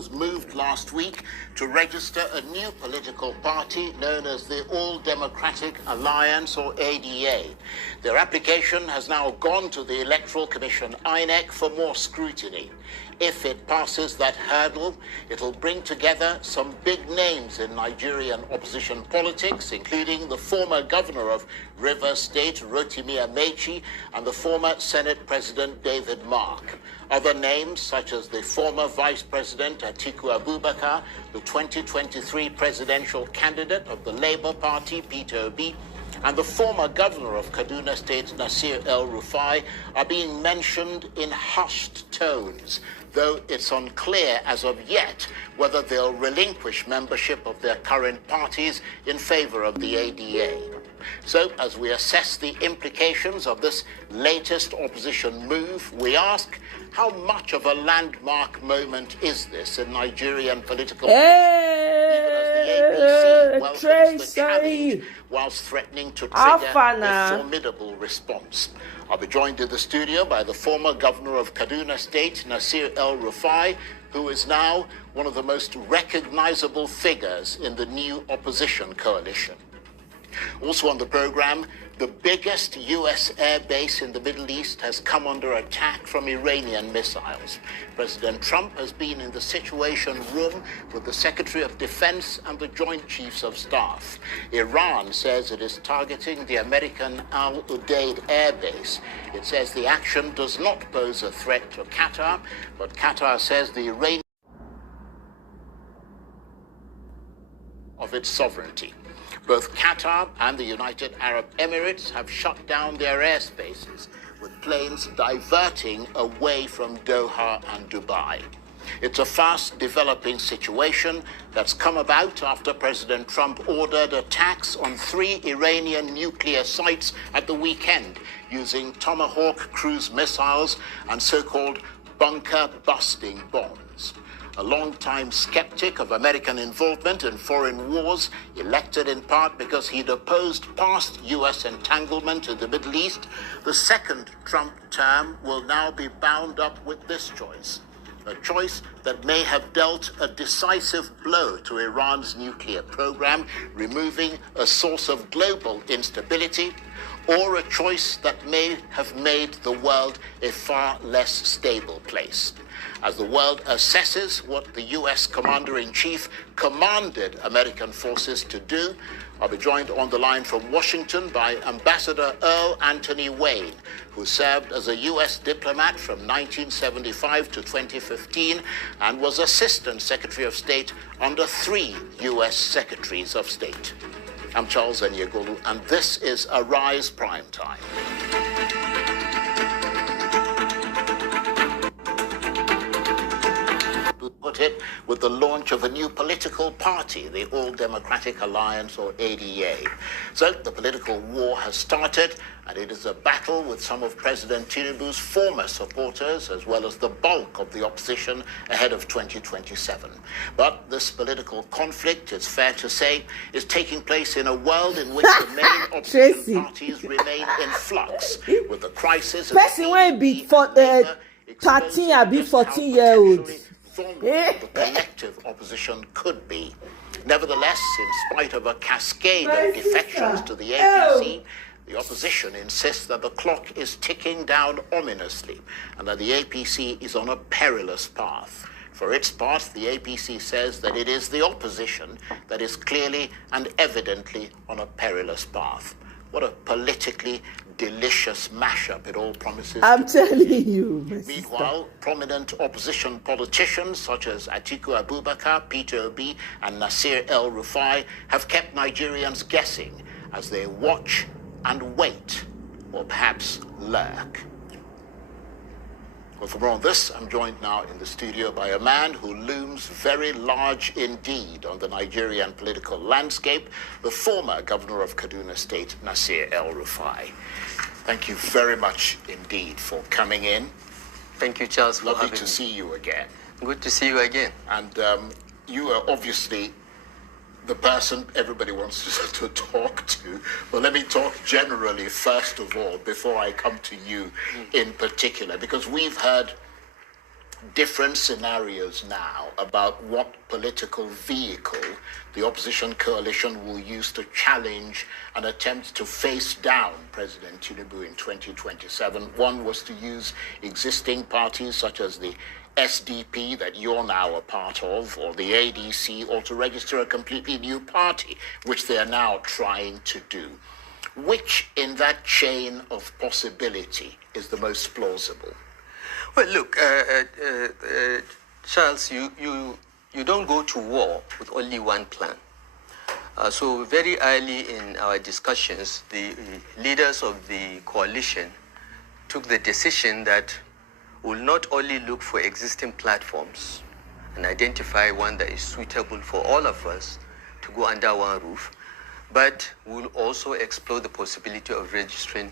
politicians moved last week to register a new political party known as the All Democratic Alliance, or ADA. Their application has now gone to the Electoral Commission, INEC, for more scrutiny. If it passes that hurdle, it'll bring together some big names in Nigerian opposition politics, including the former governor of Rivers State, Rotimi Amechi, and the former Senate President David Mark. Other names, such as the former Vice President Atiku Abubakar, the 2023 presidential candidate of the Labour Party, Peter Obi, and the former governor of Kaduna State, Nasir El-Rufai, are being mentioned in hushed tones, though it's unclear as of yet whether they'll relinquish membership of their current parties in favor of the ADA. So, as we assess the implications of this latest opposition move, we ask, how much of a landmark moment is this in Nigerian political history? Even as the APC welcomes the challenge whilst threatening to trigger a formidable response. I'll be joined in the studio by the former governor of Kaduna State, Nasir El-Rufai, who is now one of the most recognizable figures in the new opposition coalition. Also on the program, the biggest U.S. air base in the Middle East has come under attack from Iranian missiles. President Trump has been in the Situation Room with the Secretary of Defense and the Joint Chiefs of Staff. Iran says it is targeting the American Al Udeid air base. It says the action does not pose a threat to Qatar, but Qatar says the Iranian of its sovereignty. Both Qatar and the United Arab Emirates have shut down their airspaces, with planes diverting away from Doha and Dubai. It's a fast-developing situation that's come about after President Trump ordered attacks on 3 Iranian nuclear sites at the weekend using Tomahawk cruise missiles and so-called bunker-busting bombs. A long-time skeptic of American involvement in foreign wars, elected in part because he'd opposed past U.S. entanglement in the Middle East, the second Trump term will now be bound up with this choice. A choice that may have dealt a decisive blow to Iran's nuclear program, removing a source of global instability, or a choice that may have made the world a far less stable place. As the world assesses what the U.S. Commander-in-Chief commanded American forces to do, I'll be joined on the line from Washington by Ambassador Earl Anthony Wayne, who served as a U.S. diplomat from 1975 to 2015 and was Assistant Secretary of State under 3 U.S. Secretaries of State. I'm Charles Enyegolu, and this is Arise Prime Time. Put it with the launch of a new political party, the All Democratic Alliance, or ADA. So the political war has started, and it is a battle with some of President Tinubu's former supporters, as well as the bulk of the opposition ahead of 2027. But this political conflict, it's fair to say, is taking place in a world in which the main opposition parties remain in flux, with the crisis... Person will be for 13 or be 14-year-olds. The collective opposition could be. Nevertheless, in spite of a cascade of defections to the APC, the opposition insists that the clock is ticking down ominously and that the APC is on a perilous path. For its part, the APC says that it is the opposition that is clearly and evidently on a perilous path. What a politically delicious mashup it all promises. I'm telling you. Meanwhile, prominent opposition politicians such as Atiku Abubakar, Peter Obi, and Nasir El-Rufai have kept Nigerians guessing as they watch and wait, or perhaps lurk. Well, for more on this, I'm joined now in the studio by a man who looms very large indeed on the Nigerian political landscape, the former governor of Kaduna State, Nasir El-Rufai. Thank you very much indeed for coming in. Thank you, Charles, for having me. Lovely to see you again. Good to see you again. And you are obviously the person everybody wants to talk to. But let me talk generally first of all, before I come to you in particular, because we've heard different scenarios now about what political vehicle the opposition coalition will use to challenge and attempt to face down President Tinubu in 2027. One was to use existing parties such as the SDP that you're now a part of, or the ADC, or to register a completely new party, which they are now trying to do. Which in that chain of possibility is the most plausible? Well, look, Charles, you don't go to war with only one plan. So very early in our discussions, the leaders of the coalition took the decision that we'll not only look for existing platforms and identify one that is suitable for all of us to go under one roof, but we'll also explore the possibility of registering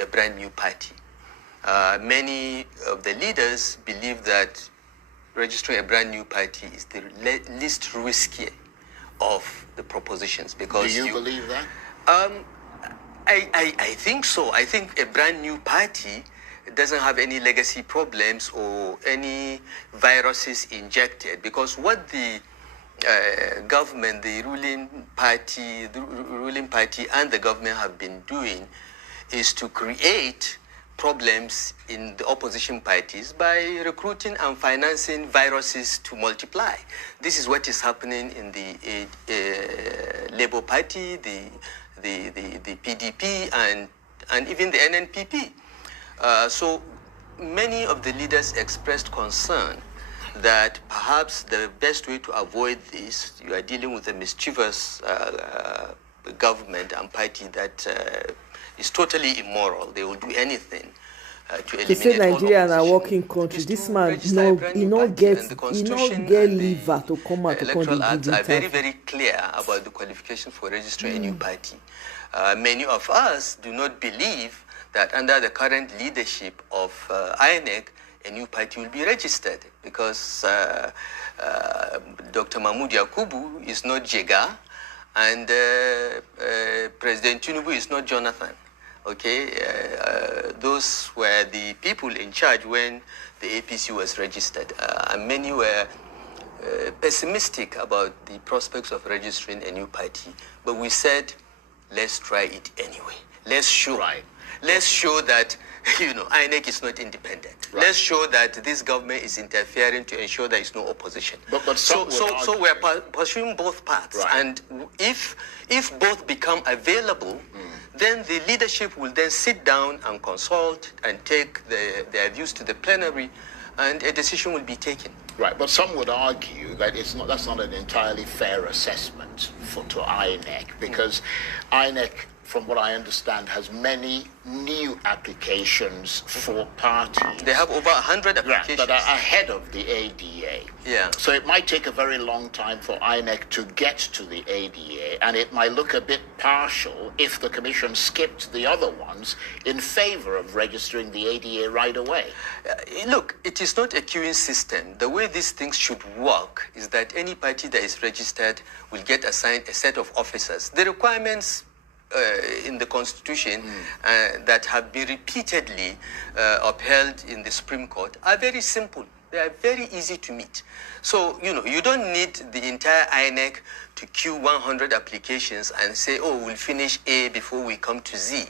a brand new party. Many of the leaders believe that registering a brand new party is the least risky of the propositions. Because do you believe that? I think so. I think a brand new party doesn't have any legacy problems or any viruses injected, because what the government, the ruling party and the government have been doing is to create problems in the opposition parties by recruiting and financing viruses to multiply. This is what is happening in the Labour Party, the PDP, and even the NNPP. So many of the leaders expressed concern that perhaps the best way to avoid this, you are dealing with a mischievous government and party that is totally immoral. They will do anything to eliminate. He said Nigeria is a working country. This man, he no get liver to come out to electoral acts are very, very clear about the qualification for registering a new party. Many of us do not believe that under the current leadership of INEC, a new party will be registered, because Dr. Mahmoud Yakubu is not Jega, and President Tinubu is not Jonathan. Okay, those were the people in charge when the APC was registered, and many were pessimistic about the prospects of registering a new party. But we said, let's try it anyway. Let's show. Right. Let's show that, INEC is not independent. Right. Let's show that this government is interfering to ensure there is no opposition. So we're pursuing both paths. Right. And if both become available, then the leadership will then sit down and consult and take their views to the plenary, and a decision will be taken. Right, but some would argue that that's not an entirely fair assessment to INEC, because INEC, from what I understand, has many new applications for parties. They have over 100 applications. That are ahead of the ADA. Yeah. So it might take a very long time for INEC to get to the ADA, and it might look a bit partial if the Commission skipped the other ones in favor of registering the ADA right away. Look, it is not a queuing system. The way these things should work is that any party that is registered will get assigned a set of officers. The requirements in the Constitution that have been repeatedly upheld in the Supreme Court are very simple. They are very easy to meet. So, you don't need the entire INEC to queue 100 applications and say, oh, we'll finish A before we come to Z.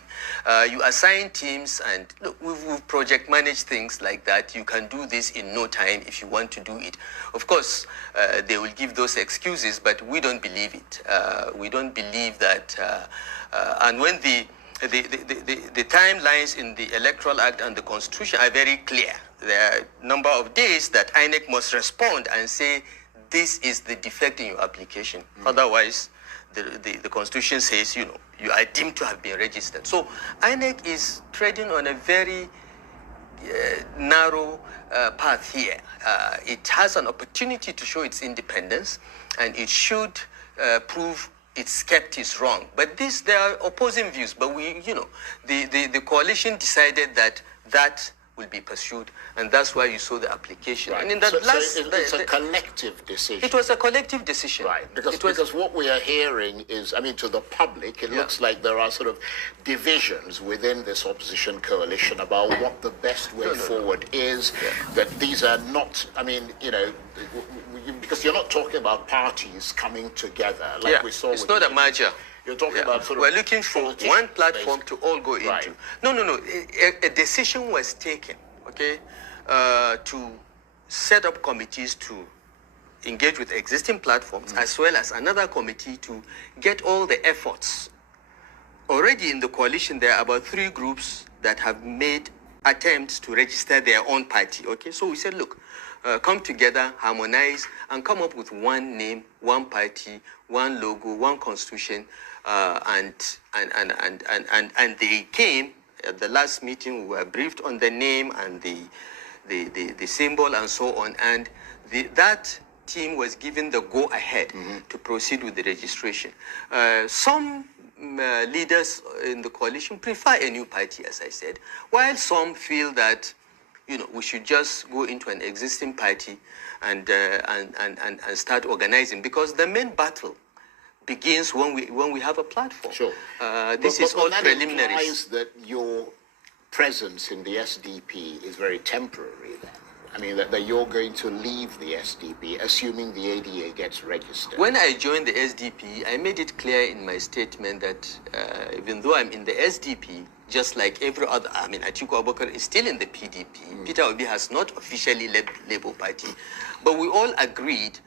You assign teams, and look, we've project managed things like that. You can do this in no time if you want to do it. Of course, they will give those excuses, but we don't believe it. We don't believe that. And when the timelines in the Electoral Act and the Constitution are very clear. There are a number of days that INEC must respond and say, this is the defect in your application. Otherwise, the Constitution says, you are deemed to have been registered. So INEC is treading on a very narrow path here. It has an opportunity to show its independence, and it should prove its skeptics wrong. But there are opposing views. But the coalition decided that will be pursued, and that's why you saw the application. Right. And in that it's a collective decision. It was a collective decision. Right, because what we are hearing is, I mean, to the public, it looks like there are sort of divisions within this opposition coalition about what the best way forward is, that these are not, I mean, you know, because you're not talking about parties coming together like we saw. It's not a merger. You're talking about sort of... We're looking for one platform to all go into. Right. No. A decision was taken, okay, to set up committees to engage with existing platforms, as well as another committee to get all the efforts. Already in the coalition, there are about 3 groups that have made attempts to register their own party, okay? So we said, look, come together, harmonize, and come up with one name, one party, one logo, one constitution, and they came at the last meeting. We were briefed on the name and the symbol and so on, and that team was given the go-ahead to proceed with the registration. Some leaders in the coalition prefer a new party, as I said, while some feel that, you know, we should just go into an existing party and start organizing, because the main battle begins when we have a platform. Sure. This is all preliminary. That implies that your presence in the SDP is very temporary then. I mean, that you're going to leave the SDP, assuming the ADA gets registered. When I joined the SDP, I made it clear in my statement that even though I'm in the SDP, just like every other, I mean, Atiku Abubakar is still in the PDP. Peter Obi has not officially led the Labour Party. But we all agreed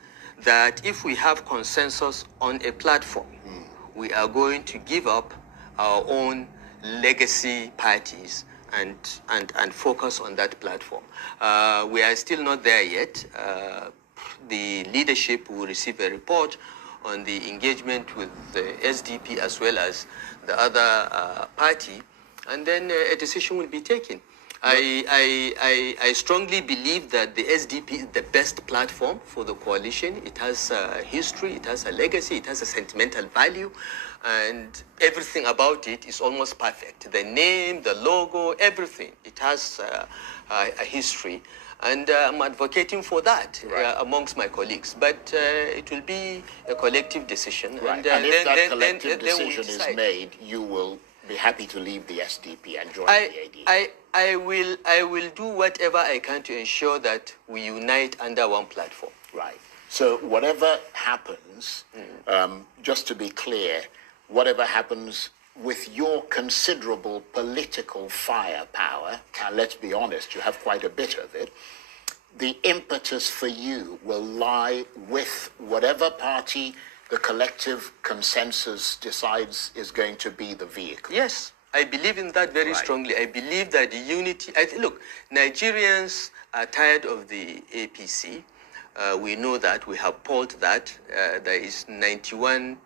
that if we have consensus on a platform, we are going to give up our own legacy parties and focus on that platform. We are still not there yet. The leadership will receive a report on the engagement with the SDP as well as the other party, and then a decision will be taken. I strongly believe that the SDP is the best platform for the coalition. It has a history, it has a legacy, it has a sentimental value, and everything about it is almost perfect. The name, the logo, everything. It has a history, and I'm advocating for that amongst my colleagues. But it will be a collective decision. Right. And if that collective decision is made, you will be happy to leave the SDP and join the ADA. I will do whatever I can to ensure that we unite under one platform. Right. So whatever happens, just to be clear, whatever happens with your considerable political firepower, and let's be honest, you have quite a bit of it, the impetus for you will lie with whatever party the collective consensus decides is going to be the vehicle. Yes, I believe in that very strongly. I believe that the unity... look, Nigerians are tired of the APC. We know that. We have polled that. There is 91%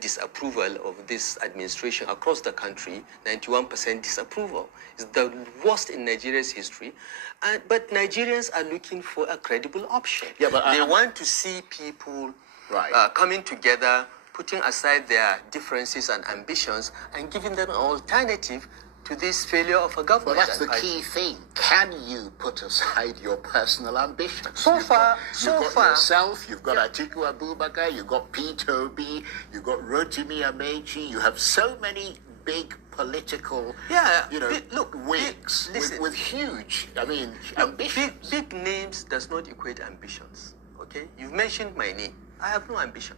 disapproval of this administration across the country. 91% disapproval. It's the worst in Nigeria's history. But Nigerians are looking for a credible option. Yeah, but they want to see people coming together, putting aside their differences and ambitions, and giving them an alternative to this failure of a government. Well, that's the key thing. Can you put aside your personal ambitions? You've got yourself, you've got Atiku Abubakar, you've got Peter Obi, you've got Rotimi Amechi, you have so many big political, wigs with huge, ambitions. Big names does not equate ambitions, okay? You've mentioned my name. I have no ambition,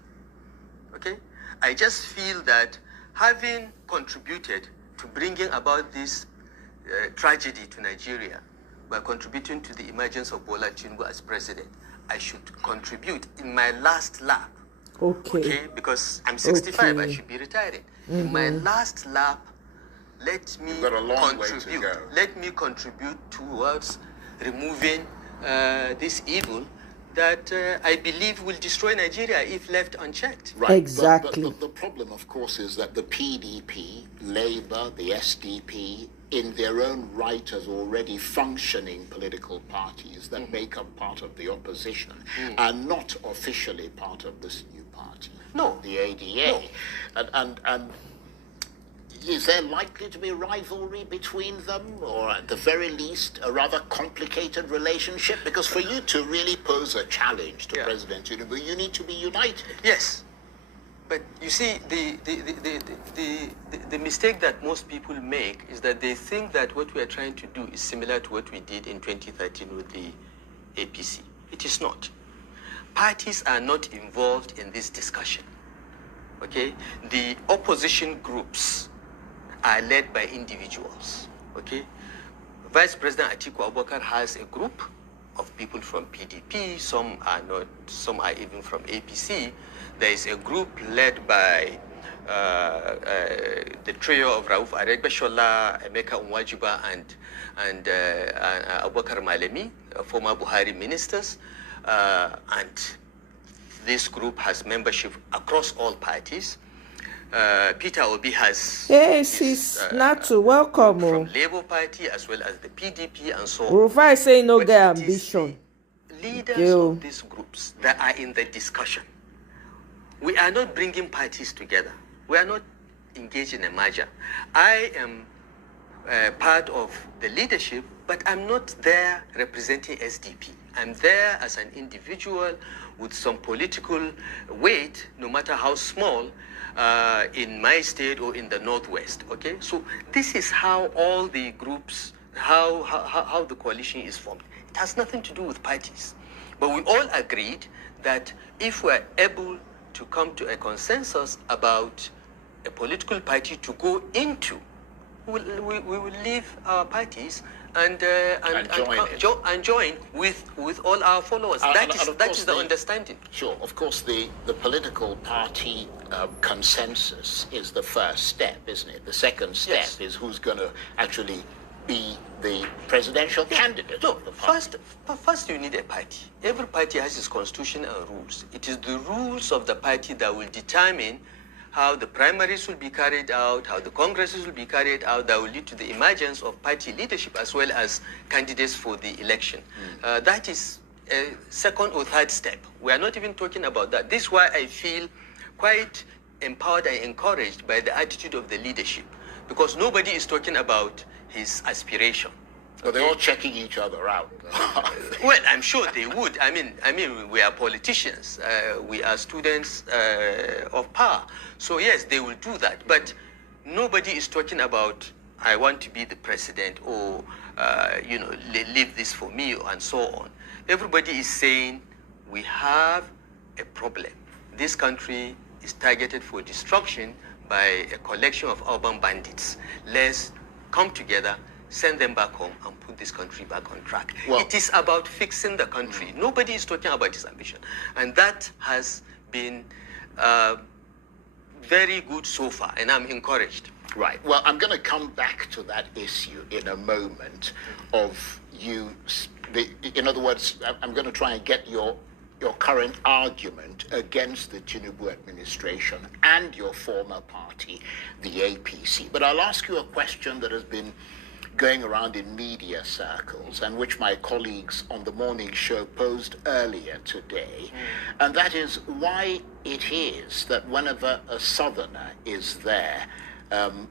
okay? I just feel that having contributed to bringing about this tragedy to Nigeria by contributing to the emergence of Bola Tinubu as president, I should contribute in my last lap. Okay? Because I'm 65, I should be retiring. In my last lap, let me contribute. Let me contribute towards removing this evil that I believe will destroy Nigeria if left unchecked. Right. Exactly. But the problem, of course, is that the PDP, Labour, the SDP, in their own right as already functioning political parties that make up part of the opposition, are not officially part of this new party. No. The ADA. No. And is there likely to be rivalry between them, or at the very least, a rather complicated relationship? Because for you to really pose a challenge to President Tinubu, you need to be united. Yes. But you see, the mistake that most people make is that they think that what we are trying to do is similar to what we did in 2013 with the APC. It is not. Parties are not involved in this discussion. Okay? The opposition groups are led by individuals. Okay? Vice President Atiku Abubakar has a group of people from PDP, some are not, some are even from APC. There is a group led by the trio of Rauf Aregbesola, Emeka Unwajiba, and Abubakar Malemi, former Buhari ministers. And this group has membership across all parties. Peter Obi has welcome from Labour Party as well as the PDP and so on. Rufai say no get ambition. Leaders of these groups that are in the discussion. We are not bringing parties together. We are not engaged in a merger. I am part of the leadership, but I'm not there representing SDP. I'm there as an individual with some political weight, no matter how small, in my state or in the Northwest. Okay, so this is how all the groups, how the coalition is formed. It has nothing to do with parties, but we all agreed that if we're able to come to a consensus about a political party to go into, we will leave our parties and join with all our followers. That is the understanding. Sure, of course, the political party consensus is the first step, isn't it? The second step is who's going to actually be the presidential candidate. No, first you need a party. Every party has its constitution and rules. It is the rules of the party that will determine how the primaries will be carried out, how the congresses will be carried out, that will lead to the emergence of party leadership as well as candidates for the election. That is a second or third step. We are not even talking about that. This is why I feel quite empowered and encouraged by the attitude of the leadership, because nobody is talking about his aspiration. But they're all checking each other out. Well, I'm sure they would. I mean, we are politicians. We are students of power. So yes, they will do that. But nobody is talking about, I want to be the president, or leave this for me, and so on. Everybody is saying we have a problem. This country is targeted for destruction by a collection of urban bandits. Let's come together, send them back home, and put this country back on track. Well, it is about fixing the country. Nobody is talking about his ambition. And that has been very good so far, and I'm encouraged. Right. Well, I'm going to come back to that issue in a moment of you. In other words, I'm going to try and get your current argument against the Tinubu administration and your former party, the APC. But I'll ask you a question that has been going around in media circles and which my colleagues on the morning show posed earlier today. And that is why it is that whenever a southerner is there,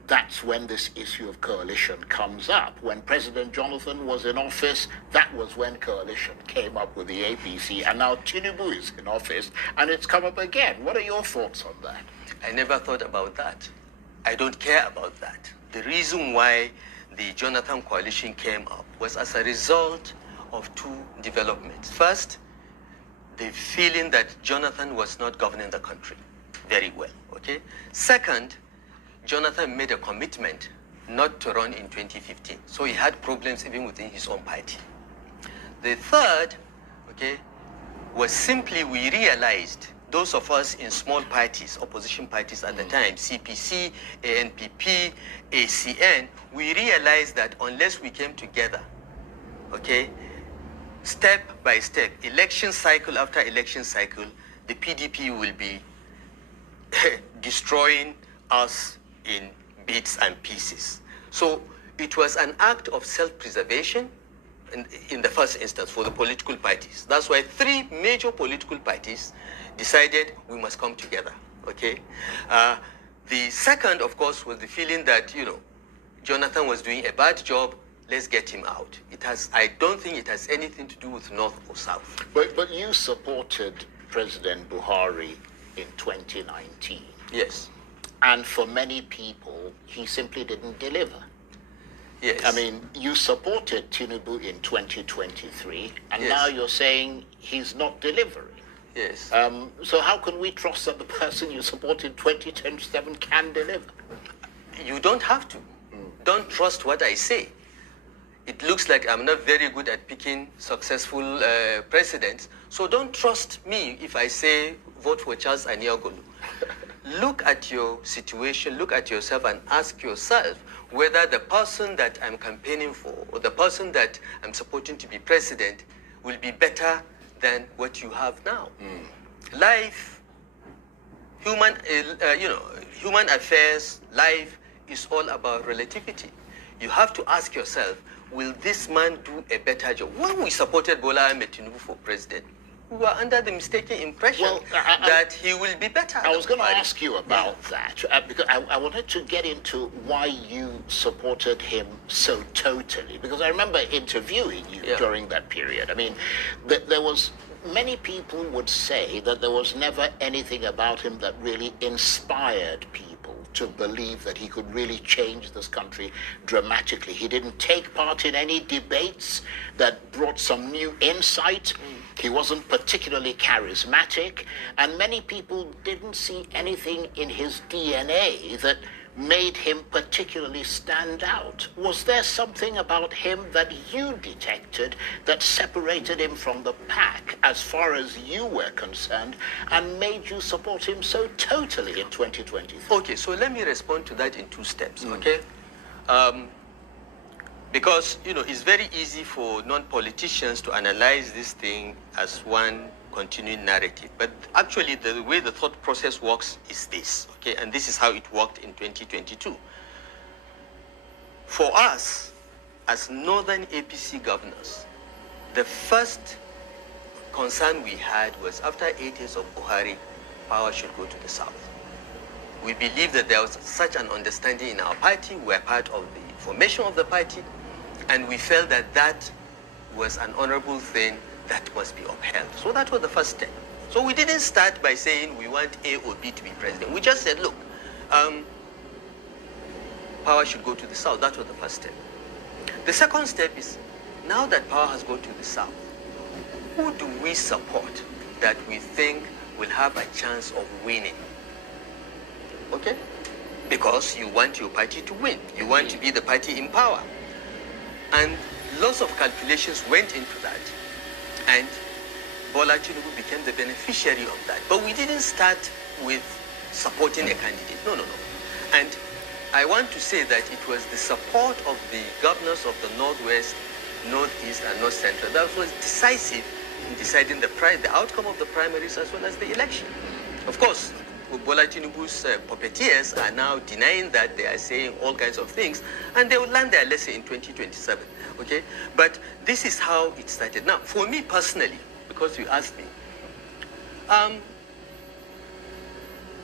that's when this issue of coalition comes up. When President Jonathan was in office, that was when coalition came up with the APC, and now Tinubu is in office, and it's come up again. What are your thoughts on that? I never thought about that. I don't care about that. The reason why the Jonathan coalition came up was as a result of two developments. First, the feeling that Jonathan was not governing the country very well, okay? Second, Jonathan made a commitment not to run in 2015. So he had problems even within his own party. The third, okay, was simply we realized, those of us in small parties, opposition parties at the time, CPC, ANPP, ACN, we realized that unless we came together, okay, step by step, election cycle after election cycle, the PDP will be destroying us in bits and pieces. So it was an act of self-preservation in the first instance for the political parties. That's why three major political parties decided we must come together, okay? The second, of course, was the feeling that, Jonathan was doing a bad job. Let's get him out. I don't think it has anything to do with North or South. But you supported President Buhari in 2019. Yes. And for many people, he simply didn't deliver. Yes. I mean, you supported Tinubu in 2023, and Yes. now you're saying he's not delivering. Yes. So how can we trust that the person you support in 2027 can deliver? You don't have to. Don't trust what I say. It looks like I'm not very good at picking successful presidents, so don't trust me if I say vote for Charles Aniagolu. Look at your situation, look at yourself, and ask yourself whether the person that I'm campaigning for or the person that I'm supporting to be president will be better than what you have now. Life, human affairs, life is all about relativity. You have to ask yourself, will this man do a better job? When we supported Bola Ahmed Tinubu for president, we were under the mistaken impression that he will be better. I was going to ask you about that, because I wanted to get into why you supported him so totally, because I remember interviewing you during that period. I mean, there was, many people would say that there was never anything about him that really inspired people to believe that he could really change this country dramatically. He didn't take part in any debates that brought some new insight. He wasn't particularly charismatic, and many people didn't see anything in his DNA that made him particularly stand out. Was there something about him that you detected that separated him from the pack as far as you were concerned and made you support him so totally in 2023? Okay, so let me respond to that in two steps, okay? Because, it's very easy for non-politicians to analyze this thing as one continuing narrative. But actually, the way the thought process works is this, okay? And this is how it worked in 2022. For us, as Northern APC governors, the first concern we had was after 8 years of Buhari, power should go to the South. We believe that there was such an understanding in our party. We were part of the formation of the party, and we felt that that was an honorable thing that must be upheld. So that was the first step. So we didn't start by saying we want A or B to be president. We just said, look, power should go to the South. That was the first step. The second step is, now that power has gone to the South, who do we support that we think will have a chance of winning? Okay? Because you want your party to win. You want to be the party in power. And lots of calculations went into that. And Bola Tinubu became the beneficiary of that. But we didn't start with supporting a candidate. No. And I want to say that it was the support of the governors of the Northwest, Northeast, and North Central that was decisive in deciding the outcome of the primaries as well as the election. Of course, Bola Tinubu's puppeteers are now denying that. They are saying all kinds of things, and they will learn their lesson in 2027, okay? But this is how it started. Now, for me personally, because you asked me,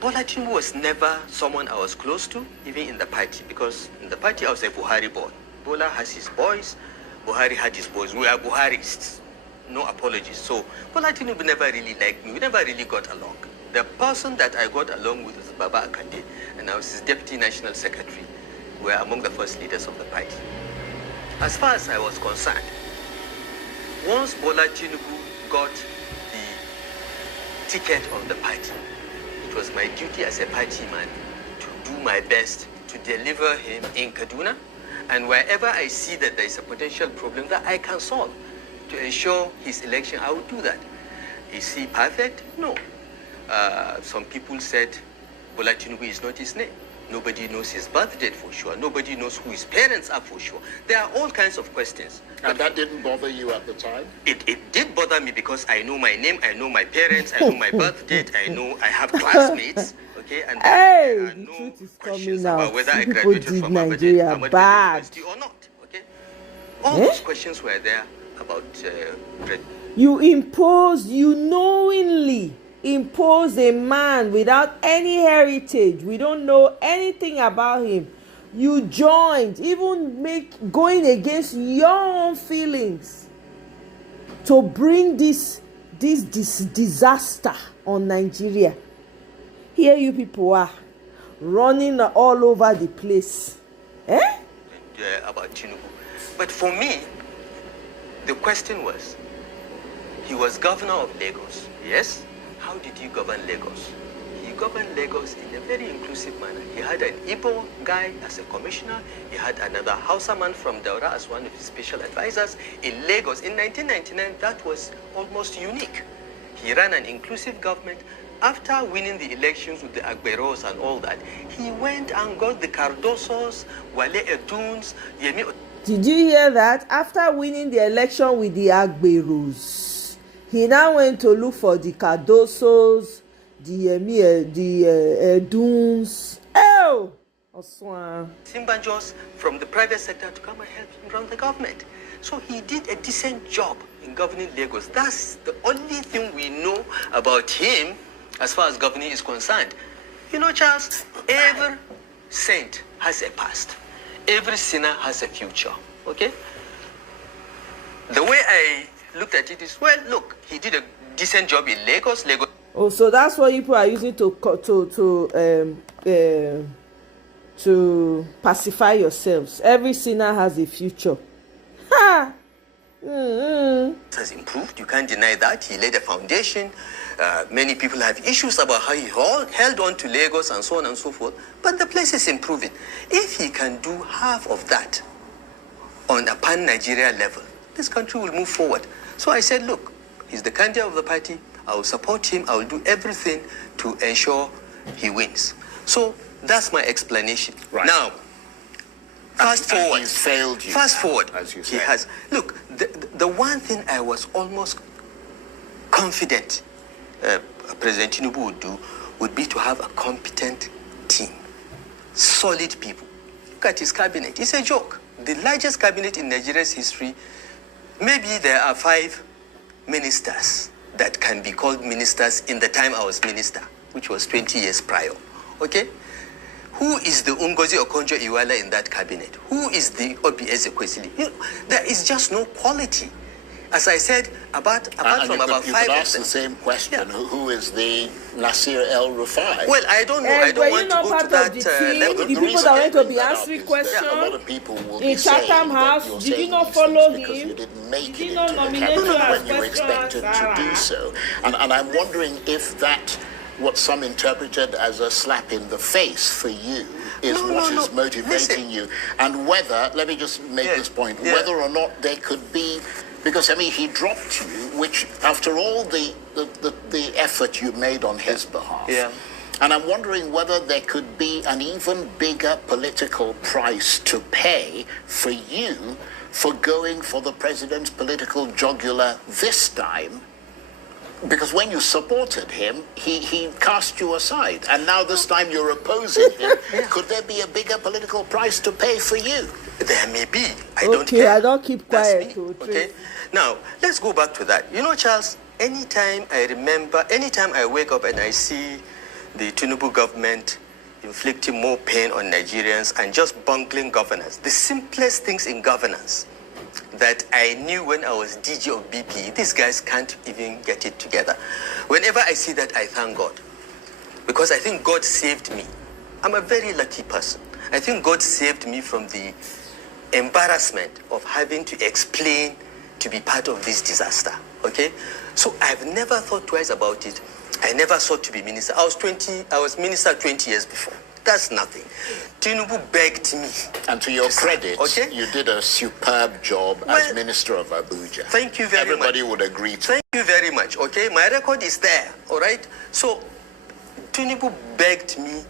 Bola Tinubu was never someone I was close to, even in the party, because in the party I was a Buhari boy. Bola has his boys, Buhari had his boys. We are Buharists, no apologies. So Bola Tinubu never really liked me. We never really got along. The person that I got along with was Baba Akande, and I was his deputy national secretary. We were among the first leaders of the party. As far as I was concerned, once Bola Tinubu got the ticket of the party, it was my duty as a party man to do my best to deliver him in Kaduna, and wherever I see that there is a potential problem that I can solve to ensure his election, I will do that. Is he perfect? No. Some people said Bola Tinubu is not his name. Nobody knows his birth date for sure. Nobody knows who his parents are for sure. There are all kinds of questions. And that didn't bother you at the time? It did bother me because I know my name, I know my parents, I know my birth date, I have classmates, okay? And there are no questions about whether I graduated from Ahmad University or not, okay? All those questions were there about you imposed, you knowingly impose a man without any heritage. We don't know anything about him. You joined, even going against your own feelings to bring this disaster on Nigeria. Here you people are running all over the place. About Tinubu. But for me, the question was, he was governor of Lagos, yes? How did he govern Lagos? He governed Lagos in a very inclusive manner. He had an Igbo guy as a commissioner. He had another Hausa man from Daura as one of his special advisors. In Lagos, in 1999, that was almost unique. He ran an inclusive government. After winning the elections with the Agberos and all that, he went and got the Cardosos, Wale Eduns, Yemi. Did you hear that? After winning the election with the Agberos, he now went to look for the Cardosos, the Eduns. Oh! Simbanjos from the private sector to come and help him run the government. So he did a decent job in governing Lagos. That's the only thing we know about him as far as governing is concerned. You know, Charles, every saint has a past. Every sinner has a future, okay? The way I looked at it is, well, look, he did a decent job in Lagos. Oh, so that's what people are using to pacify yourselves. Every sinner has a future. Ha! Has improved. You can't deny that. He laid a foundation. Many people have issues about how he held on to Lagos and so on and so forth. But the place is improving. If he can do half of that on a pan-Nigeria level, this country will move forward. So I said, look, he's the candidate of the party. I will support him. I will do everything to ensure he wins. So that's my explanation. Right. Now, fast forward. He's failed you. Fast forward. As you he said. has. Look, the one thing I was almost confident President Tinubu would do would be to have a competent team, solid people. Look at his cabinet. It's a joke. The largest cabinet in Nigeria's history, maybe there are 5 ministers that can be called ministers in the time I was minister, which was 20 years prior. Okay? Who is the Ngozi Okonjo-Iweala in that cabinet? Who is the Obi Ezekwesili? You know, there is just no quality. As I said, apart from about 5 you could ask the same question. Yeah. Who is the Nasir El-Rufai? Well, I don't know. I don't want to go to that level. The people that went to be answering questions a lot of people will in Chatham House, did you not follow him? You didn't make did it you not into nominate the you cabinet as when you were expected to do so. And I'm wondering if that, what some interpreted as a slap in the face for you, is is motivating you. And whether, let me just make this point, whether or not there could be, because I mean he dropped you, which after all the effort you made on his behalf. And I'm wondering whether there could be an even bigger political price to pay for you for going for the president's political jugular this time. Because when you supported him, he cast you aside. And now this time you're opposing him. Could there be a bigger political price to pay for you? There may be. I don't care. Okay, I don't keep quiet. Okay. Now, let's go back to that. You know, Charles, anytime I wake up and I see the Tinubu government inflicting more pain on Nigerians and just bungling governance, the simplest things in governance that I knew when I was DG of BP, these guys can't even get it together. Whenever I see that, I thank God. Because I think God saved me. I'm a very lucky person. I think God saved me from the embarrassment of having to explain to be part of this disaster. Okay? So I've never thought twice about it. I never sought to be minister. I was minister 20 years before. That's nothing. Tinubu begged me. And to your credit, you did a superb job as Minister of Abuja. Thank you very much. Everybody would agree to. Thank you very much, okay? My record is there, all right? So, Tinubu begged me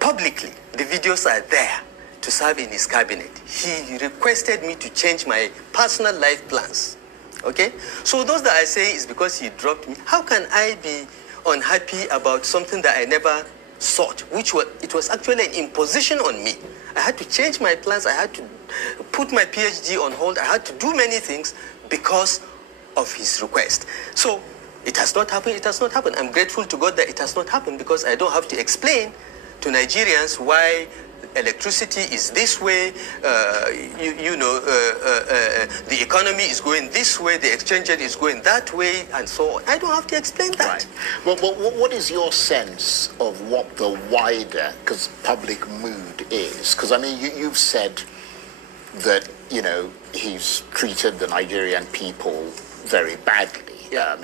publicly. The videos are there to serve in his cabinet. He requested me to change my personal life plans, okay? So those that I say is because he dropped me. How can I be unhappy about something that I never sought, it was actually an imposition on me. I had to change my plans. I had to put my PhD on hold. I had to do many things because of his request. So It has not happened. It has not happened. I'm grateful to God that it has not happened because I don't have to explain to Nigerians why electricity is this way, the economy is going this way, the exchange rate is going that way, and so on. I don't have to explain that. Right. Well, what is your sense of what the wider public mood is? Because, I mean, you've said that, he's treated the Nigerian people very badly.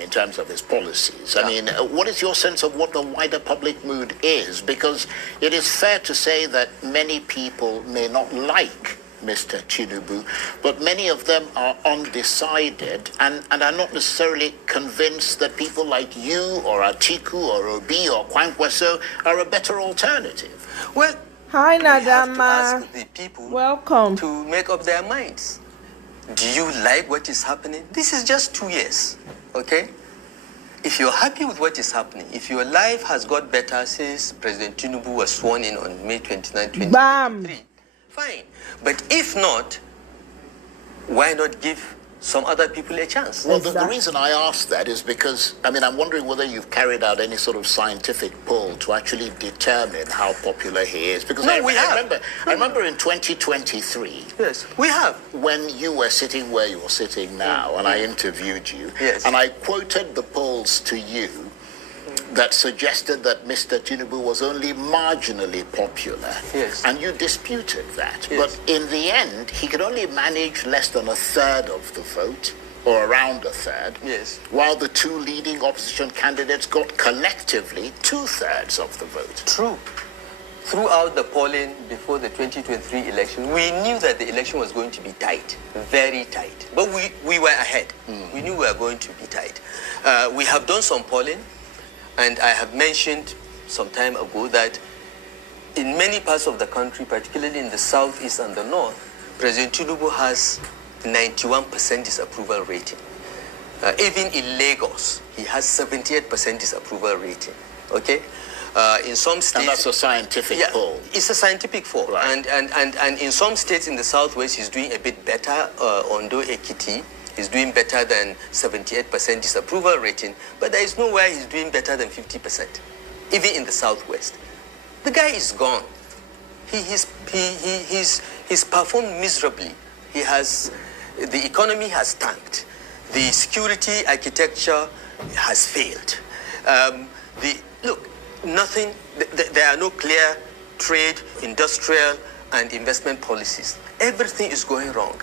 In terms of his policies. I mean, what is your sense of what the wider public mood is? Because it is fair to say that many people may not like Mr. Tinubu, but many of them are undecided and are not necessarily convinced that people like you or Atiku or Obi or Kwankwaso are a better alternative. Well, hi, we have to Nadama. ask the people Welcome. to make up their minds. Do you like what is happening? This is just 2 years, okay? If you're happy with what is happening, if your life has got better since President Tinubu was sworn in on May 29, 2023, fine. But if not, why not give some other people a chance? Well, the reason I ask that is because, I mean, I'm wondering whether you've carried out any sort of scientific poll to actually determine how popular he is. Because No, I remember in 2023, yes, we have. when you were sitting where you're sitting now, and I interviewed you, Yes. and I quoted the polls to you that suggested that Mr. Tinubu was only marginally popular. Yes. And you disputed that. Yes. But in the end, he could only manage less than a third of the vote, or around a third, Yes. while the two leading opposition candidates got collectively 2/3 of the vote. True. Throughout the polling before the 2023 election, we knew that the election was going to be tight, very tight. But we were ahead. We knew we were going to be tight. We have done some polling, and I have mentioned some time ago that in many parts of the country, particularly in the southeast and the north, President Tinubu has 91% disapproval rating. Even in Lagos, he has 78% disapproval rating. Okay? In some states... And that's a scientific poll. It's a scientific poll. Right. And in some states in the southwest, he's doing a bit better. Ondo Ekiti is doing better than 78% disapproval rating, but there is nowhere he's doing better than 50%, even in the southwest. The guy is gone. He's performed miserably. The economy has tanked. The security architecture has failed. There are no clear trade, industrial, and investment policies. Everything is going wrong.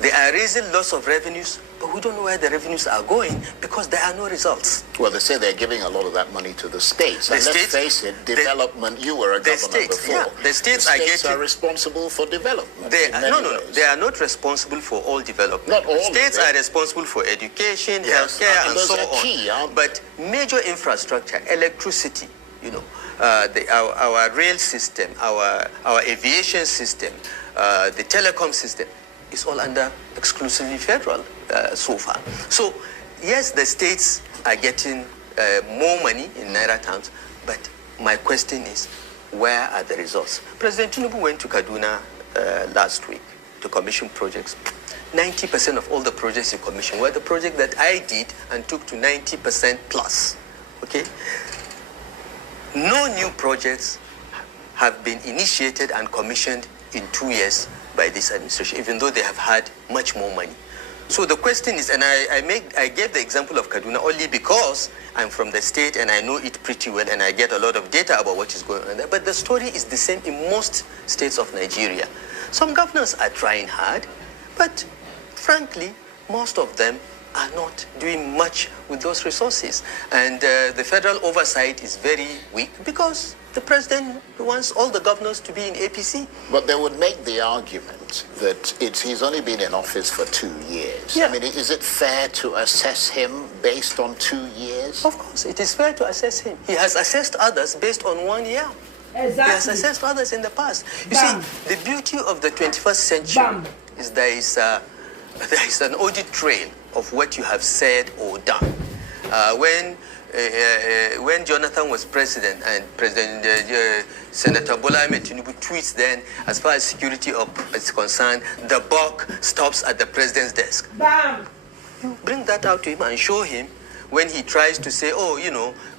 They are raising lots of revenues, but we don't know where the revenues are going because there are no results. Well, they say they're giving a lot of that money to the states. And let's face it, development, you were a governor before. Yeah, the states are responsible for development. They are not responsible for all development. Not all. States are responsible for education, healthcare, and so on. Key, but major infrastructure, electricity, our rail system, our aviation system, the telecom system, is all under exclusively federal so far. So, yes, the states are getting more money in Naira terms, but my question is, where are the results? President Tinubu went to Kaduna last week to commission projects. 90% of all the projects he commissioned were the project that I did and took to 90% plus, okay? No new projects have been initiated and commissioned in 2 years by this administration, even though they have had much more money. So the question is, and I gave the example of Kaduna only because I'm from the state and I know it pretty well and I get a lot of data about what is going on there. But the story is the same in most states of Nigeria. Some governors are trying hard, but frankly, most of them are not doing much with those resources. And the federal oversight is very weak because the president wants all the governors to be in APC. But they would make the argument that he's only been in office for 2 years. Yeah. I mean, is it fair to assess him based on 2 years? Of course, it is fair to assess him. He has assessed others based on 1 year. Exactly. He has assessed others in the past. You see, the beauty of the 21st century is there is an audit trail of what you have said or done. When Jonathan was president and Senator Bola Ahmed Tinubu tweets then, as far as security is concerned, the buck stops at the president's desk. Bam! You bring that out to him and show him when he tries to say, oh,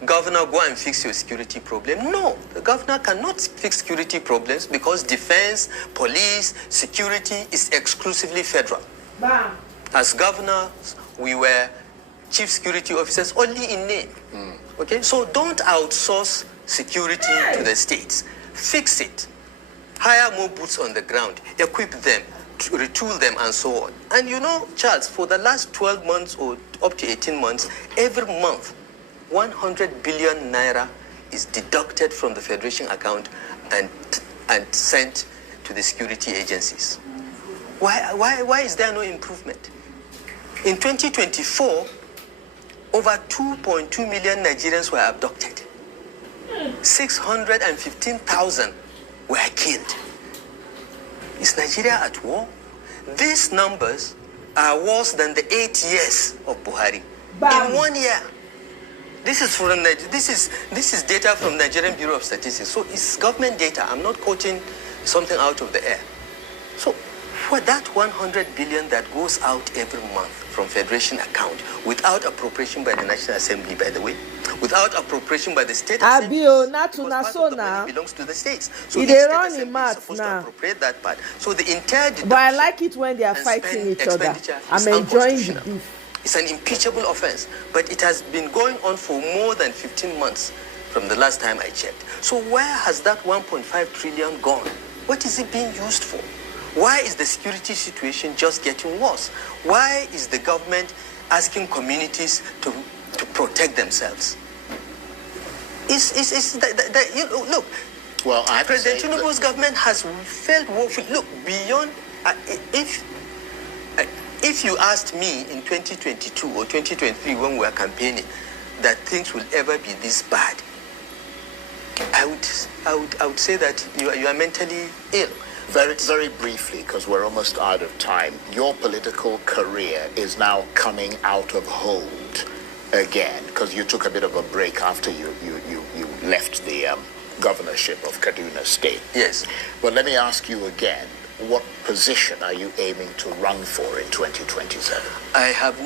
governor, go and fix your security problem. No, the governor cannot fix security problems because defense, police, security is exclusively federal. Bam. As governors, we were chief security officers only in name. Okay, so don't outsource security to the states. Fix it. Hire more boots on the ground. Equip them, retool them, and so on. And Charles, for the last 12 months or up to 18 months, every month, 100 billion naira is deducted from the Federation account and sent to the security agencies. Why is there no improvement? In 2024, over 2.2 million Nigerians were abducted. 615,000 were killed. Is Nigeria at war? These numbers are worse than the 8 years of Buhari. Bam. In 1 year. This is data from Nigerian Bureau of Statistics. So it's government data. I'm not quoting something out of the air. So for that 100 billion that goes out every month from Federation account without appropriation by the National Assembly, by the way, without appropriation by the state assembly, Abio, not to because part so of the now. money belongs to the states. So They the state run in assembly is maths supposed now. to appropriate that part. So the entire deduction But I like it when they are and fighting spend each other. expenditure I'm is enjoying the unconstitutional. beef. It's an impeachable offense, but it has been going on for more than 15 months from the last time I checked. So where has that 1.5 trillion gone? What is it being used for? Why is the security situation just getting worse? Why is the government asking communities to protect themselves? Look, Well, I have to say President Tinubu's government has failed woefully. Look, beyond, if you asked me in 2022 or 2023 when we were campaigning that things will ever be this bad, I would say that you are mentally ill. very, very briefly, because we're almost out of time, your political career is now coming out of hold again, because you took a bit of a break after you left the governorship of Kaduna State. Yes. But let me ask you again, what position are you aiming to run for in 2027? I have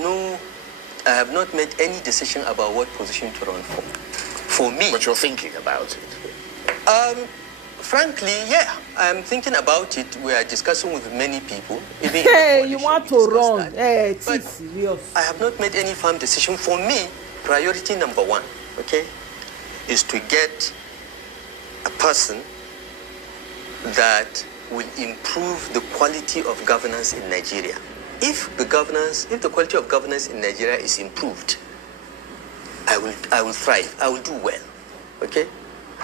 not made any decision about what position to run for. For me, But you're thinking about it. frankly, yeah, I'm thinking about it. We are discussing with many people. Even in the Hey, you coalition, want we to discussed run? that. Hey, But it's serious. I have not made any firm decision. For me, priority number one, okay, is to get a person that will improve the quality of governance in Nigeria. If the quality of governance in Nigeria is improved, I will thrive. I will do well. Okay?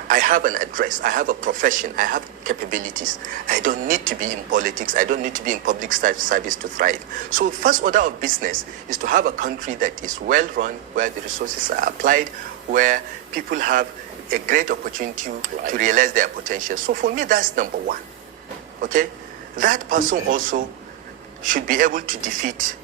I have an address. I have a profession. I have capabilities. I don't need to be in politics. I don't need to be in public service to thrive. So first order of business is to have a country that is well run, where the resources are applied, where people have a great opportunity to realize their potential. So for me, that's number one. Okay? That person also should be able to defeat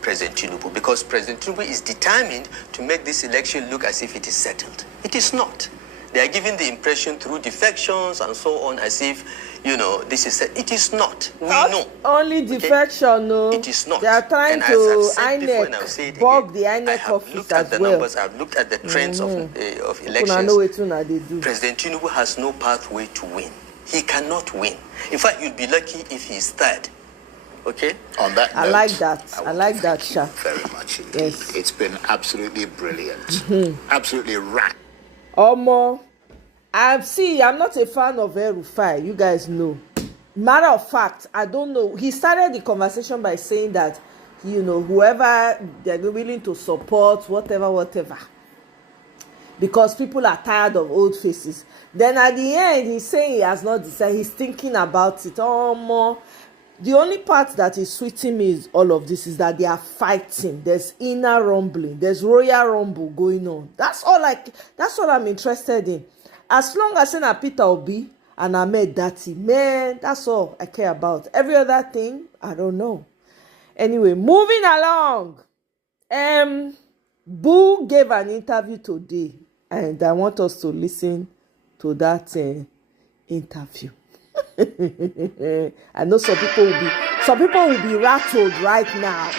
President Tinubu, because President Tinubu is determined to make this election look as if it is settled. It is not. They are giving the impression through defections and so on as if, this is set. It is not. We know. Only defection, no. It is not. They are trying And as to I've said before, and I'll say it bug the again, I INEC have office looked at as the well. numbers, I've looked at the trends of Una elections. know wetin una dey do. President Tinubu has no pathway to win. He cannot win. In fact, you'd be lucky if he is third. Okay? On that I note, like that. I like that, thank Sha. you very much indeed. Yes. It's been absolutely brilliant. Absolutely right. Omo, I'm not a fan of El-Rufai. You guys know. Matter of fact, I don't know. He started the conversation by saying that, whoever they're willing to support, whatever. Because people are tired of old faces. Then at the end, he's saying he has not decided. He's thinking about it. Omo. The only part that is sweeting me is all of this is that they are fighting. There's inner rumbling. There's royal rumble going on. That's all I'm interested in. As long as Senator Peter Obi and Ahmed Dati, man, that's all I care about. Every other thing, I don't know. Anyway, moving along. Boo gave an interview today, and I want us to listen to that interview. I know some people will be rattled right now.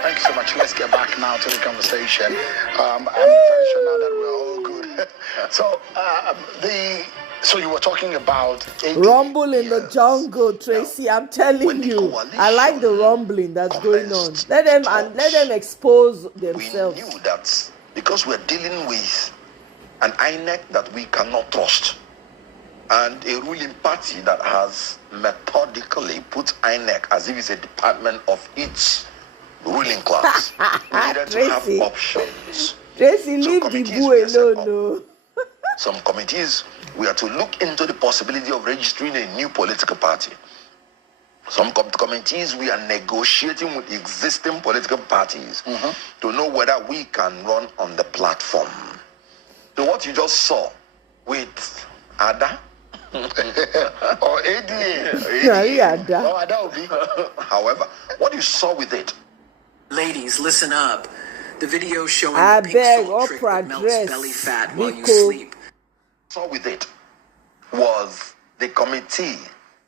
Thanks so much. Let's get back now to the conversation. I'm very sure now that we're all good. So you were talking about rumble in the jungle, Tracy. I'm telling you, I like the rumbling that's going on. Let them expose themselves. We knew that because we're dealing with an INEC that we cannot trust, and a ruling party that has methodically put INEC as if it's a department of its ruling class. We needed to have options. Tracy, leave the boo alone, no. Some committees, we are to look into the possibility of registering a new political party. Some committees, we are negotiating with existing political parties to know whether we can run on the platform. So what you just saw with Ada or ADA, however, what you saw with it. Ladies, listen up. The video showing I the pink beg salt trick that melts dress. belly fat while you Biko. sleep. Saw with it was the committee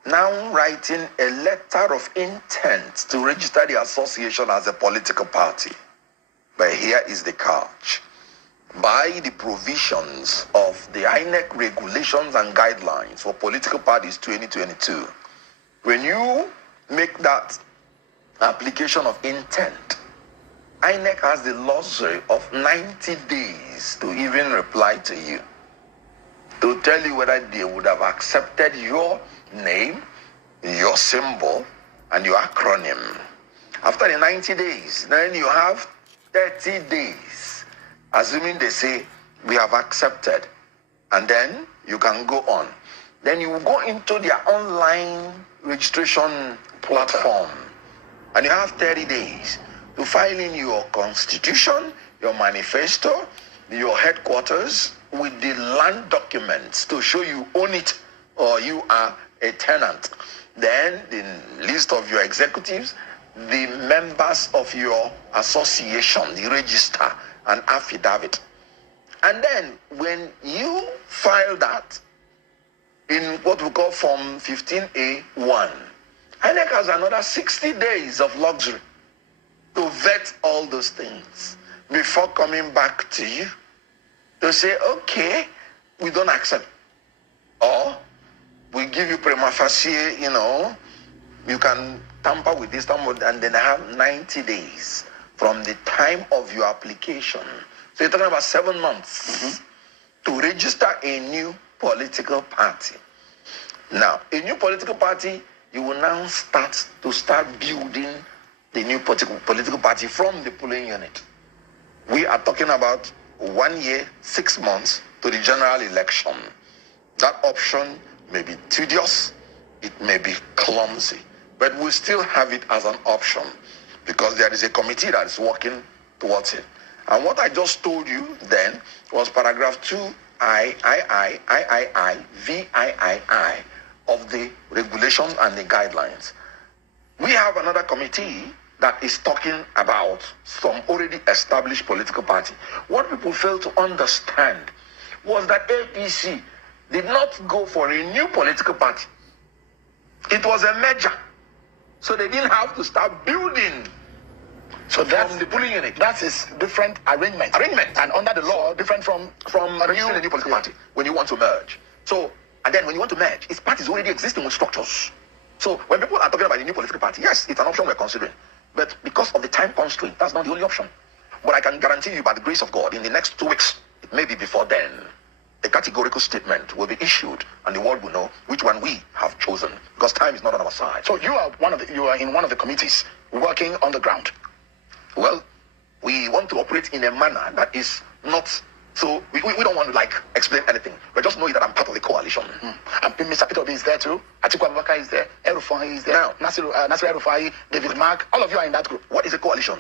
now writing a letter of intent to register the association as a political party. But here is the catch. By the provisions of the INEC regulations and guidelines for political parties 2022, when you make that application of intent, INEC has the luxury of 90 days to even reply to you, to tell you whether they would have accepted your name, your symbol, and your acronym. After the 90 days, then you have 30 days, assuming they say, we have accepted, and then you can go on. Then you go into their online registration platform, and you have 30 days to file in your constitution, your manifesto, your headquarters, with the land documents to show you own it or you are a tenant. Then the list of your executives, the members of your association, the register, and affidavit. And then when you file that in what we call Form 15A1, INEC has another 60 days of luxury to vet all those things before coming back to you to say, okay, we don't accept. Or we give you prima facie, you can tamper with this, and then I have 90 days from the time of your application. So you're talking about 7 months to register a new political party. Now, a new political party, you will now start building the new political party from the polling unit. We are talking about 1 year, 6 months to the general election. That option may be tedious, it may be clumsy, but we still have it as an option because there is a committee that is working towards it. And what I just told you then was paragraph 2I of the regulations and the guidelines. We have another committee that is talking about some already established political party. What people fail to understand was that APC did not go for a new political party. It was a merger. So they didn't have to start building. So that's the polling unit. That is different arrangement. And under the law, different from registering a new political party when you want to merge. So, and then when you want to merge, its parties already existing with structures. So when people are talking about a new political party, yes, it's an option we're considering. But because of the time constraint, that's not the only option. But I can guarantee you, by the grace of God, in the next 2 weeks, it may be before then, a categorical statement will be issued, and the world will know which one we have chosen, because time is not on our side. So you are in one of the committees working on the ground. Well, we want to operate in a manner that is not. So we don't want to explain anything. We just know that I'm part of the coalition. And Mr. Peter Obi is there too. Atiku Abubakar is there. El-Rufai is there. Now, Nasir El-Rufai, David Mark, all of you are in that group. What is a coalition?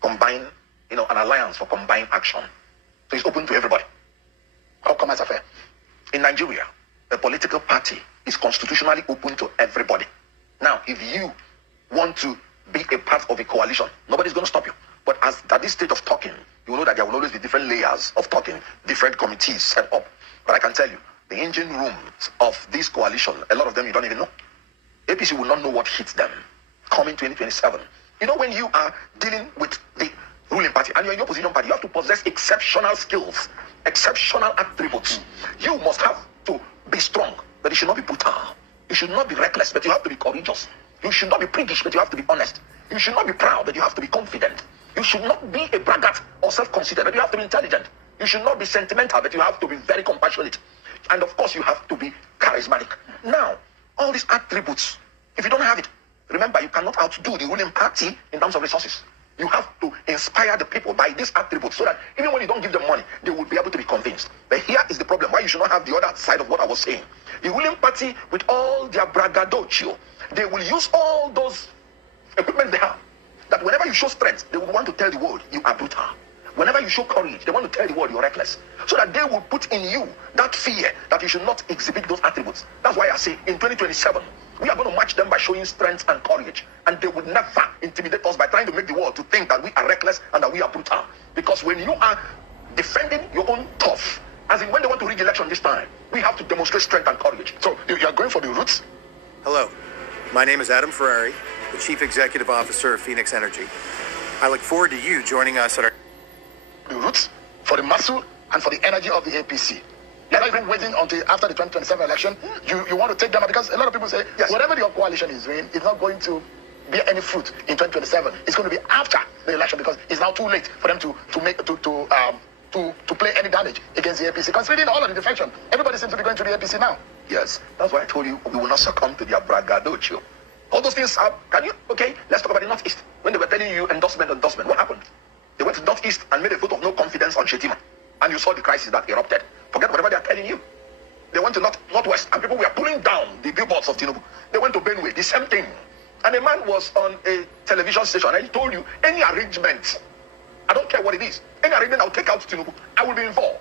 Combine, an alliance for combined action. So it's open to everybody. How come as a fair? In Nigeria, a political party is constitutionally open to everybody. Now, if you want to be a part of a coalition, nobody's going to stop you. But at this stage of talking, you know that there will always be different layers of talking, different committees set up. But I can tell you, the engine rooms of this coalition, a lot of them you don't even know. APC will not know what hits them coming 2027. You know, when you are dealing with the ruling party and you're in your opposition party, you have to possess exceptional skills, exceptional attributes. You must have to be strong, but you should not be brutal. You should not be reckless, but you have to be courageous. You should not be priggish, but you have to be honest. You should not be proud, but you have to be confident. You should not be a braggart or self-conceited, but you have to be intelligent. You should not be sentimental, but you have to be very compassionate. And of course, you have to be charismatic. Now, all these attributes, if you don't have it, remember, you cannot outdo the ruling party in terms of resources. You have to inspire the people by these attributes so that even when you don't give them money, they will be able to be convinced. But here is the problem, why you should not have the other side of what I was saying. The ruling party, with all their braggadocio, they will use all those equipment they have, that whenever you show strength, they will want to tell the world you are brutal. Whenever you show courage, they want to tell the world you're reckless. So that they will put in you that fear that you should not exhibit those attributes. That's why I say in 2027, we are going to match them by showing strength and courage. And they would never intimidate us by trying to make the world to think that we are reckless and that we are brutal. Because when you are defending your own turf, as in when they want to rig election this time, we have to demonstrate strength and courage. So you are going for the roots? Hello, my name is Adam Ferrari, the Chief Executive Officer of Phoenix Energy. I look forward to you joining us at our... The roots for the muscle and for the energy of the APC. You're not even waiting until after the 2027 election. You want to take them out, because a lot of people say, yes, whatever your coalition is doing is not going to bear any fruit in 2027. It's going to be after the election, because it's now too late for them to play any damage against the APC. Considering all of the defection, everybody seems to be going to the APC now. Yes, that's why I told you we will not succumb to their braggadocio. All those things are, okay, let's talk about the Northeast. When they were telling you endorsement, what happened? They went to Northeast and made a vote of no confidence on Shetima. And you saw the crisis that erupted. Forget whatever they are telling you. They went to Northwest and people were pulling down the billboards of Tinubu. They went to Benue, the same thing. And a man was on a television station and he told you, any arrangement, I don't care what it is, any arrangement I'll take out Tinubu, I will be involved.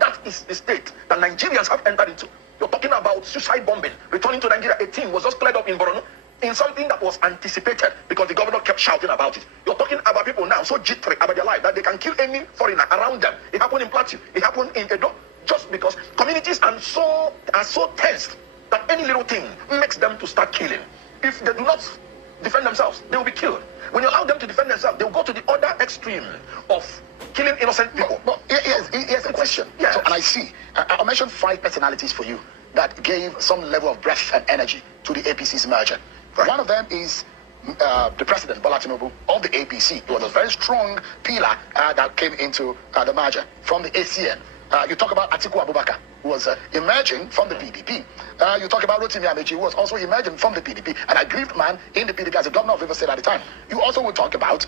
That is the state that Nigerians have entered into. You're talking about suicide bombing. Returning to Nigeria, 18 was just cleared up in Borno, in something that was anticipated because the governor kept shouting about it. You're talking about people now so jittery about their life that they can kill any foreigner around them. It happened in Plateau. It happened in Edo. Just because communities are so tensed that any little thing makes them to start killing. If they do not defend themselves, they will be killed. When you allow them to defend themselves, they will go to the other extreme of killing innocent people. But here's a question. Yes. So, and I see, I'll mention 5 personalities for you that gave some level of breath and energy to the APC's merger. Right. One of them is the president, Bola Tinubu, of the APC. He was a very strong pillar that came into the merger from the ACN. You talk about Atiku Abubakar, who was emerging from the PDP. You talk about Rotimi Amechi, who was also emerging from the PDP, and a aggrieved man in the PDP as the governor of Rivers State at the time. You also would talk about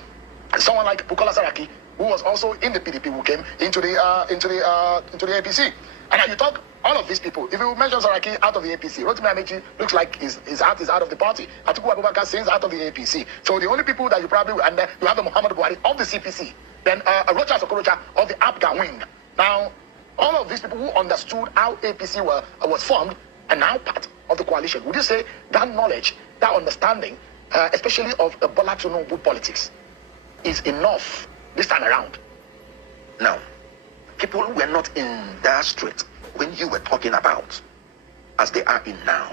someone like Bukola Saraki, who was also in the PDP, who came into the APC. And you talk all of these people. If you mention Saraki out of the APC, Rotimi Amechi looks like his heart is out of the party. Atiku Abubakar seems out of the APC. So the only people that you probably, and then you have the Muhammad Buhari of the CPC, then Rocha Sokorocha of the APGA wing. Now, all of these people who understood how APC was formed are now part of the coalition. Would you say that knowledge, that understanding, especially of Bola Tinubu politics, is enough this time around? Now, people were not in that strait when you were talking about as they are in now.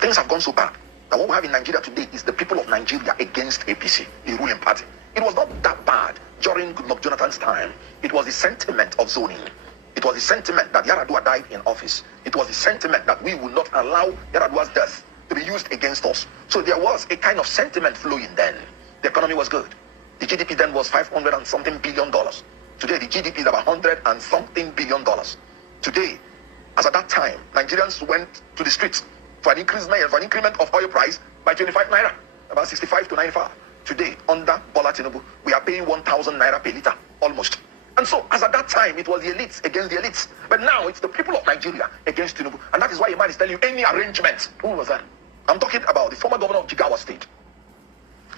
Things have gone so bad that what we have in Nigeria today is the people of Nigeria against APC, the ruling party. It was not that bad during Goodluck Jonathan's time. It was the sentiment of zoning. It was the sentiment that Yar'Adua died in office. It was the sentiment that we would not allow Yar'Adua's death to be used against us. So there was a kind of sentiment flowing then. The economy was good. The GDP then was $500 and something billion. Today the GDP is about $100 and something billion. Today, as at that time, Nigerians went to the streets for an increment of oil price by 25 naira, about 65 to 95. Today, under Bola Tinubu, we are paying 1,000 naira per litre, almost. And so, as at that time, it was the elites against the elites. But now, it's the people of Nigeria against Tinubu. And that is why a man is telling you any arrangement. Who was that? I'm talking about the former governor of Jigawa State,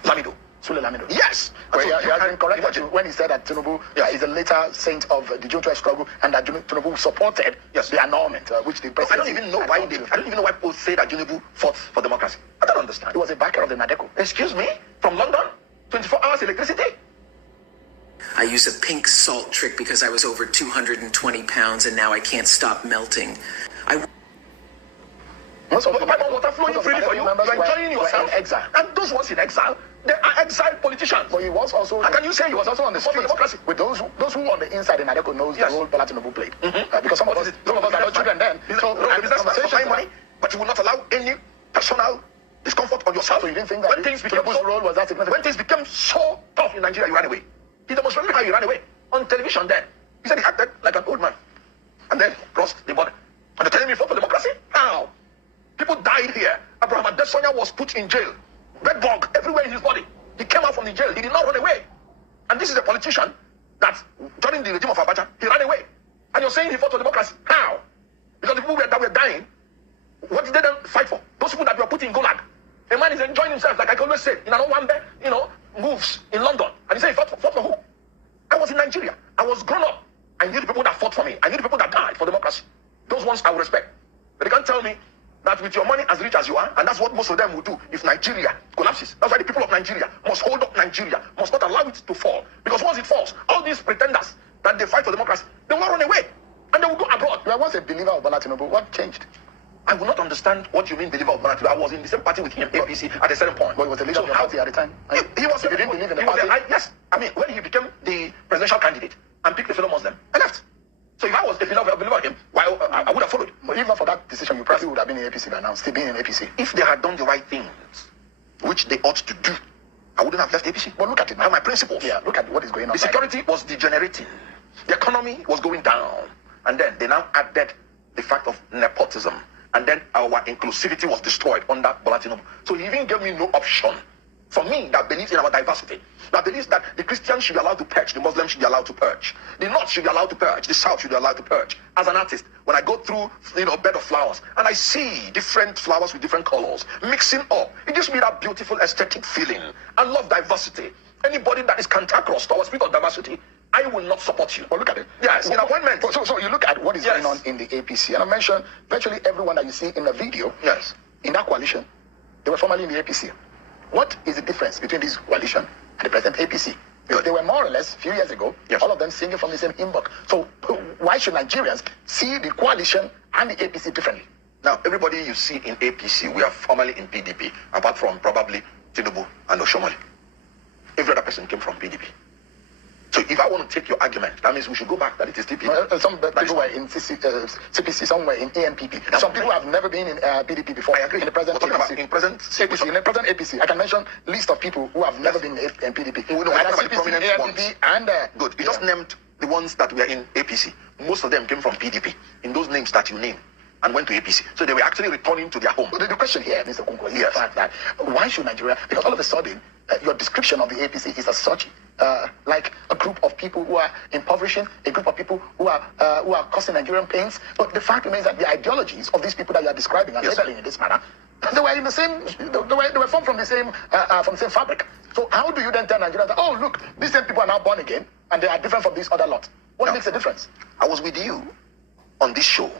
Lamido. Sule Lamido. Yes. Well, so you have been corrected when he said that Tinubu is a later saint of the June 12 struggle, and that Tinubu supported the annulment, which the president... I don't even know why people say that Tinubu fought for democracy. I don't understand. He was a backer of the Nadeko. Excuse me? From London? 24 hours electricity? I use a pink salt trick because I was over 220 pounds and now I can't stop melting. When pipe and water flowing freely for you. You're enjoying yourself. Exile. And those ones in exile, they are exiled politicians. But he was also. How can you say he was also on the street? Democracy. With those who on the inside in Adeko knows the role Bola Tinubu played. Because some of us are not children then. So businessman for money, but you will not allow any personal discomfort on yourself. So you didn't think that when things became role was that significant? When things became so tough in Nigeria, you ran away. He demonstrated how you ran away on television then. He said he acted like an old man. And then crossed the border. And they're telling me for democracy? How? People died here. Abraham Adesanya was put in jail. Red bug everywhere in his body. He came out from the jail. He did not run away. And this is a politician that, during the regime of Abacha, he ran away. And you're saying he fought for democracy? How? Because the people that were dying, what did they then fight for? Those people that were put in Gulag. A man is enjoying himself, like I always say, in an Owambe, moves in London. And he said he fought for who? I was in Nigeria. I was grown up. I knew the people that fought for me. I knew the people that died for democracy. Those ones I will respect. But they can't tell me that with your money as rich as you are, and that's what most of them will do if Nigeria collapses. That's why the people of Nigeria must hold up Nigeria, must not allow it to fall. Because once it falls, all these pretenders that they fight for democracy, they will run away. And they will go abroad. You are once a believer of Bola Tinubu. What changed? I will not understand what you mean believer of Bola Tinubu. I was in the same party with him, APC, at a certain point. But he was the leader of the party at the time. He was. He didn't believe in the party. Yes. I mean, when he became the presidential candidate and picked a fellow Muslim, I left. So if I was a believer of him, well, I would have followed. But even for that decision, you probably would have been in APC by now, still being in APC. If they had done the right things, which they ought to do, I wouldn't have left APC. But look at it now. And my principles. Yeah, look at what is going on. The security was degenerating. The economy was going down. And then they now added the fact of nepotism. And then our inclusivity was destroyed under Bola Tinubu. So he even gave me no option. For me, that believes in our diversity, that believes that the Christians should be allowed to purge, the Muslims should be allowed to purge, the North should be allowed to purge, the South should be allowed to purge. As an artist, when I go through, a bed of flowers, and I see different flowers with different colors mixing up, it gives me that beautiful aesthetic feeling. I love diversity. Anybody that is cantankerous towards people of diversity, I will not support you. But look at it. Yes, in appointment. So you look at what is going on in the APC, and I mentioned virtually everyone that you see in the video. Yes. In that coalition, they were formerly in the APC. What is the difference between this coalition and the present APC? Because they were more or less, a few years ago, all of them singing from the same hymn book. So why should Nigerians see the coalition and the APC differently? Now, everybody you see in APC, we are formerly in PDP, apart from probably Tinubu and Oshomole. Every other person came from PDP. So if I want to take your argument, that means we should go back that it is TPP. Some people were in CPC, some were in ANPP. Some people have never been in PDP before. I agree. In the present APC. about in present APC. In the present APC, I can mention list of people who have never been in PDP. We know CPC, prominent ANPP, and good. You just named the ones that were in APC. Most of them came from PDP. In those names that you named, and went to APC. So they were actually returning to their home. The question here, Mr. Kunko, is the fact that why should Nigeria, because all of a sudden, your description of the APC is as such like a group of people who are impoverishing, a group of people who are causing Nigerian pains. But the fact remains that the ideologies of these people that you are describing and labeling in this manner, they were in the same, they were formed from the same fabric. So how do you then tell Nigerians that, oh look, these same people are now born again and they are different from these other lot? What makes a difference? I was with you on this show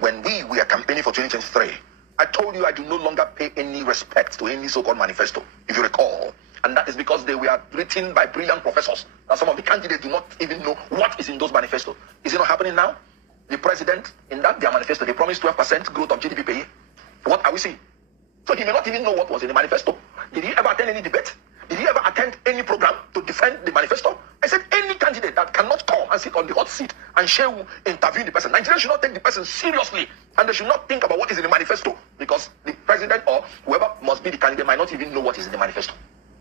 when we were campaigning for 2023. I told you I do no longer pay any respect to any so-called manifesto, if you recall. And that is because they were written by brilliant professors. And some of the candidates do not even know what is in those manifestos. Is it not happening now? The president, in their manifesto, they promised 12% growth of GDP per year. What are we seeing? So he may not even know what was in the manifesto. Did he ever attend any debate? Did he ever attend any program to defend the manifesto? I said any candidate that cannot come and sit on the hot seat and share who interview the person. Nigerians should not take the person seriously, and they should not think about what is in the manifesto, because the president or whoever must be the candidate might not even know what is in the manifesto.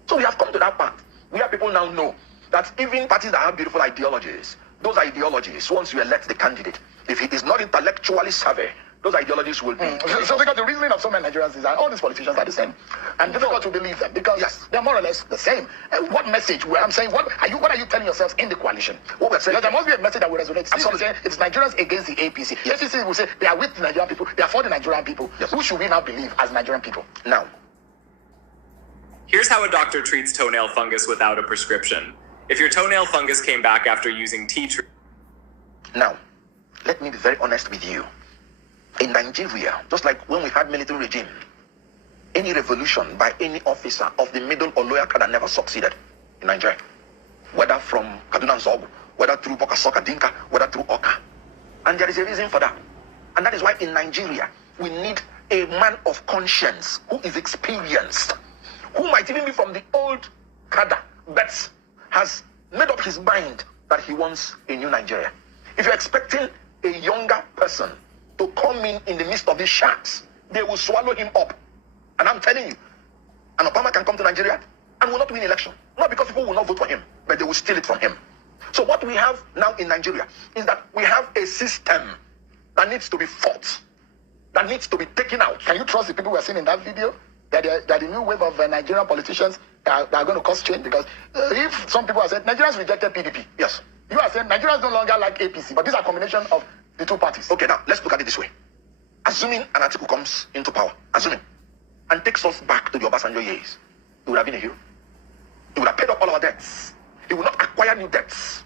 So we have come to that part where people now know that even parties that have beautiful ideologies, those ideologies, once you elect the candidate, if he is not intellectually savvy, those ideologies will be... So because the reasoning of so many Nigerians is that all these politicians are the same. And difficult to believe them because they're more or less the same. What message? I'm saying, what are you telling yourselves in the coalition? What we're saying, there must be a message that will resonate. Absolutely. Saying it's Nigerians against the APC. Yes. APC will say they are with the Nigerian people, they are for the Nigerian people. Yes. Who should we now believe as Nigerian people? Now, here's how a doctor treats toenail fungus without a prescription. If your toenail fungus came back after using tea tree... Now, let me be very honest with you. In Nigeria, just like when we had military regime, any revolution by any officer of the middle or lower cadre never succeeded in Nigeria. Whether from Kaduna and Zobu, whether through Bokasoka Dinka, whether through Oka. And there is a reason for that. And that is why in Nigeria, we need a man of conscience who is experienced, who might even be from the old cadre, but has made up his mind that he wants a new Nigeria. If you're expecting a younger person to come in the midst of these sharks, they will swallow him up. And I'm telling you, an Obama can come to Nigeria and will not win election. Not because people will not vote for him, but they will steal it from him. So what we have now in Nigeria is that we have a system that needs to be fought, that needs to be taken out. Can you trust the people who are seen in that video? That the new wave of Nigerian politicians that are going to cause change? Because if some people are saying Nigerians rejected PDP, yes. You are saying Nigerians no longer like APC, but these are a combination of the two parties. Okay, now let's look at it this way. Assuming an article comes into power, assuming, and takes us back to the Obasanjo years, he would have been a hero. He would have paid up all our debts. He would not acquire new debts.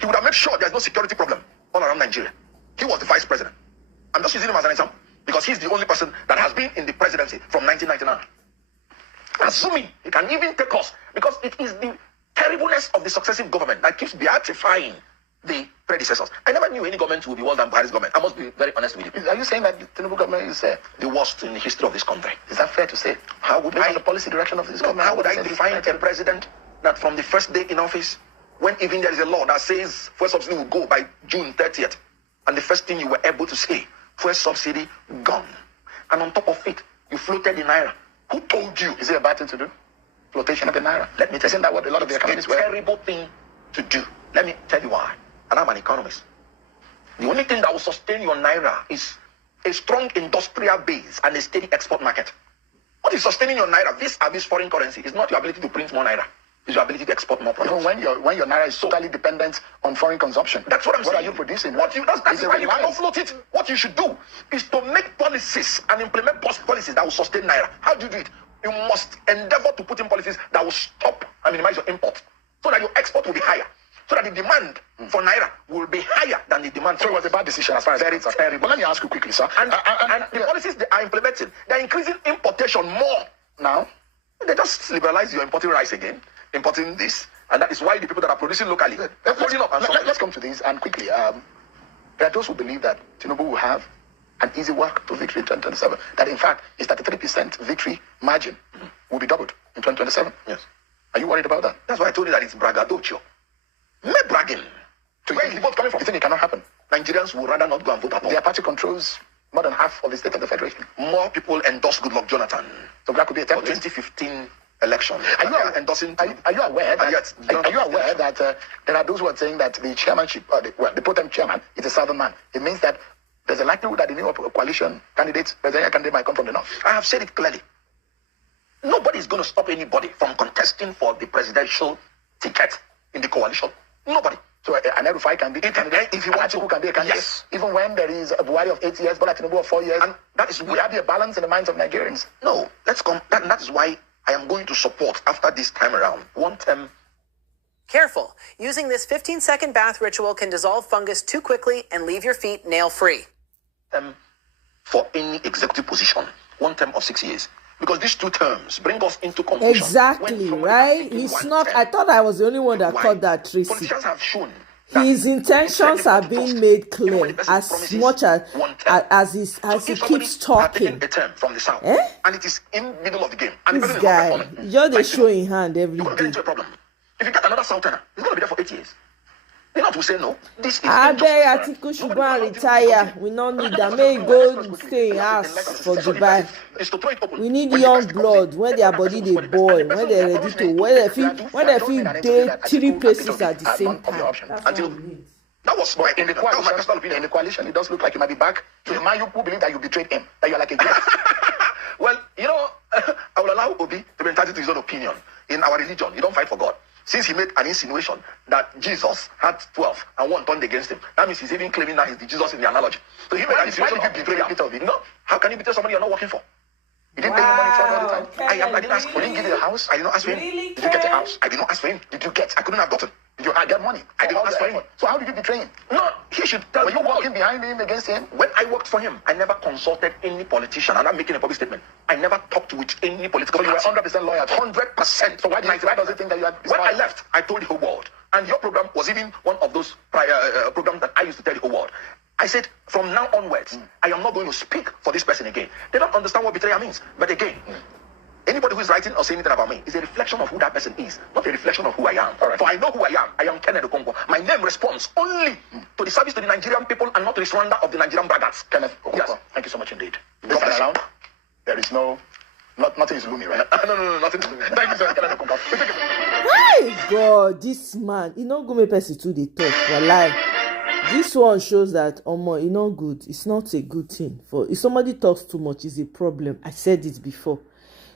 He would have made sure there's no security problem all around Nigeria. He was the vice president. I'm just using him as an example because he's the only person that has been in the presidency from 1999. Assuming he can even take us, because it is the terribleness of the successive government that keeps beatifying the predecessors. I never knew any government would be worse than Buhari's government. I must be very honest with you. Are you saying that the Tinubu government is the worst in the history of this country? Is that fair to say? How would Based on the policy direction of this government? How would I define a president that from the first day in office, when even there is a law that says fuel subsidy will go by June 30th, and the first thing you were able to say, fuel subsidy gone, and on top of it, you floated the naira. Who told you? Is it a bad thing to do? Flotation of the naira? Let me tell you. Isn't that what a lot of the economists were? It's a terrible thing to do. Let me tell you why. And I'm an economist. The only thing that will sustain your naira is a strong industrial base and a steady export market. What is sustaining your naira vis-a-vis foreign currency is not your ability to print more naira. It's your ability to export more products. When your naira is totally dependent on foreign consumption. That's what I'm saying. What are you producing? That's why you cannot float it. What you should do is to make policies and implement policies that will sustain naira. How do you do it? You must endeavor to put in policies that will stop and minimize your import, so that your export will be higher, so that the demand for naira will be higher than the demand. So it was a bad decision as far as very terrible. But let me ask you quickly, sir. And the policies they are implementing, they are increasing importation more now. They just liberalize your importing rice again, importing this, and that is why the people that are producing locally are holding up. Let's come to this and quickly. There are those who believe that Tinubu will have an easy work to victory in 2027. That in fact, his 33% victory margin will be doubled in 2027. Yes. Are you worried about that? That's why I told you that it's braggadocio. Me bragging. So where is the vote coming from? You think it cannot happen? Nigerians would rather not go and vote at all. Their party controls more than half of the state of the federation. More people endorse Goodluck Jonathan. So that could be a template. 2015 election. Are you aware that there are those who are saying that the chairmanship, the pro tem chairman, is a southern man? It means that there's a likelihood that the new coalition candidate, presidential candidate, might come from the north. I have said it clearly. Nobody is going to stop anybody from contesting for the presidential ticket in the coalition. Nobody. So an Erufai can be a candidate. If you want to, who can be a candidate. Yes. Even when there is a Buhari of 8 years, Bola Tinubu of 4 years. And that is will there be a balance in the minds of Nigerians? No. Let's come. That is why I am going to support after this time around one term. Careful. Using this 15-second bath ritual can dissolve fungus too quickly and leave your feet nail-free. For any executive position, one term of 6 years. Because these 2 terms bring us into confusion. Exactly, right? He snuck. I thought I was the only one that caught that, Tracy. Politicians have shown his intentions are being made clear as much as he keeps talking. A term from the south, and it is in the middle of the game. And this guy, you're the show in hand every day. You're going to get into a problem. If you get another southerner, he's going to be there for 8 years. They're not to say no. This is I beg Atiku should go and retire. We don't need that. May go stay in house for Dubai. We need young blood when their body they boil, when they're ready to, when they feel they 3 places at the same time. That was my in the coalition. It does look like you might be back to the man who believe that you betrayed him, that you're like a genius. Well, I will allow Obi to be entitled to his own opinion. In our religion, you don't fight for God. Since he made an insinuation that Jesus had 12 and 1 turned against him, that means he's even claiming that he's the Jesus in the analogy. So he made an insinuation of betrayal. No, how can you betray somebody you're not working for? You didn't pay him money for all the time. I didn't ask for him. He didn't give you a house. I did not ask for him. Did you get a house? I did not ask for him. Did you get? I couldn't have gotten. Did you get money? I did not ask for him. So how did you betray him? No, he should tell me. Were you walking behind him against him? When I worked for him, I never consulted any politician. And I'm making a public statement. I never talked with any political party. So you were 100% loyal. 100%. So why does it think that you had? When I left, I told the whole world. And your program was even one of those programs that I used to tell the whole world. I said, from now onwards, I am not going to speak for this person again. They don't understand what betrayal means. But again, anybody who is writing or saying anything about me is a reflection of who that person is, not a reflection of who I am. For I know who I am. I am Kenneth Okonkwo. My name responds only to the service to the Nigerian people and not to the surrender of the Nigerian braggarts. Kenneth Okonkwo, yes. Thank you so much indeed. This time around, there is nothing is looming, right? No, nothing is looming. Thank you, sir. Kenneth Okonkwo. Hi, God, this man, he not go make person to the talk. Wallahi. This one shows that it's not good. It's not a good thing. For if somebody talks too much, it's a problem. I said it before.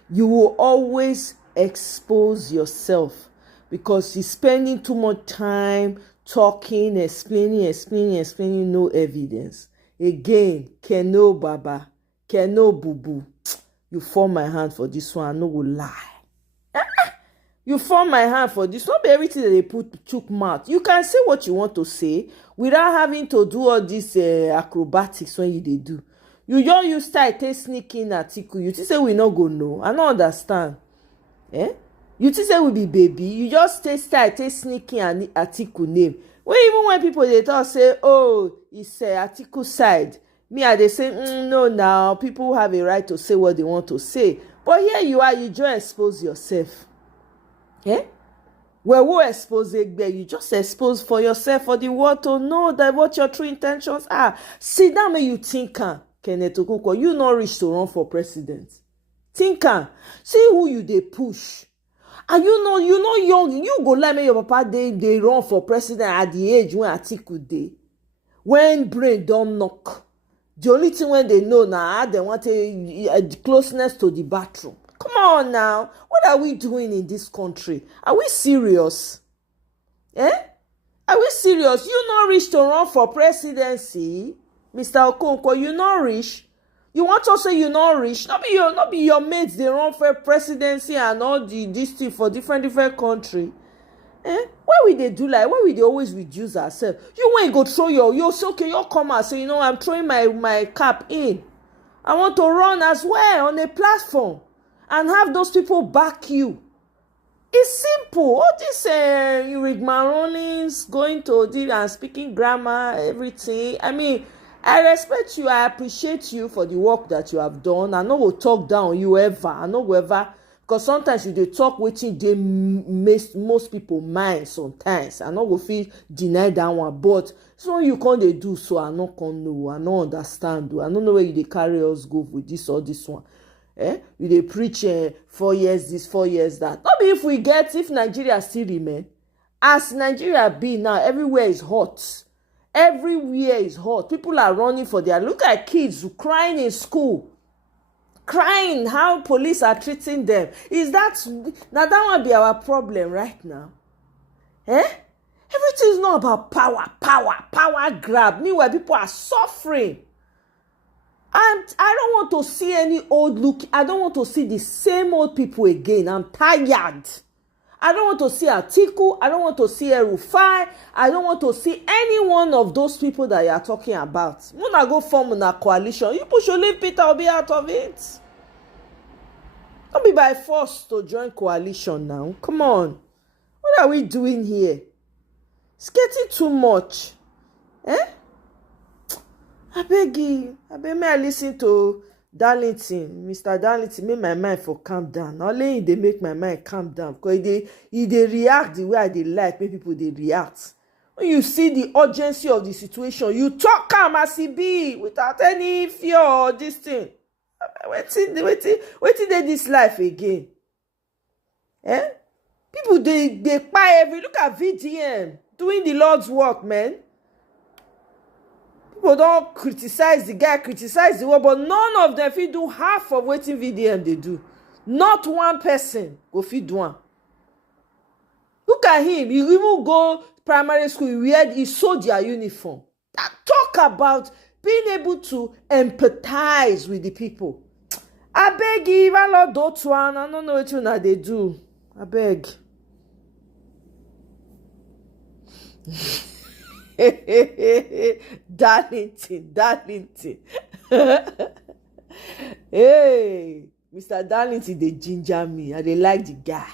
You will always expose yourself because you're spending too much time talking, explaining, no evidence. Again, Keno Baba, Keno Bubu. You form my hand for this one. I no go lie. You form my hand for this. Not be everything that they put chook mouth. You can say what you want to say without having to do all these acrobatics when they do. You start sneaking article. You think say we not go know. I don't understand. You think say we be baby. You just start sneaking an article name. When people they talk say, oh, it's article side. They say, no, now people have a right to say what they want to say. But here you are, you just expose yourself. Well, who expose it? You just expose for yourself, for the world to know that what your true intentions are. Sit down and you think, Kenneth Okonkwo, you not reach to run for president. Think, see who you they push. And you know young, you go like me your papa they run for president at the age when article day. When brain don't knock. The only thing when they know now, they want a closeness to the bathroom. Come on now. What are we doing in this country? Are we serious? Are we serious? You not reach to run for presidency, Mr. Okonkwo. You not reach. You want to say you not reach? Not be your mates. They run for presidency and all this thing for different country. Why will they do like? Why will they always reduce ourselves? You want to go throw you say okay, you come out say I'm throwing my cap in. I want to run as well on a platform. And have those people back you. It's simple. All this rigmaronings, going to deal and speaking grammar, everything. I mean, I respect you. I appreciate you for the work that you have done. I know we'll talk down on you ever. I know ever. Because sometimes you they talk waiting they most people mind sometimes. I know we feel deny that one. But so you can't they do so. I not can know. I don't understand. I don't know where you they carry us go with this or this one. You they preach 4 years this, 4 years that. Not be if Nigeria still remain. As Nigeria be now, everywhere is hot. Everywhere is hot. People are running for their. Look at kids crying in school. Crying how police are treating them. That will be our problem right now? Everything is not about power grab. Meanwhile, people are suffering. And I don't want to see any old look. I don't want to see the same old people again. I'm tired. I don't want to see Atiku. I don't want to see Erufai. I don't want to see any one of those people that you are talking about. When I go form a coalition, you people should leave Peter Obi out of it. Don't be by force to join coalition now. Come on. What are we doing here? It's getting too much. I beg me I listen to Darlington, Mr. Darlington, make my mind for calm down. Only they make my mind calm down because they react the way they like, make people they react. When you see the urgency of the situation, you talk calm as it be without any fear or this thing. Waiting they this life again. People they buy every look at VDM doing the Lord's work, man. People don't criticize the guy, criticize the world, but none of them fit do half of what VDM they do. Not one person go fit do one. Look at him. He even go primary school. He sold their uniform. Talk about being able to empathize with the people. I beg you, I love that one. I don't know what they do. I beg. Darlington. Hey, Mr. Darlington, they ginger me. I they like the guy.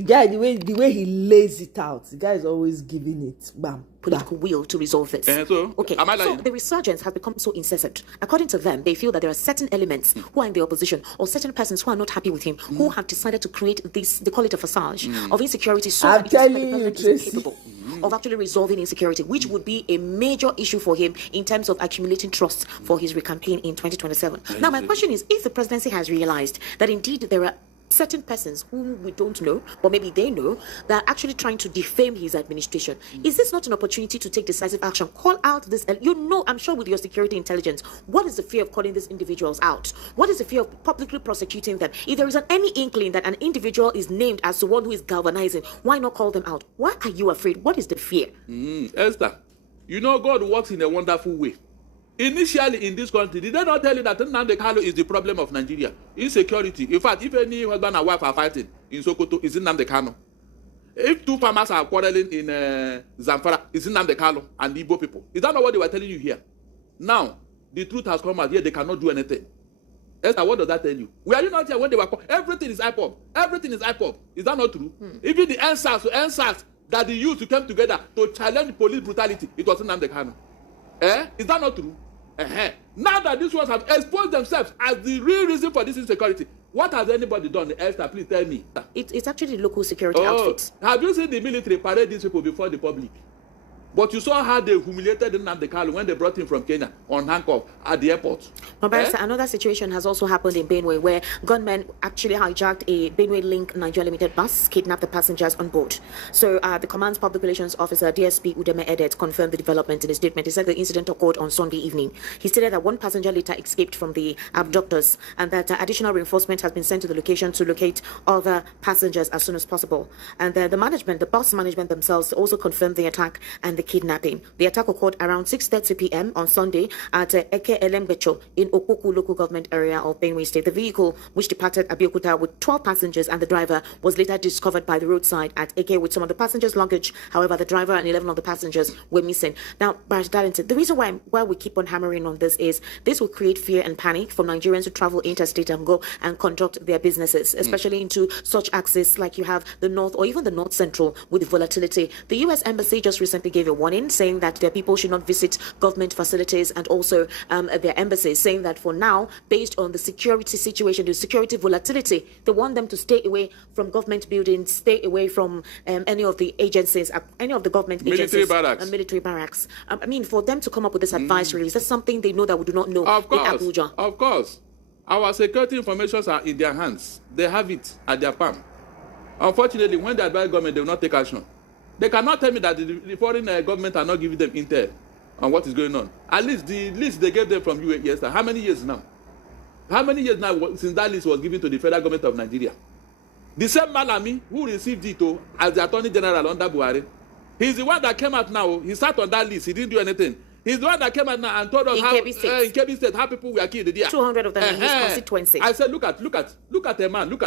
The guy, the way he lays it out, the guy is always giving it. Bam. Political will to resolve this. So The resurgence has become so incessant. According to them, they feel that there are certain elements who are in the opposition or certain persons who are not happy with him who have decided to create this, they call it a facade of insecurity, so I'm that telling the you, president is incapable of actually resolving insecurity, which would be a major issue for him in terms of accumulating trust for his campaign in 2027. Now, my question is, if the presidency has realized that indeed there are certain persons whom we don't know, or maybe they know, that are actually trying to defame his administration, is this not an opportunity to take decisive action? Call out this, I'm sure with your security intelligence, what is the fear of calling these individuals out? What is the fear of publicly prosecuting them? If there is any inkling that an individual is named as the one who is galvanizing, why not call them out? Why are you afraid? What is the fear? Esther, God works in a wonderful way. Initially in this country, did they not tell you that Nnamdi Kanu is the problem of Nigeria? Insecurity. In fact, if any husband and wife are fighting in Sokoto, it's Nnamdi Kanu. If two farmers are quarreling in Zamfara, it's Nnamdi Kanu and the Igbo people. Is that not what they were telling you here? Now, the truth has come out here, they cannot do anything. Esther, what does that tell you? Were you not here when they were everything is IPOB. Everything is IPOB. Is that not true? Even the NSAS that they used to come together to challenge police brutality, it was Nnamdi Kanu. Is that not true? Now that these ones have exposed themselves as the real reason for this insecurity, what has anybody done? Esther, please tell me. It's actually the local security outfits. Have you seen the military parade these people before the public? But you saw how they humiliated Nnamdi Kanu when they brought him from Kenya on handcuff at the airport. Another situation has also happened in Benue, where gunmen actually hijacked a Benue Link Nigeria Limited bus, kidnapped the passengers on board. So the command's public relations officer, DSP Udeme Edet, confirmed the development in his statement. He said the incident occurred on Sunday evening. He stated that one passenger later escaped from the abductors and that additional reinforcement has been sent to the location to locate other passengers as soon as possible. And the bus management themselves also confirmed the attack and the kidnapping. The attack occurred around 6:30 p.m. on Sunday at Eke Elembecho in Opoku local government area of Benue State. The vehicle, which departed Abeokuta with 12 passengers and the driver, was later discovered by the roadside at Eke with some of the passengers' luggage. However, the driver and 11 of the passengers were missing. Now, Barrister Darlington, the reason why we keep on hammering on this is this will create fear and panic for Nigerians who travel interstate and go and conduct their businesses, especially into such axis like you have the North or even the North Central with the volatility. The U.S. Embassy just recently gave a warning saying that their people should not visit government facilities and also their embassies, saying that for now, based on the security situation, the security volatility, they want them to stay away from government buildings, stay away from any of the agencies, any of the government agencies, military barracks. I mean, for them to come up with this advisory, is that something they know that we do not know in Abuja? Of course. Our security information are in their hands. They have it at their palm. Unfortunately, when they advise government, they will not take action. They cannot tell me that the foreign government are not giving them intel on what is going on. At least the list they gave them from UAE yesterday. How many years now? How many years now since that list was given to the federal government of Nigeria? The same Malami who received it as the Attorney General under Buhari, he's the one that came out now. He sat on that list. He didn't do anything. He's the one that came out now and told us in Kebbi State how people were killed there. 200 of them in his constituency. I said, look at a man.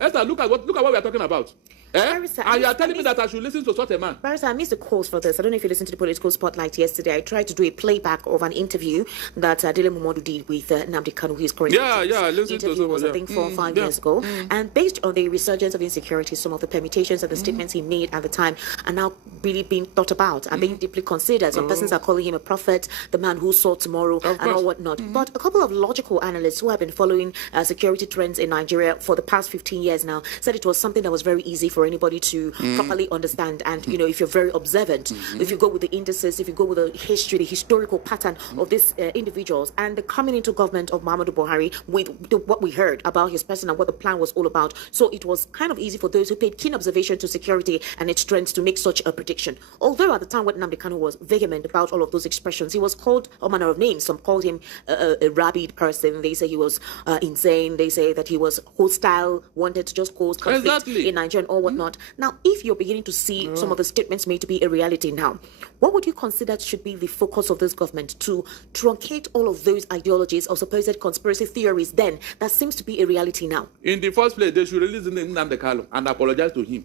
Esther, look at what we are talking about. Barrister, and you are telling me that I should listen to such a man? Barrister, I missed the calls for this. I don't know if you listened to the Political Spotlight yesterday. I tried to do a playback of an interview that Dele Momodu did with Nnamdi Kanu, who is currently I listened to so much. I think 4 or 5 years ago. And based on the resurgence of insecurity, some of the permutations and the statements he made at the time are now really being thought about, are being deeply considered. Some persons are calling him a prophet, the man who saw tomorrow, and all whatnot. But a couple of logical analysts who have been following security trends in Nigeria for the past 15 years now said it was something that was very easy for anybody to properly understand. And if you're very observant, if you go with the indices, if you go with the history, the historical pattern of these individuals, and the coming into government of Muhammadu Buhari with what we heard about his person and what the plan was all about, so it was kind of easy for those who paid keen observation to security and its trends to make such a prediction. Although at the time when Nnamdi Kanu was vehement about all of those expressions, he was called all manner of names. Some called him a rabid person. They say he was insane. They say that he was hostile, wanted to just cause conflict in Nigeria and all whatnot. Now, if you're beginning to see some of the statements made to be a reality now, what would you consider should be the focus of this government to truncate all of those ideologies or supposed conspiracy theories then that seems to be a reality now? In the first place, they should release Nnamdi Kanu and apologize to him.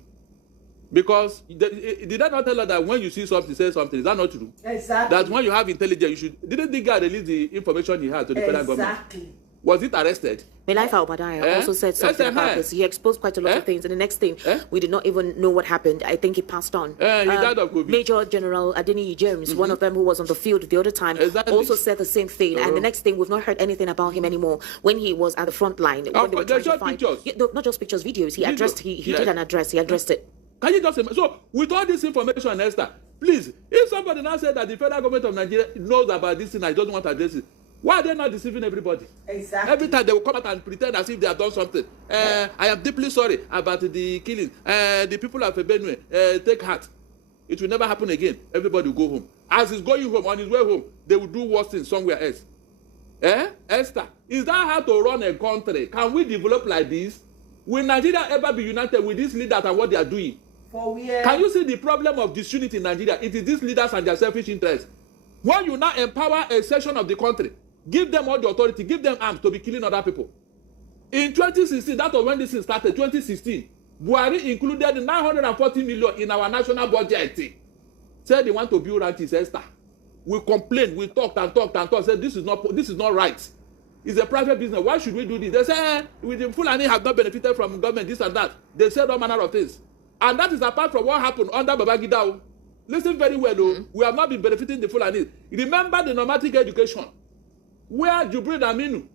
Because did I not tell her that when you see something, say something? Is that not true? Exactly. That when you have intelligence, you should. Didn't the guy release the information he had to the federal government? Was it arrested? Melaifa Obadiah also said something about this. He exposed quite a lot of things. And the next thing, we did not even know what happened. I think he passed on. He died of COVID. Major General Adeniyi James, one of them who was on the field the other time, also said the same thing. And the next thing, we've not heard anything about him anymore. When he was at the front line, when they were trying to find... pictures. No, not just pictures, videos. He addressed, he did an address. He addressed it. Can you just imagine? So, with all this information, Esther, please, if somebody now said that the federal government of Nigeria knows about this thing and doesn't want to address it, why are they not deceiving everybody? Exactly. Every time they will come out and pretend as if they have done something. I am deeply sorry about the killing. The people of Benue, take heart. It will never happen again. Everybody will go home. As he's going home, on his way home, they will do worse things somewhere else. Esther, is that how to run a country? Can we develop like this? Will Nigeria ever be united with these leaders and what they are doing? Can you see the problem of disunity in Nigeria? It is these leaders and their selfish interests. When you now empower a section of the country, give them all the authority, give them arms to be killing other people. In 2016, that was when this thing started, 2016, Buhari included 940 million in our national budget. Said they want to build ranches, Esther. We complained, we talked and talked and talked, said this is not right. It's a private business. Why should we do this? They say, with the Fulani have not benefited from government, this and that. They said all manner of things. And that is apart from what happened under Babangida. Listen very well, though. We have not been benefiting the Fulani. Remember the nomadic education, where Jubril Aminu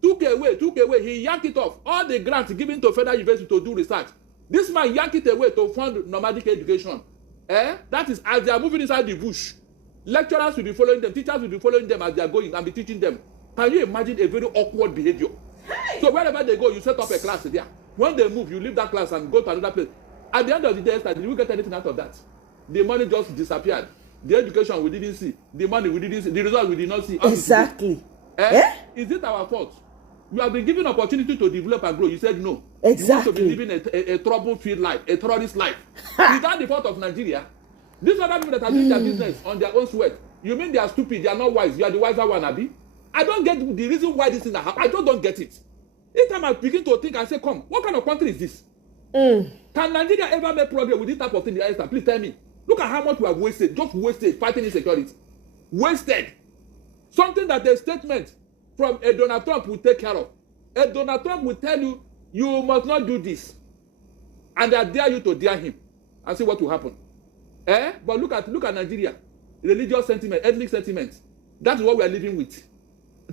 took away, he yanked it off. All the grants given to federal university to do research. This man yanked it away to fund nomadic education. That is as they are moving inside the bush. Lecturers will be following them, teachers will be following them as they are going and be teaching them. Can you imagine a very awkward behavior? Hey. So wherever they go, you set up a class there. When they move, you leave that class and go to another place. At the end of the day, did we get anything out of that? The money just disappeared. The education we didn't see. The money we didn't see. The result we did not see. Exactly. Is it our fault? You have been given opportunity to develop and grow. You said no. Exactly. You want to be living a trouble-filled life, a terrorist life. Is that the fault of Nigeria? These other people that are doing their business on their own sweat, you mean they are stupid, they are not wise, you are the wiser one, Abi? I don't get the reason why this thing happened. I just don't get it. Each time I begin to think, I say, come, what kind of country is this? Can Nigeria ever make progress with this type of thing? Please tell me. Look at how much we have wasted, just wasted fighting insecurity. Wasted. Something that a statement from a Donald Trump will take care of. A Donald Trump will tell you, you must not do this. And I dare you to dare him. And see what will happen. But look at Nigeria. Religious sentiment, ethnic sentiment. That's what we are living with.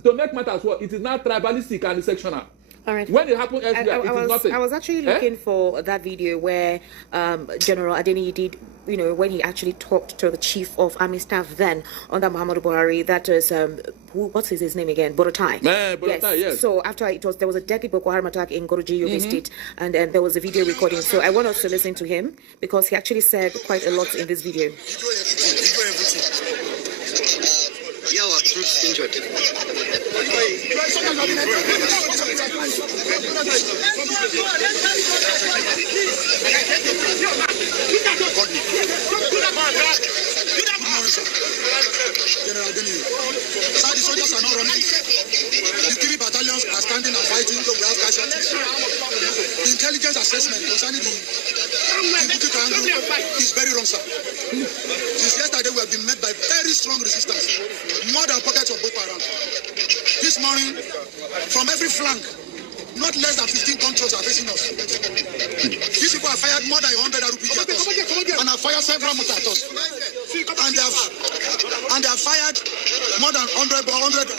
To make matters worse, it is now tribalistic and sectional. All right. When it happened elsewhere, it is nothing. I was actually looking for that video where General Adeniyi did, when he actually talked to the chief of army staff then under Muhammadu Buhari. That is, what's his name again? Borotai. Yes. So after there was a deadly Boko Haram attack in Goroji, Yobe State, and there was a video recording. So I want us to listen to him because he actually said quite a lot in this video. Yeah, our troops injured. General Adeniyi, sir, the soldiers are not running. The 3 battalions are standing and fighting, so we have casualties. The intelligence assessment concerning the Bukit angle is very wrong, sir. Since yesterday, we have been met by very strong resistance, more than pockets of Boko Haram. This morning, from every flank, not less than 15 controls are facing us. These people have fired more than 100 RPG at us, and have fired several mortars at us. And they have fired more than 100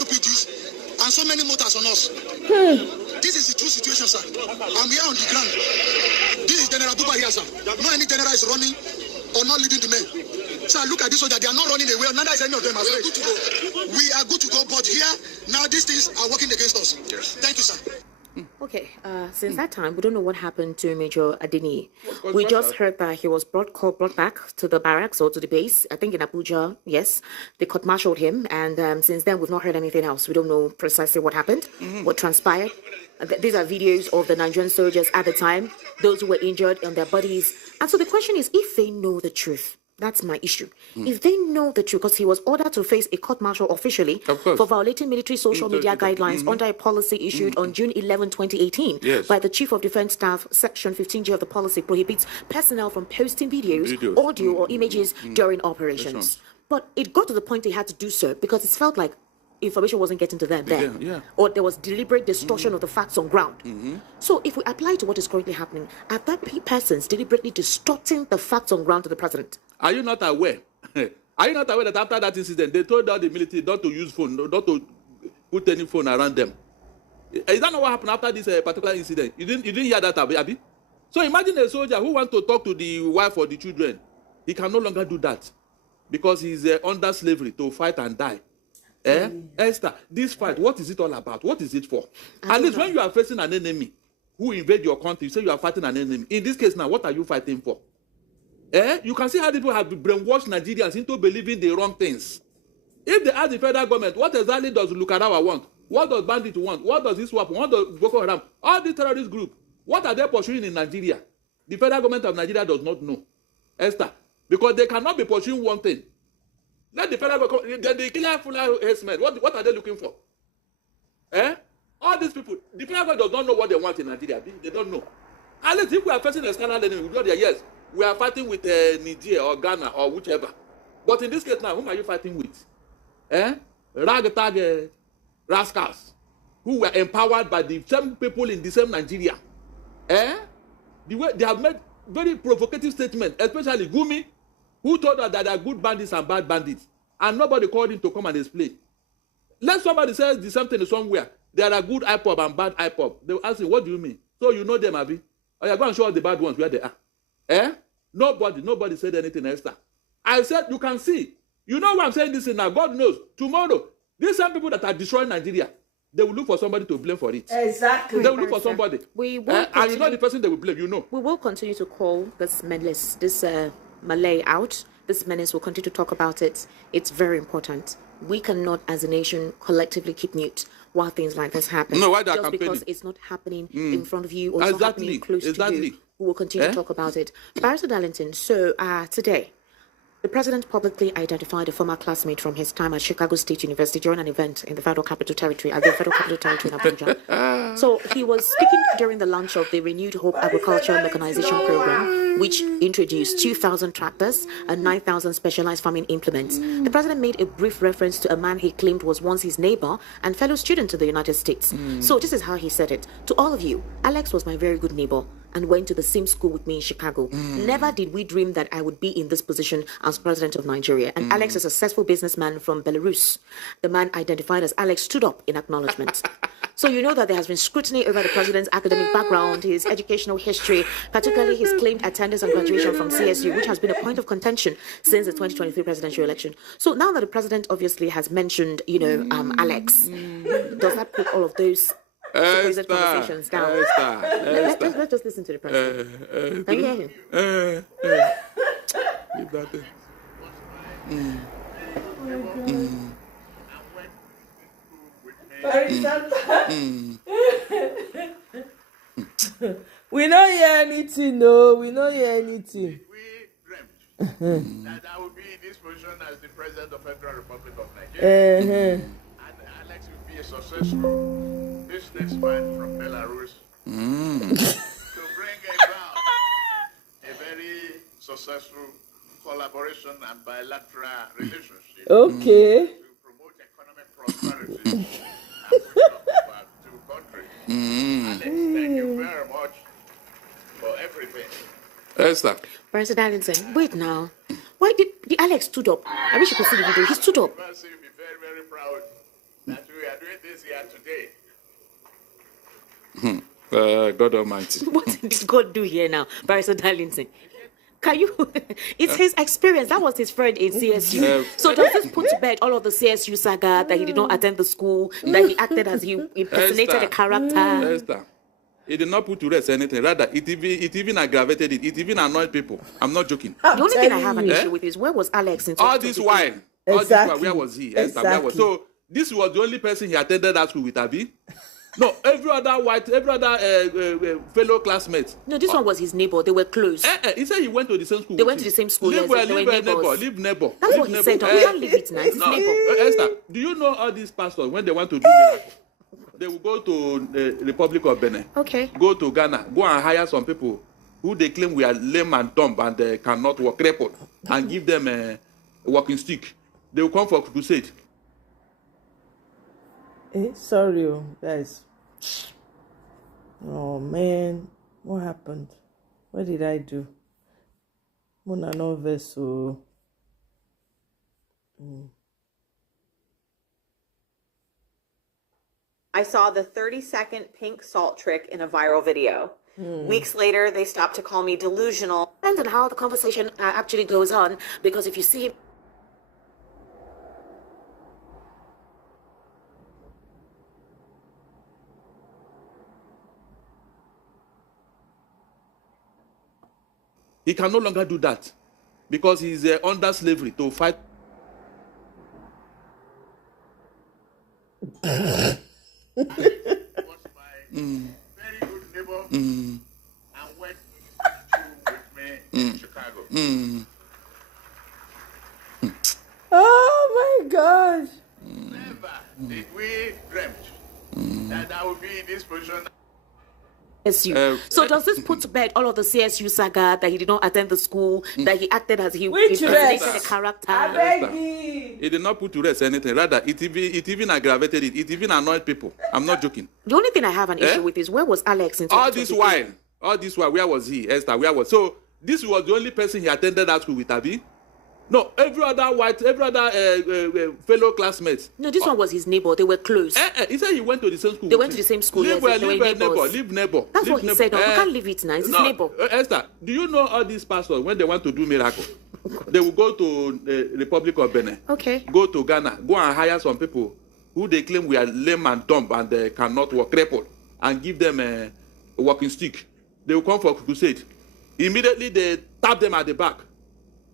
RPGs and so many mortars on us. This is the true situation, sir. I'm here on the ground. This is General Buba here, sir. No any general is running or not leading the men. Sir, look at this soldier. They are not running away. Neither is any of them. We are good to go. We are good to go. But here, now these things are working against us. Yes. Thank you, sir. Okay, since that time, we don't know what happened to Major Adeniyi. We just heard that he was brought back to the barracks or to the base, I think in Abuja, yes. They court-martialed him, and since then, we've not heard anything else. We don't know precisely what happened, what transpired. These are videos of the Nigerian soldiers at the time, those who were injured on their bodies. And so the question is, if they know the truth, that's my issue. If they know the truth, because he was ordered to face a court-martial officially for violating military social media guidelines under a policy issued on June 11, 2018 by the Chief of Defense Staff. Section 15G of the policy prohibits personnel from posting videos, audio, or images during operations. But it got to the point they had to do so because it felt like information wasn't getting to them there. Yeah. Or there was deliberate distortion of the facts on ground. So if we apply to what is currently happening, are that persons deliberately distorting the facts on ground to the president? Are you not aware? Are you not aware that after that incident, they told all the military not to use phone, not to put any phone around them? Is that not what happened after this particular incident? You didn't hear that, Abi? So imagine a soldier who wants to talk to the wife or the children. He can no longer do that because he's under slavery to fight and die. Esther, this fight, what is it all about? What is it for? At least when you are facing an enemy who invade your country, you say you are fighting an enemy. In this case now, what are you fighting for? You can see how people have brainwashed Nigerians into believing the wrong things. If they ask the federal government, what exactly does Lukarawa want? What does Bandit want? What does this want? What does Boko Haram? All these terrorist groups, what are they pursuing in Nigeria? The federal government of Nigeria does not know. Esther, because they cannot be pursuing one thing. Let the federal government, the killer herdsmen, what are they looking for? All these people, the federal government does not know what they want in Nigeria. They don't know. At least if we are facing a scandal, then we go there, yes, we are fighting with Niger or Ghana or whichever. But in this case now, whom are you fighting with? Ragtag rascals who were empowered by the same people in the same Nigeria. The way they have made very provocative statements, especially Gumi, who told us that there are good bandits and bad bandits, and nobody called him to come and explain. Let somebody say the same thing somewhere. There are good IPOB and bad IPOB. They will ask you, what do you mean? So you know them, Abi? Or you're going to show us the bad ones where they are. Nobody said anything extra. I said, you can see. You know why I'm saying this now? God knows. Tomorrow, these same people that are destroying Nigeria, they will look for somebody to blame for it. Exactly. They will look for somebody. We will and you know the person they will blame, you know. We will continue to call this Malay out. This menace will continue to talk about it. It's very important. We cannot, as a nation, collectively keep mute while things like this happen. No, why that just because it's not happening in front of you or it's not happening close to you. We will continue to talk about it. Barrister Darlington, so today, the president publicly identified a former classmate from his time at Chicago State University during an event in the Federal Capital Territory, in Abuja. So he was speaking during the launch of the Renewed Hope Agricultural Mechanization Program, which introduced 2,000 tractors and 9,000 specialized farming implements. The president made a brief reference to a man he claimed was once his neighbor and fellow student to the United States. So this is how he said it. To all of you, Alex was my very good neighbor and went to the same school with me in Chicago. Never did we dream that I would be in this position as president of Nigeria. And Alex, a successful businessman from Belarus. The man identified as Alex stood up in acknowledgement. So you know that there has been scrutiny over the president's academic background, his educational history, particularly his claimed attendance and graduation from CSU, which has been a point of contention since the 2023 presidential election. So now that the president obviously has mentioned, Alex, does that put all of those supposed conversations down? Let's just listen to the president. Can you hear him? Leave that thing. We don't hear anything, no. We don't hear anything. We dreamt that I would be in this position as the president of the Federal Republic of Nigeria. And Alex would be a successful businessman from Belarus to bring about a very successful collaboration and bilateral relationship. Okay. To promote economic prosperity and freedom of our two countries. Alex, thank you very much for everything. Esther. Barrister Darlington, wait now. Why did Alex stood up? I wish you could see the video. He stood up. You must be very, very proud that we are doing this here today. God Almighty. What did God do here now, Barrister Darlington? Can you? It's his experience. That was his friend in CSU. So does this put to bed all of the CSU saga that he did not attend the school, that he acted as he impersonated a character? Esther, it did not put to rest anything. Rather, it even aggravated it. It even annoyed people. I'm not joking. The only thing I have an issue with is where was Alex in all this while? Exactly. All this while, where was he? Esther, Exactly. where was? So this was the only person he attended that school with, Abi? No, every other fellow classmate. No, this one was his neighbor. They were close. He said he went to the same school. They went to the same school. Leave neighbor. That's what he said. We can't leave it now. It's his neighbor. Esther, do you know all these pastors, when they want to do miracle, they will go to the Republic of Benin. Okay. Go to Ghana. Go and hire some people who they claim we are lame and dumb and they cannot walk, crippled, and give them a walking stick. They will come for crusade. Sorry, guys. Oh man, what happened? What did I do? Mona no vessel. I saw the 30-second pink salt trick in a viral video. Weeks later, they stopped to call me delusional. Depends on how the conversation actually goes on, because if you see... He can no longer do that because he's under slavery to fight. Was my very good neighbor and went to with me in Chicago. Oh my gosh. Never did we dreamt that I would be in this position. CSU. So does this put to bed all of the CSU saga that he did not attend the school, that he acted as he impersonated a character? I beg you. It did not put to rest anything. Rather, it even aggravated it. It even annoyed people. I'm not joking. The only thing I have an issue with is, where was Alex in all this while, where was he, Esther? Where was... So this was the only person he attended that school with, Abi? No, every other fellow classmates. No, this one was his neighbor. They were close. He said he went to the same school. They went to the same school. Leave neighbor. That's what he said. You can't leave it now. It's his neighbor. Esther, do you know all these pastors, when they want to do miracle, they will go to the Republic of Benin. Okay. Go to Ghana. Go and hire some people who they claim we are lame and dumb and they cannot walk, crippled, and give them a walking stick. They will come for crusade. Immediately they tap them at the back.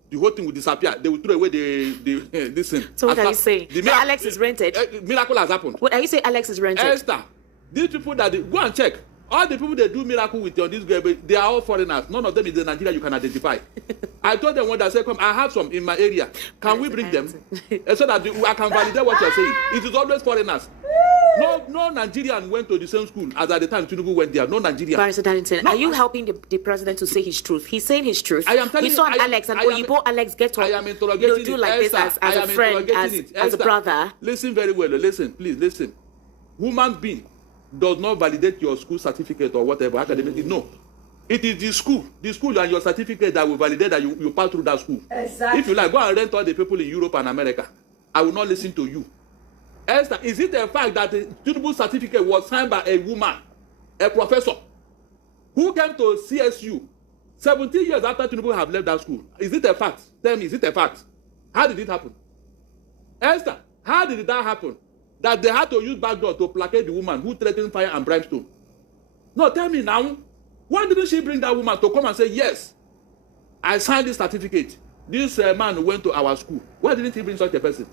The whole thing will disappear. They will throw away this thing. So what are you saying? Alex is rented. Miracle has happened. What are you saying? Alex is rented. Esther, these people that go and check. All the people they do miracle with on this girl, they are all foreigners. None of them is in Nigeria you can identify. I told them when they said, "Come, I have some in my area. Can we bring them so that I can validate what you're saying?" It is always foreigners. No Nigerian went to the same school as at the time Tinubu went there. No Nigerian. Barrister Darlington, are you helping the president to say his truth? He's saying his truth. I am telling you. We saw Alex and Oyibo Alex get up. I am interrogating do like this as a friend, as a brother. Listen very well. Listen, please listen. Human being does not validate your school certificate or whatever academic. No. It is the school and your certificate that will validate that you pass through that school. Exactly. If you like, go and rent all the people in Europe and America. I will not listen to you. Esther, is it a fact that the Tinubu certificate was signed by a woman, a professor, who came to CSU 17 years after Tinubu have left that school? Is it a fact? Tell me, is it a fact? How did it happen? Esther, how did that happen? That they had to use backdoor to placate the woman who threatened fire and brimstone? No, tell me now. Why didn't she bring that woman to come and say, yes, I signed this certificate. This man went to our school. Why didn't he bring such a person?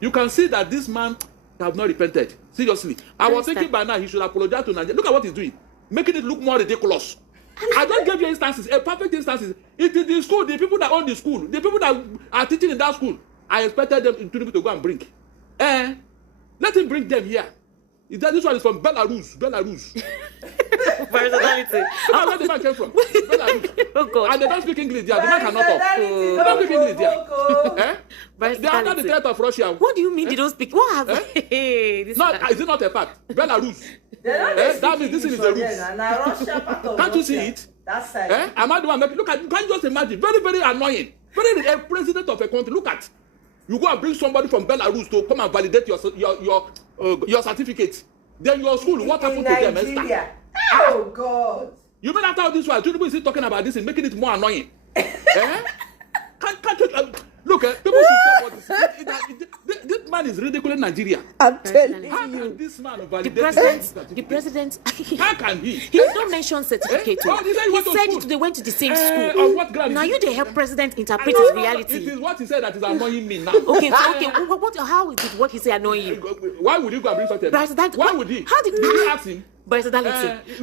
You can see that this man have not repented. Seriously. I was thinking by now he should apologize to Nigeria. Look at what he's doing. Making it look more ridiculous. I just gave you instances, a perfect instances. It is the school, the people that own the school, the people that are teaching in that school. I expected them to go and bring. Let him bring them here. This one is from Belarus. Personality. Where the man came from? Belarus. Oh God. And they don't speak English there. The man cannot talk. They don't speak English there. They are not the threat of Russia. What do you mean they don't speak? What happened? Is it not a fact? Belarus. That means this is the roots. Can't you see it? That side. Am I the one making? Look at, you can't just imagine. Very, very annoying. A president of a country. Look at. You go and bring somebody from Belarus to come and validate your certificate. Then your school, what happened to them, Esther? Oh God! You mean after all this while, Tinubu is still talking about this and making it more annoying? Can't you, look, people should stop this. This man is ridiculing Nigeria. I'm telling How you. can this man validate the president. How can he? He don't mention certificate. Oh, he said they went to the same school. On what ground? Now you they help president interpret his reality. It is what he said that is annoying me now. Okay, how did what he say annoy you? Why would you go and bring such a Why would he? How did you ask him?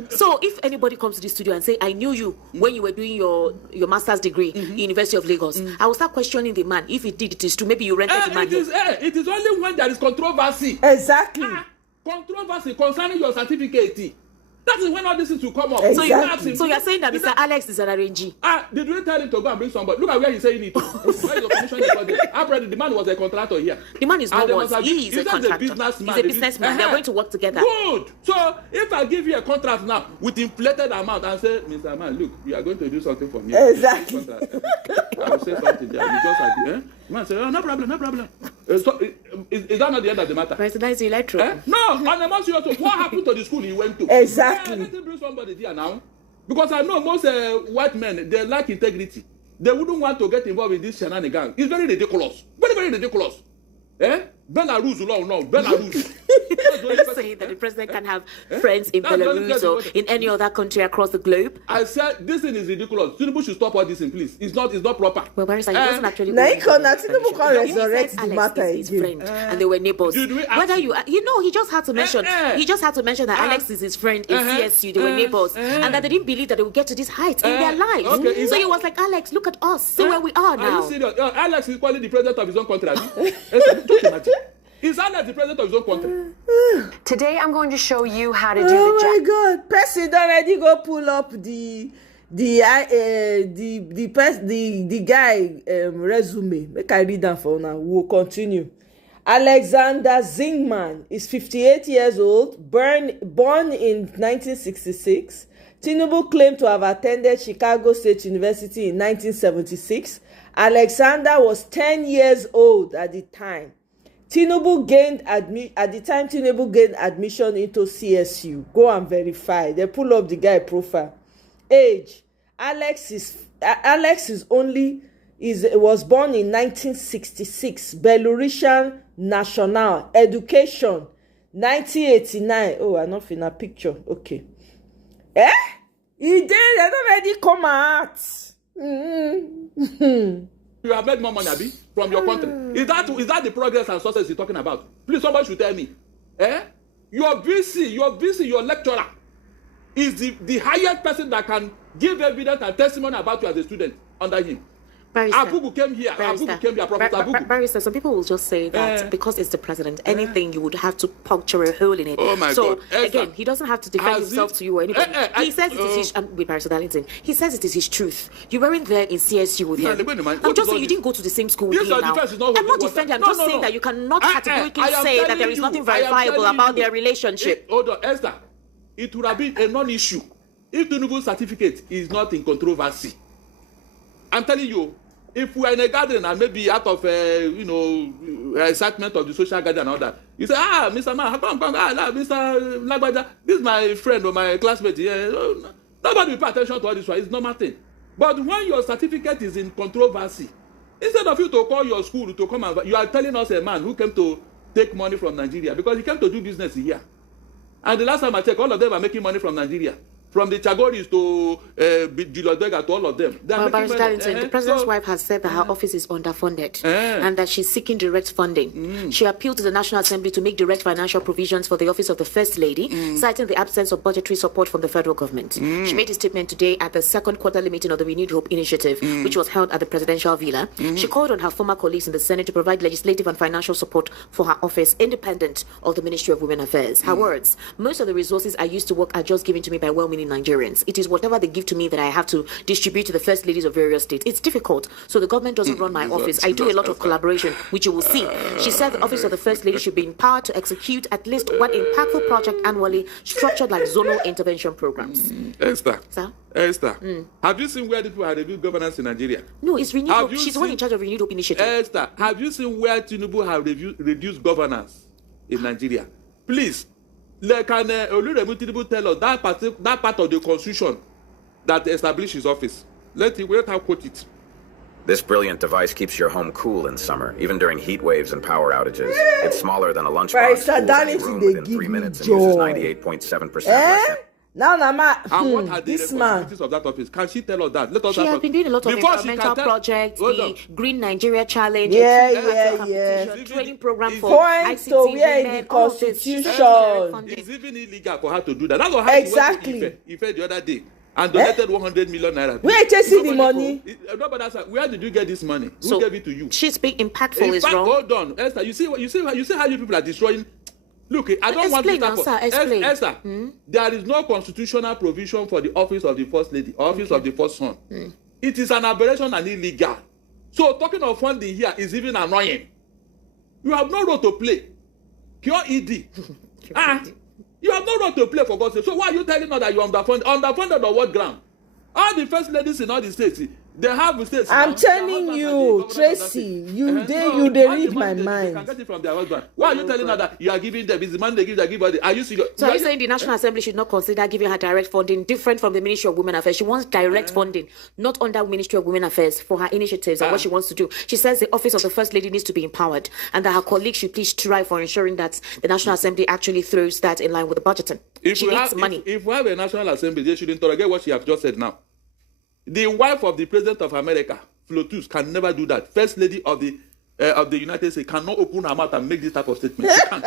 So if anybody comes to the studio and say, I knew you when you were doing your master's degree in University of Lagos, I will start questioning the man. If it is true, maybe you rented the man. It is only when there is controversy. Exactly. Controversy concerning your certificate. That is when all this is to come up. Exactly. So you're saying that Mr. Alex is an arrangee? Did we tell him to go and bring somebody? Look at where he's saying it. Where is the commission? Apparently, the man was a contractor here. The man is not one. He is a contractor. He's a businessman. They're going to work together. Good. So if I give you a contract now with inflated amount and say, Mr. Man, look, you are going to do something for me. Exactly. I will say something there. You just agree. The man say, oh, no problem. So, is that not the end of the matter? Personalized electro. No, on the most serious, what happened to the school he went to? Exactly. Let him bring somebody there now. Because I know most white men, they lack integrity. They wouldn't want to get involved in this shenanigans. It's very ridiculous. Very, very ridiculous. Belarus, no, Belarus. You're saying that the president can have friends in Belarus or in any other country across the globe? I said this thing is ridiculous. Tinubu should stop all this in, please. It's not proper. Well, Barrister, he wasn't actually. Tinubu can resurrect the matter his friend, and they were neighbors. Whether he just had to mention. He just had to mention that Alex is his friend in CSU. They were neighbors, and that they didn't believe that they would get to this height in their lives. Okay, so he was like, Alex, look at us. See where we are now. Are you serious? Alex is probably the president of his own country. Just imagine. Is Alex the president of his own country? Today I'm going to show you how to do Oh my God! Person already go pull up the guy resume. Make I read that for now. We'll continue. Alexander Zingman is 58 years old, born in 1966. Tinubu claimed to have attended Chicago State University in 1976. Alexander was 10 years old at the time. Tinubu gained admission into CSU. Go and verify. They pull up the guy profile. Age: Alex was born in 1966. Belarusian national. Education 1989. Oh, I'm not in a picture. Okay. He did. They already come out. You have made more money, Abi, from your country. Is that the progress and success you're talking about? Please, somebody should tell me. You're busy, your lecturer is the highest person that can give evidence and testimony about you as a student under him. Abugu came here. Professor Abugu. Barrister, some people will just say that because it's the president, anything you would have to puncture a hole in it. Oh my so, God. Again, he doesn't have to defend himself to you or anybody. He says it is his... with Barrister Darlington, he says it is his truth. You weren't there in CSU with him. I'm just saying you didn't go to the same school with him now. I'm not defending. I'm just saying that you cannot categorically say that there is nothing verifiable about their relationship. Hold on, Esther. It would have been a non-issue if the Tinubu's certificate is not in controversy. I'm telling you, if we are in a gathering and maybe out of excitement of the social gathering and all that, you say, Mr. Man, come, Mr. Lagbaja, this is my friend or my classmate. Yeah. Nobody will pay attention to all this one. It's normal thing. But when your certificate is in controversy, instead of you to call your school to come and you are telling us a man who came to take money from Nigeria because he came to do business here. And the last time I checked, all of them are making money from Nigeria. From the Chagoris to Julodega to all of them. The president's wife has said that her office is underfunded and that she's seeking direct funding. She appealed to the National Assembly to make direct financial provisions for the office of the First Lady, citing the absence of budgetary support from the federal government. She made a statement today at the second quarterly meeting of the Renewed Hope Initiative, which was held at the presidential villa. She called on her former colleagues in the Senate to provide legislative and financial support for her office, independent of the Ministry of Women Affairs. Her words: most of the resources I used to work are just given to me by well-meaning Nigerians. It is whatever they give to me that I have to distribute to the first ladies of various states. It's difficult, so the government doesn't run my office. I do a lot of collaboration, which you will see. She said the office of the first lady should be empowered to execute at least one impactful project annually, structured like zonal intervention programs. Esther, Sir? Esther, have you seen where the people have reviewed governance in Nigeria? No, it's Renewed Hope. She's the one in charge of Renewed Hope Initiative. Esther, have you seen where Tinubu have reduced governance in Nigeria? Please. Can Oluremi Tinubu tell us that part of the constitution that established his office? Let her quote it. This brilliant device keeps your home cool in summer, even during heat waves and power outages. It's smaller than a lunchbox, cools any room within 3 minutes, and uses 98.7% less. Now, and what are the this man responsibilities of that office? Can she tell us that? Let us she has been doing a lot of environmental projects, the Green Nigeria Challenge, training program for points to where in the constitution. It's even illegal for her to do that. That's what exactly. He fed the other day and donated 100 million naira. Where did you see the money? Nobody asked her, where did you get this money? Who gave it to you? She's being impactful. Is wrong. Hold on, Esther. You see how you people are destroying. Look, I don't want to explain. Esther, there is no constitutional provision for the office of the First Lady, office of the First Son. It is an aberration and illegal. So talking of funding here is even annoying. You have no role to play. Cure ED. You have no role to play, for God's sake. So why are you telling us that you're underfunded? Underfunded on what ground? All the first ladies in all the states, they have states. I'm telling you, Tracy, you they read my mind. They can get it from their husband. Why are you telling her that you are giving them? Is the money they give, are you serious? So are you saying the National Assembly should not consider giving her direct funding, different from the Ministry of Women Affairs? She wants direct funding, not under Ministry of Women Affairs, for her initiatives and what she wants to do. She says the office of the First Lady needs to be empowered and that her colleagues should please try for ensuring that the National Assembly actually throws that in line with the budgeting. She needs money. If we have a National Assembly, they should interrogate what she has just said now. The wife of the President of America, Flotus, can never do that. First Lady of the United States cannot open her mouth and make this type of statement. She can't.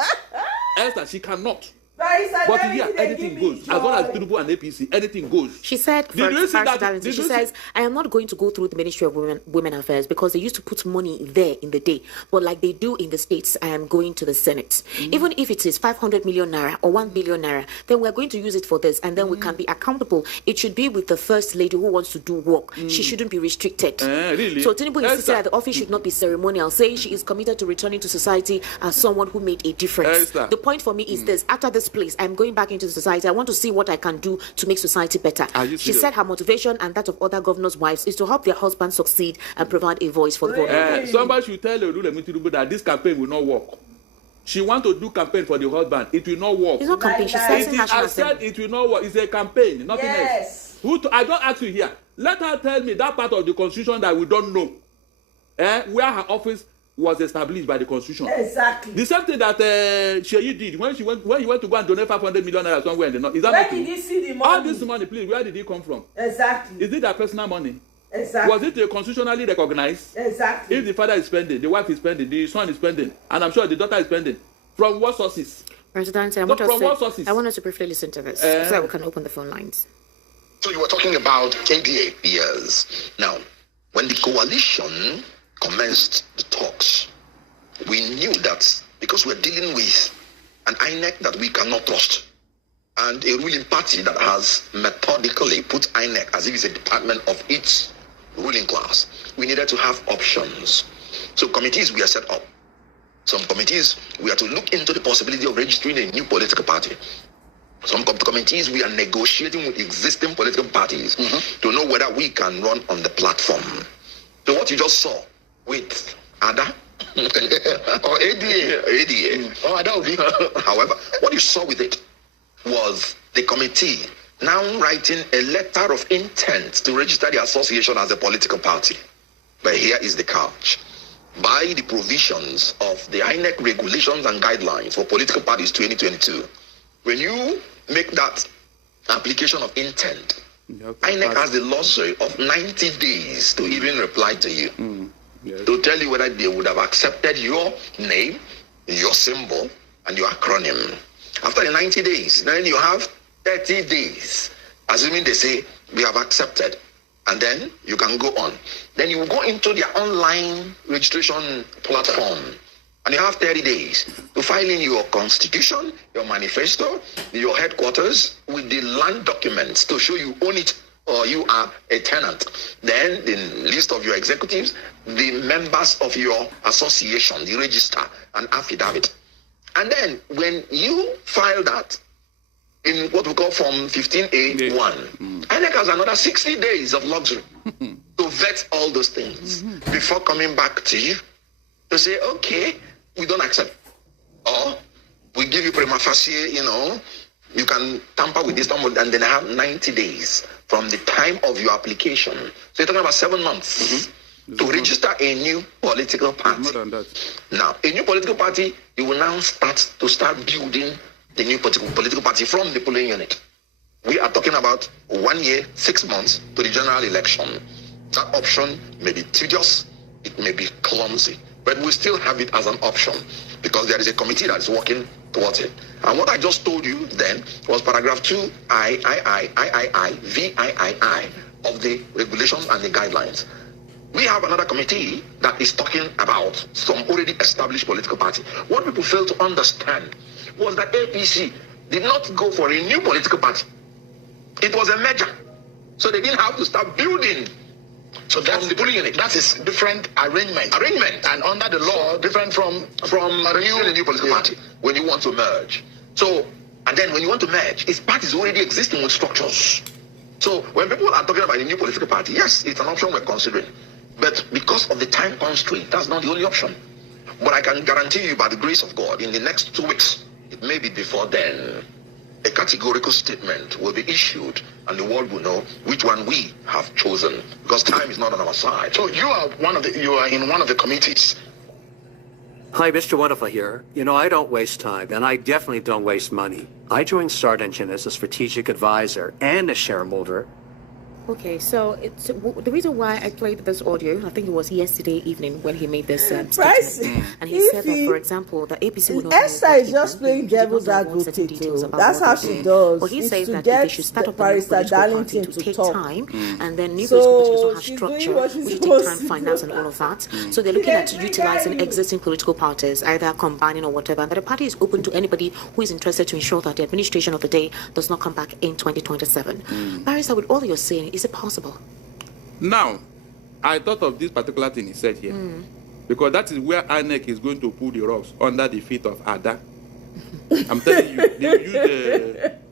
Esther, she cannot. But here, anything goes. As well as Tinubu and APC, anything goes. She said, she says, I am not going to go through the Ministry of Women Affairs because they used to put money there in the day. But like they do in the States, I am going to the Senate. Even if it is 500 million naira or 1 billion naira, then we're going to use it for this. And then we can be accountable. It should be with the First Lady who wants to do work. She shouldn't be restricted. Really? So Tinubu insisted that the office should not be ceremonial, saying she is committed to returning to society as someone who made a difference. The point for me is this: after this place, I'm going back into the society. I want to see what I can do to make society better. She said her motivation and that of other governors' wives is to help their husbands succeed and provide a voice for the vulnerable. Somebody should tell Tinubu that this campaign will not work. She wants to do campaign for the husband. It will not work. It's not campaign. She says I said it will not work. It's a campaign, nothing else. I don't ask you here. Let her tell me that part of the constitution that we don't know. Where her office was established by the constitution. Exactly. The same thing that Sheyi did when he went to go and donate 500 million naira somewhere in the north. Is that where did he see the money? All this money, please, where did it come from? Exactly. Is it their personal money? Exactly. Was it constitutionally recognized? Exactly. If the father is spending, the wife is spending, the son is spending, and I'm sure the daughter is spending, from what sources? President, I want us to briefly listen to this so that we can open the phone lines. So you were talking about ADA. Yes. Now, when the coalition commenced the talks, we knew that because we're dealing with an INEC that we cannot trust and a ruling party that has methodically put INEC as if it's a department of its ruling class, we needed to have options. So committees were set up. Some committees we are to look into the possibility of registering a new political party. Some committees we are negotiating with existing political parties to know whether we can run on the platform. So what you just saw with ADA or ADA. Oh, that would be. However, what you saw with it was the committee now writing a letter of intent to register the association as a political party. But here is the catch. By the provisions of the INEC regulations and guidelines for political parties 2022, when you make that application of intent, INEC has the luxury of 90 days to even reply to you. To tell you whether they would have accepted your name, your symbol, and your acronym. After the 90 days, then you have 30 days, assuming they say, we have accepted. And then you can go on. Then you will go into their online registration platform. And you have 30 days to file in your constitution, your manifesto, your headquarters, with the land documents to show you own it or you are a tenant. Then the list of your executives, the members of your association, the register, and affidavit. And then when you file that in what we call Form 15A1, INEC has another 60 days of luxury to vet all those things before coming back to you to say, okay, we don't accept. Or we give you prima facie, you can tamper with this number, and then have 90 days from the time of your application. So you're talking about 7 months to register a new political party. More than that. Now, a new political party, you will now start building the new political party from the polling unit. We are talking about 1 year, 6 months to the general election. That option may be tedious, it may be clumsy, but we still have it as an option because there is a committee that is working towards it. And what I just told you then was paragraph 2 VIII of the regulations and the guidelines. We have another committee that is talking about some already established political party. What people fail to understand was that APC did not go for a new political party. It was a merger. So they didn't have to start building. So that's the bullying unit. That is different arrangement. And under the law, different from a new political party when you want to merge. So, and then when you want to merge, its parties already existing with structures. So when people are talking about a new political party, yes, it's an option we're considering. But because of the time constraint, that's not the only option. But I can guarantee you, by the grace of God, in the next 2 weeks, it may be before then, a categorical statement will be issued and the world will know which one we have chosen, because time is not on our side. So you are in one of the committees. Hi, Mr. Wonderful here. You know, I don't waste time, and I definitely don't waste money. I joined Start Engine as a strategic advisor and a shareholder. Okay, so it's the reason why I played this audio. I think it was yesterday evening when he made this statement, and he said that, for example, the APC would not. Esther is just playing devil's advocate. That's how she does. But he is says to that get they should start up Barrister Darlington to take talk. time, and then new political parties also have structure, which take time, finance, and all of that. So they're looking at utilizing existing political parties, either combining or whatever. And the party is open to anybody who is interested to ensure that the administration of the day does not come back in 2027. Barrister, with all you're saying, is it possible? Now, I thought of this particular thing he said here, because that is where INEC is going to pull the rocks under the feet of Ada. I'm telling you, they will use the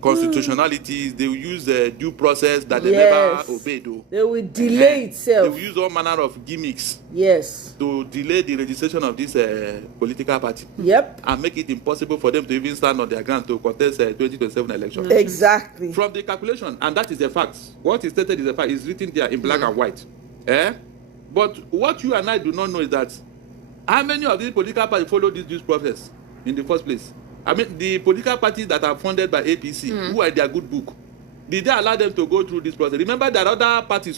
constitutionalities, they will use the due process that they never obeyed. They will delay itself. They will use all manner of gimmicks. Yes. To delay the registration of this political party. Yep. And make it impossible for them to even stand on their ground to contest 2027 election. Exactly. From the calculation, and that is a fact. What is stated is a fact. It's written there in black and white. But what you and I do not know is that how many of these political parties follow this process in the first place? I mean, the political parties that are funded by APC, who are their good book, did they allow them to go through this process? Remember, there are other parties,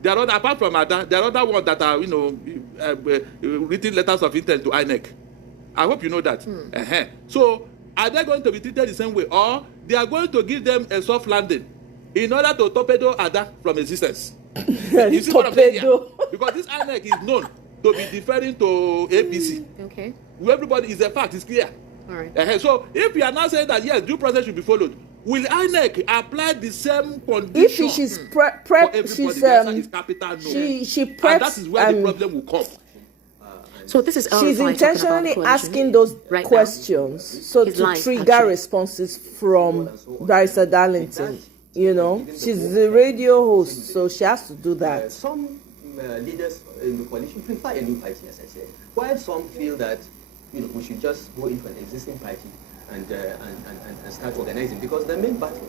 there are other, apart from Ada, there are other ones that are, written letters of intent to INEC. I hope you know that. So, are they going to be treated the same way, or they are going to give them a soft landing in order to torpedo Ada from existence? You see what I'm saying here? Because this INEC is known to be deferring to APC. Okay. Everybody is a fact, it's clear. All right. So if you are now saying that yes, due process should be followed, will INEC apply the same condition? If she's prep, she's capital no. she preps, and that is where the problem will come. So this is she's intentionally asking those questions so to trigger responses from Barrister Darlington. You know, she's the radio host, so she has to do that. Some leaders in the coalition prefer a new party, as I said, while some feel that we should just go into an existing party and start organizing, because the main battle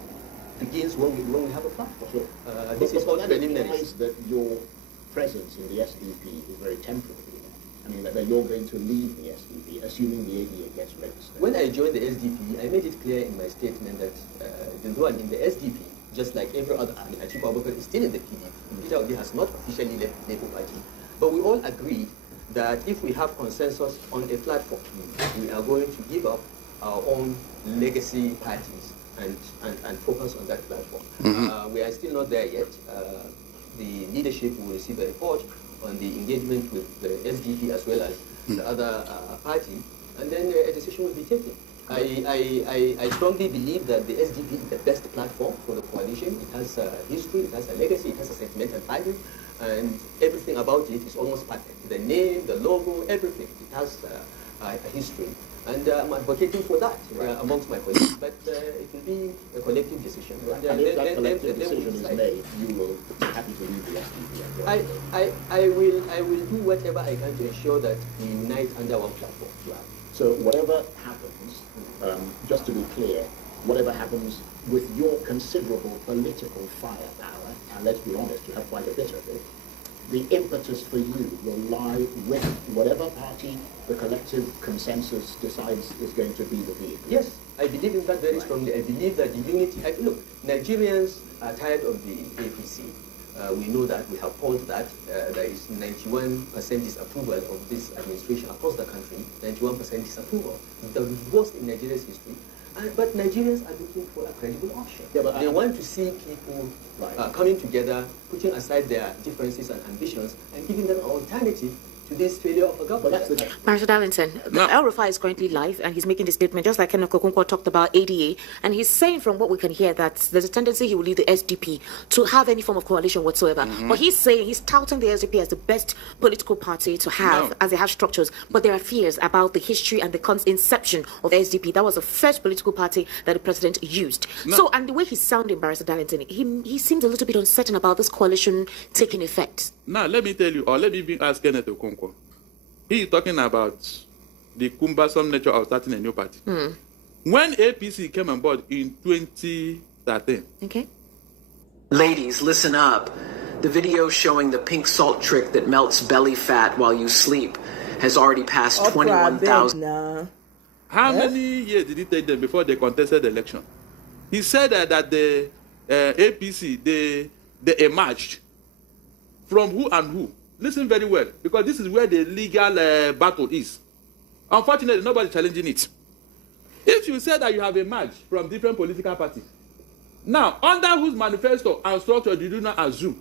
begins when we have a platform. Sure. This is called preliminaries. That your presence in the SDP is very temporary. I mean, that you're going to leave the SDP, assuming the ADA gets registered. When I joined the SDP, I made it clear in my statement that though I'm in the SDP, just like every other, Atiku Abubakar is still in the PDP. Peter Obi has not officially left the Labour Party. But we all agreed that if we have consensus on a platform, we are going to give up our own legacy parties and focus on that platform. We are still not there yet. The leadership will receive a report on the engagement with the SDP as well as the other party, and then a decision will be taken. I strongly believe that the SDP is the best platform for the coalition. It has a history, it has a legacy, it has a sentimental value, and everything about it is almost perfect. The name, the logo, everything. It has a history. And I'm advocating for that amongst my colleagues. But it will be a collective decision. And if that collective decision is made, you will be happy to leave the SDP? I will do whatever I can to ensure that we unite under one platform. Right. So whatever happens, just to be clear, whatever happens with your considerable political firepower, and let's be honest, you have quite a bit of it, the impetus for you will lie with whatever party the collective consensus decides is going to be the vehicle. Yes, I believe in that very strongly. I believe that the unity... look, Nigerians are tired of the APC. We know that, we have polled that. There is 91% disapproval of this administration across the country, 91% disapproval. The worst in Nigeria's history. But Nigerians are looking for a credible option. Yeah, but they want to see people coming together, putting aside their differences and ambitions, and giving them an alternative to this failure of a government. Marshal Darlington, El Rufai is currently live and he's making the statement just like Kenneth Kokunkwo talked about ADA, and he's saying from what we can hear that there's a tendency he will leave the SDP to have any form of coalition whatsoever. But he's saying, he's touting the SDP as the best political party to have as they have structures, but there are fears about the history and the inception of the SDP. That was the first political party that the president used. So, and the way he's sounding, Barrister Darlington, he seems a little bit uncertain about this coalition taking effect. Now, let me tell you, or let me even ask Kenneth Okonkwo. He is talking about the cumbersome nature of starting a new party. When APC came on board in 2013. Okay. Ladies, listen up. The video showing the pink salt trick that melts belly fat while you sleep has already passed 21,000. How many years did it take them before they contested the election? He said that the APC, they emerged from who and who. Listen very well, because this is where the legal battle is. Unfortunately, nobody challenging it. If you say that you have emerged from different political parties, now, under whose manifesto and structure did you not assume?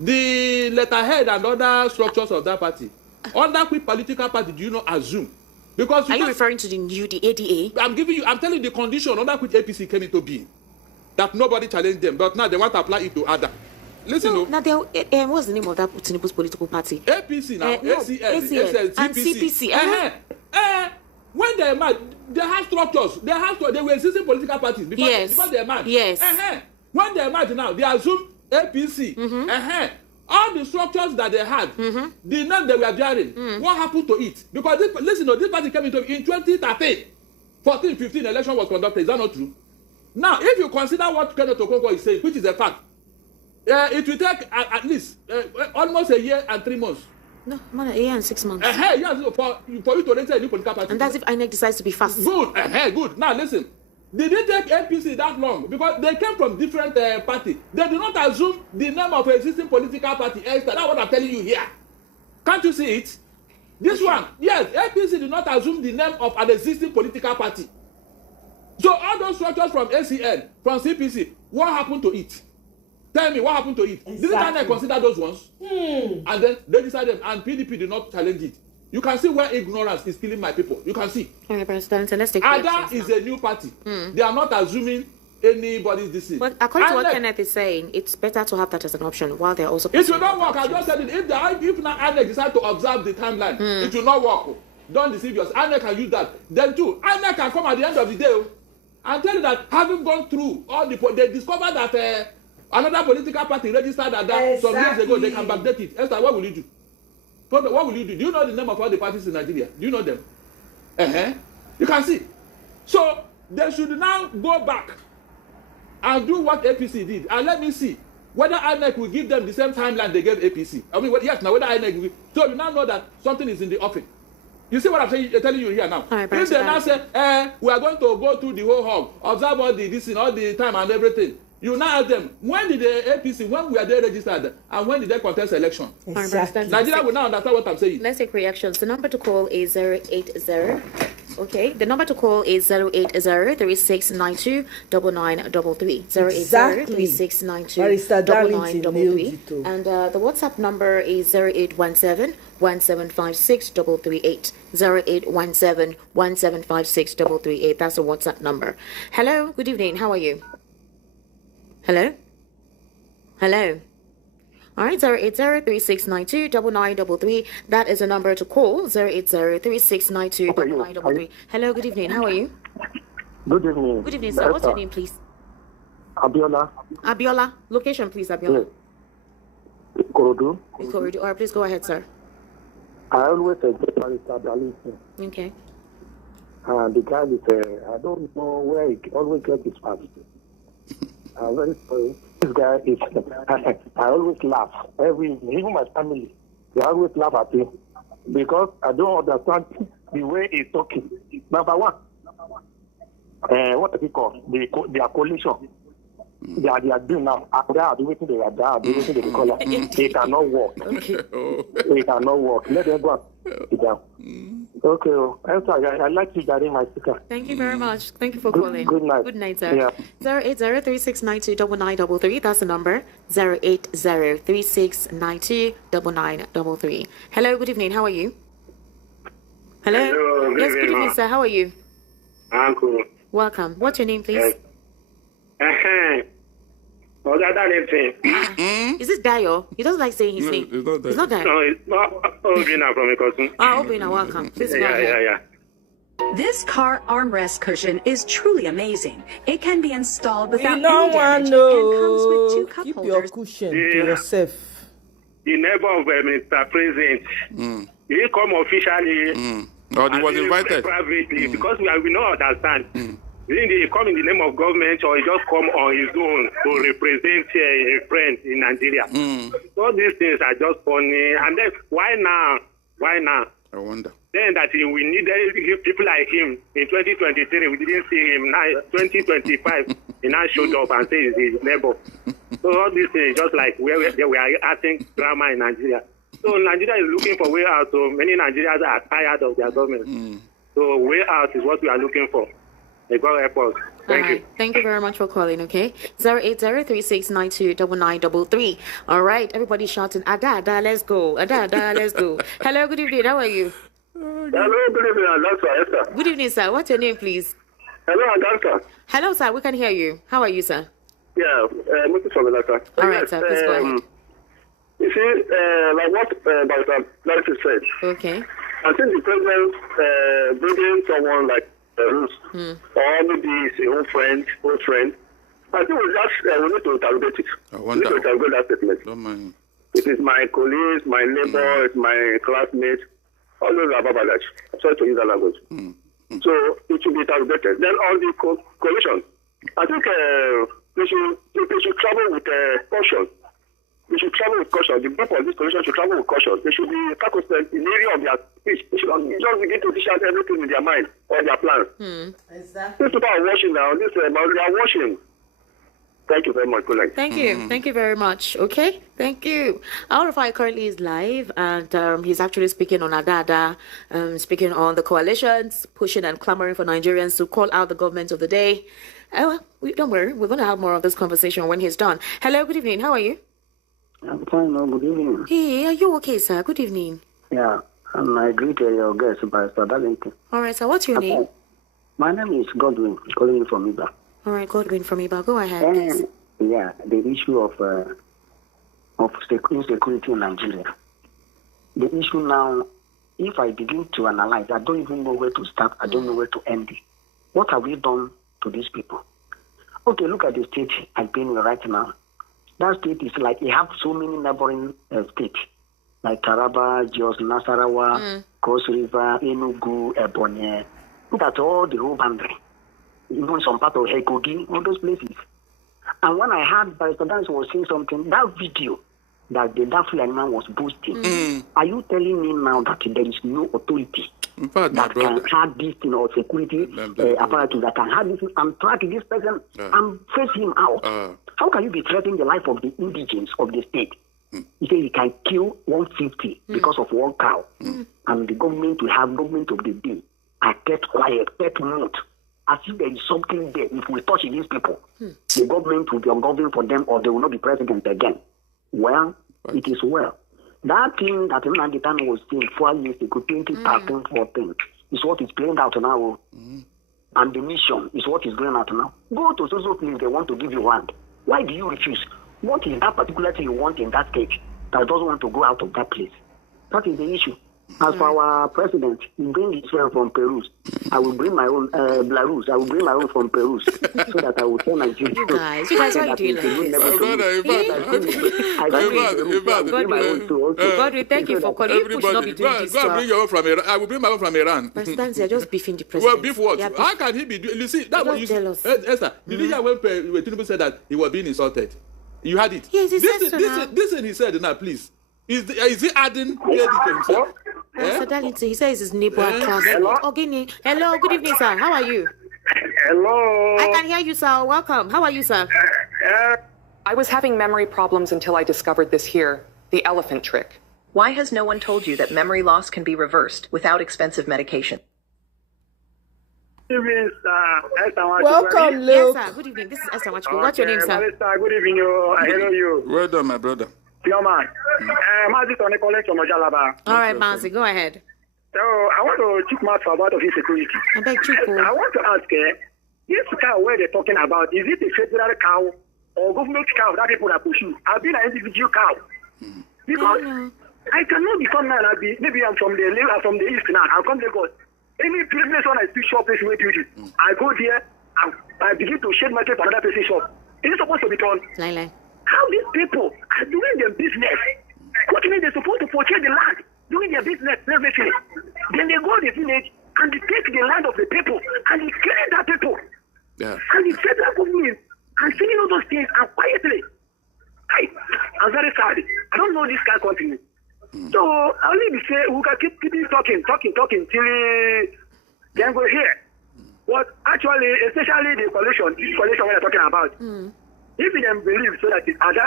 The letterhead and other structures of that party, under which political party do you not assume? Because are you referring to the ADA? I'm telling you the condition under which APC came into being. That nobody challenged them, but now they want to apply it to other. Listen, now what's the name of that Tinubu's political party? APC now, ACS, and CPC. When they emerged, they have structures. They were existing political parties before they emerged. Yes. When they emerged now, they assume APC. All the structures that they had, the name they were bearing, what happened to it? Because this party came into in 2013, 14-15 election was conducted. Is that not true? Now, if you consider what Kenneth Okonkwo is saying, which is a fact, it will take at least almost a year and 3 months. No, more than a year and 6 months. For you to enter a new political party. And that's if INEC decides to be fast. Good, good. Now listen, did it take APC that long? Because they came from different parties. They do not assume the name of an existing political party. That's what I'm telling you here. Can't you see it? This one, yes, APC did not assume the name of an existing political party. So all those structures from ACN, from CPC, what happened to it? Tell me what happened to it. Exactly. Didn't I consider those ones? And then they decided, and PDP did not challenge it. You can see where ignorance is killing my people. You can see. All right, President, so let's take ADA is a new party. They are not assuming anybody's decision. But according to what Kenneth is saying, it's better to have that as an option while they're also. It will not work. I just said it. If now INEC decide to observe the timeline, it will not work. Don't deceive yourself. INEC can use that. Then too, INEC can come at the end of the day and tell you that having gone through all they discovered that another political party registered at that some years ago. They can backdate it. Esther, what will you do? What will you do? Do you know the name of all the parties in Nigeria? Do you know them? You can see. So they should now go back and do what APC did, and let me see whether INEC will give them the same timeline they gave APC. I mean, yes, now whether INEC will. So you now know that something is in the offing. You see what I'm telling you here now? Right, if they now say, we are going to go through the whole hog, observe all the time and everything, you now ask them, when did the APC, when were they registered, and when did they contest election? Exactly. Nigeria will now understand what I'm saying. Let's take reactions. The number to call is 080. Okay, the number to call is 080-3692-9933. 080-3692-9933. And the WhatsApp number is 0817-1756-338. 0817-1756-338. That's the WhatsApp number. Hello, good evening. How are you? Hello? All right, 080-3692-9933. That is a number to call, 080-3692-9933. Hello, good evening. How are you? Good evening. Good evening, sir. What's your name, please? Abiola. Abiola. Location, please, Abiola. Ikorodu. Ikorodu. All right, please go ahead, sir. I always say Barrister Darlington. Okay. And the guy is, I don't know where he always gets his party. I'm very sorry. This guy is, I always laugh. Even my family, they always laugh at him. Because I don't understand the way he's talking. Number one, what is it called? Their coalition. They are doing now. They are doing everything they are doing everything they call it. They cannot work. They cannot work. Let them go and sit down. Okay. I like you, Daddy, my speaker. Thank you very much. Thank you for calling. Good night. Good night, sir. Yeah. 08036929933. That's the number. 08036929933. Hello, good evening. How are you? Hello? Hello, Yes, good evening, sir. How are you? I'm cool. Welcome. What's your name, please? Is it Dio? He doesn't like saying his name. It's not Dio. No, it's not Obina from Ikosun. Obina, welcome. Please go ahead. Yeah. This car armrest cushion is truly amazing. It can be installed without You don't any damage want and comes with 2 cup keep holders. your cushion to yourself. The neighbor of Mr. President, he come officially. Or he was invited. Privately, because we don't understand. Didn't he come in the name of government, or he just come on his own to represent a friend in Nigeria? All these things are just funny. And then, why now? I wonder. Then that we needed people like him in 2023. We didn't see him. Now, 2025, he now showed up and said he's his neighbor. So all these things, just like we are acting drama in Nigeria. So Nigeria is looking for way out. So many Nigerians are tired of their government. So way out is what we are looking for. May God help us. Thank you. Thank you very much for calling, okay? 08036929933. All right, everybody shouting, Ada, let's go. Ada, let's go. Hello, good evening. How are you? Hello, good evening, Doctor. Good evening, sir. What's your name, please? Hello, Doctor. Hello, sir. We can hear you. How are you, sir? Yeah, Mr. Doctor. All right, sir. Please go ahead. You see, like what Dr. Larry said. Okay. I think the president bringing someone like Bruce, or maybe his own friend, I think we need to interrogate it. I wonder. We need to interrogate that statement. Don't mind. It is my colleagues, my neighbor, it's my classmates. All those are babalash. I'm sorry to use that language. So it should be interrogated. Then on the coalition, I think we should travel with caution. We should travel with caution. The group of this coalition should travel with caution. They should be circumspect in the area of their speech. They should not just begin to dish out everything in their mind or their plans. Exactly. These people are watching now. They are watching. Thank you very much. Good night. Thank you. Thank you very much. Okay. Thank you. Our fight currently is live, and he's actually speaking on Adada, speaking on the coalitions, pushing and clamoring for Nigerians to call out the government of the day. Don't worry. We're going to have more of this conversation when he's done. Hello. Good evening. How are you? I'm fine. Good evening. Hey, are you okay, sir? Good evening. Yeah, and I greet your guest, Pastor Darlington. All right, sir. What's your name? My name is Godwin, calling from Iba. All right, Godwin from Iba. Go ahead, please. Yeah, the issue of insecurity in Nigeria. The issue now, if I begin to analyze, I don't even know where to start. I don't know where to end it. What have we done to these people? Okay, look at the state I'm being right now. That state is like, it have so many neighboring states, like Taraba, Jos, Nasarawa, Cross River, Enugu, Ebonyi. Look at all the whole boundary. Even some part of Hekogi, all those places. And when I heard Pastor Dance was saying something, that video that the Fulani man was boasting, are you telling me now that there is no authority that can have this thing or security apparatus that can have this and track this person and face him out? How can you be threatening the life of the indigents of the state? You say you can kill 150 because of one cow, and the government will have government of the day. I get quiet, get mute. As if there is something there. If we touch these people, the government will be ungoverned for them, or they will not be president again. Well, it is well. That thing that Nnamdi Kanu was saying 4 years ago, 2013, 14, is what is playing out now. And the mission is what is going out now. Go to social place, they want to give you land. Why do you refuse? What is that particular thing you want in that state that doesn't want to go out of that place? That is the issue. As for our president, he brings his friend from Peru. I will bring my own Belarus. I will bring my own from Peru so that I will tell Nigeria. You guys, why are you doing this? Godwin, thank you for calling. You should not be doing this. Go and bring your own from Iran. I will bring my own from Iran. President, you're just beefing the president. Well, beef what? How can he be doing? You see, that's what you say. Esther, did you hear when Tinubu said that he was being insulted? You had it. Yes, he said so now. This thing he said now, please. Is he adding credit to himself? Mr. Darlington, he says his neighbor class. Hello, good evening, sir. How are you? Hello. I can hear you, sir. Welcome. How are you, sir? I was having memory problems until I discovered this here, the elephant trick. Why has no one told you that memory loss can be reversed without expensive medication? Welcome, Luke. Yes, sir. Good evening. This is Esther Wachko. What's your name, sir? Good evening. I hello you. Well done, my brother. Your man. Mazi Tony Coaltion Talks. All right, Mazi, go ahead. So I want to check my about of insecurity. I beg you. I want to ask, this cow where they're talking about, is it a federal cow or government cow that people are pushing? I've been an individual cow. Because I cannot become now, maybe I'm from the east now, I'll come to Lagos. Any place when I speak shop is way duty. I go there, I begin to shade my tape for another person's shop. Is it supposed to be done? How these people are doing their business? What mean they're supposed to purchase the land, doing their business, everything. Then they go to the village and they take the land of the people and they kill that people. Yeah. And the federal government and saying all those things and quietly. I'm very sad. I don't know this can continue. So I'll only say we can keep talking till then go here. But actually, especially this coalition we're talking about. If they believe so that it's Ada,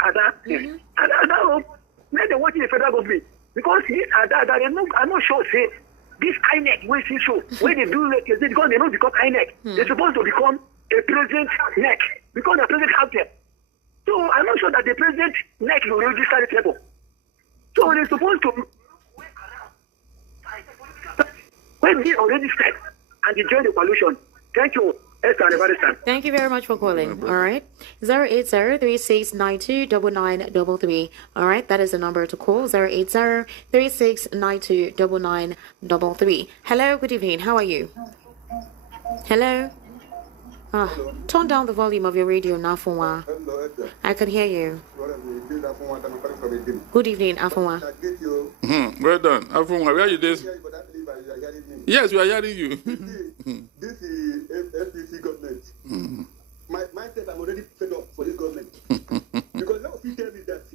let them watch the federal government. Because I'm not sure say this INEC will see show when they do it because they don't become INEC. They're supposed to become a president NEC because the president out there. So I'm not sure that the president NEC will register the people. So they're supposed to when they already set and they join the coalition. Thank you. Thank you very much for calling. All right. 080-3692-9933. All right. That is the number to call. 080-3692-9933. Hello. Good evening. How are you? Hello. Turn down the volume of your radio now, Afunwa. I can hear you. Good evening, Afunwa. Well done. Afunwa, where are you this? Yes, we are hearing you. This is FPC government. Myself, I'm already fed up for this government. Because now if you tell me that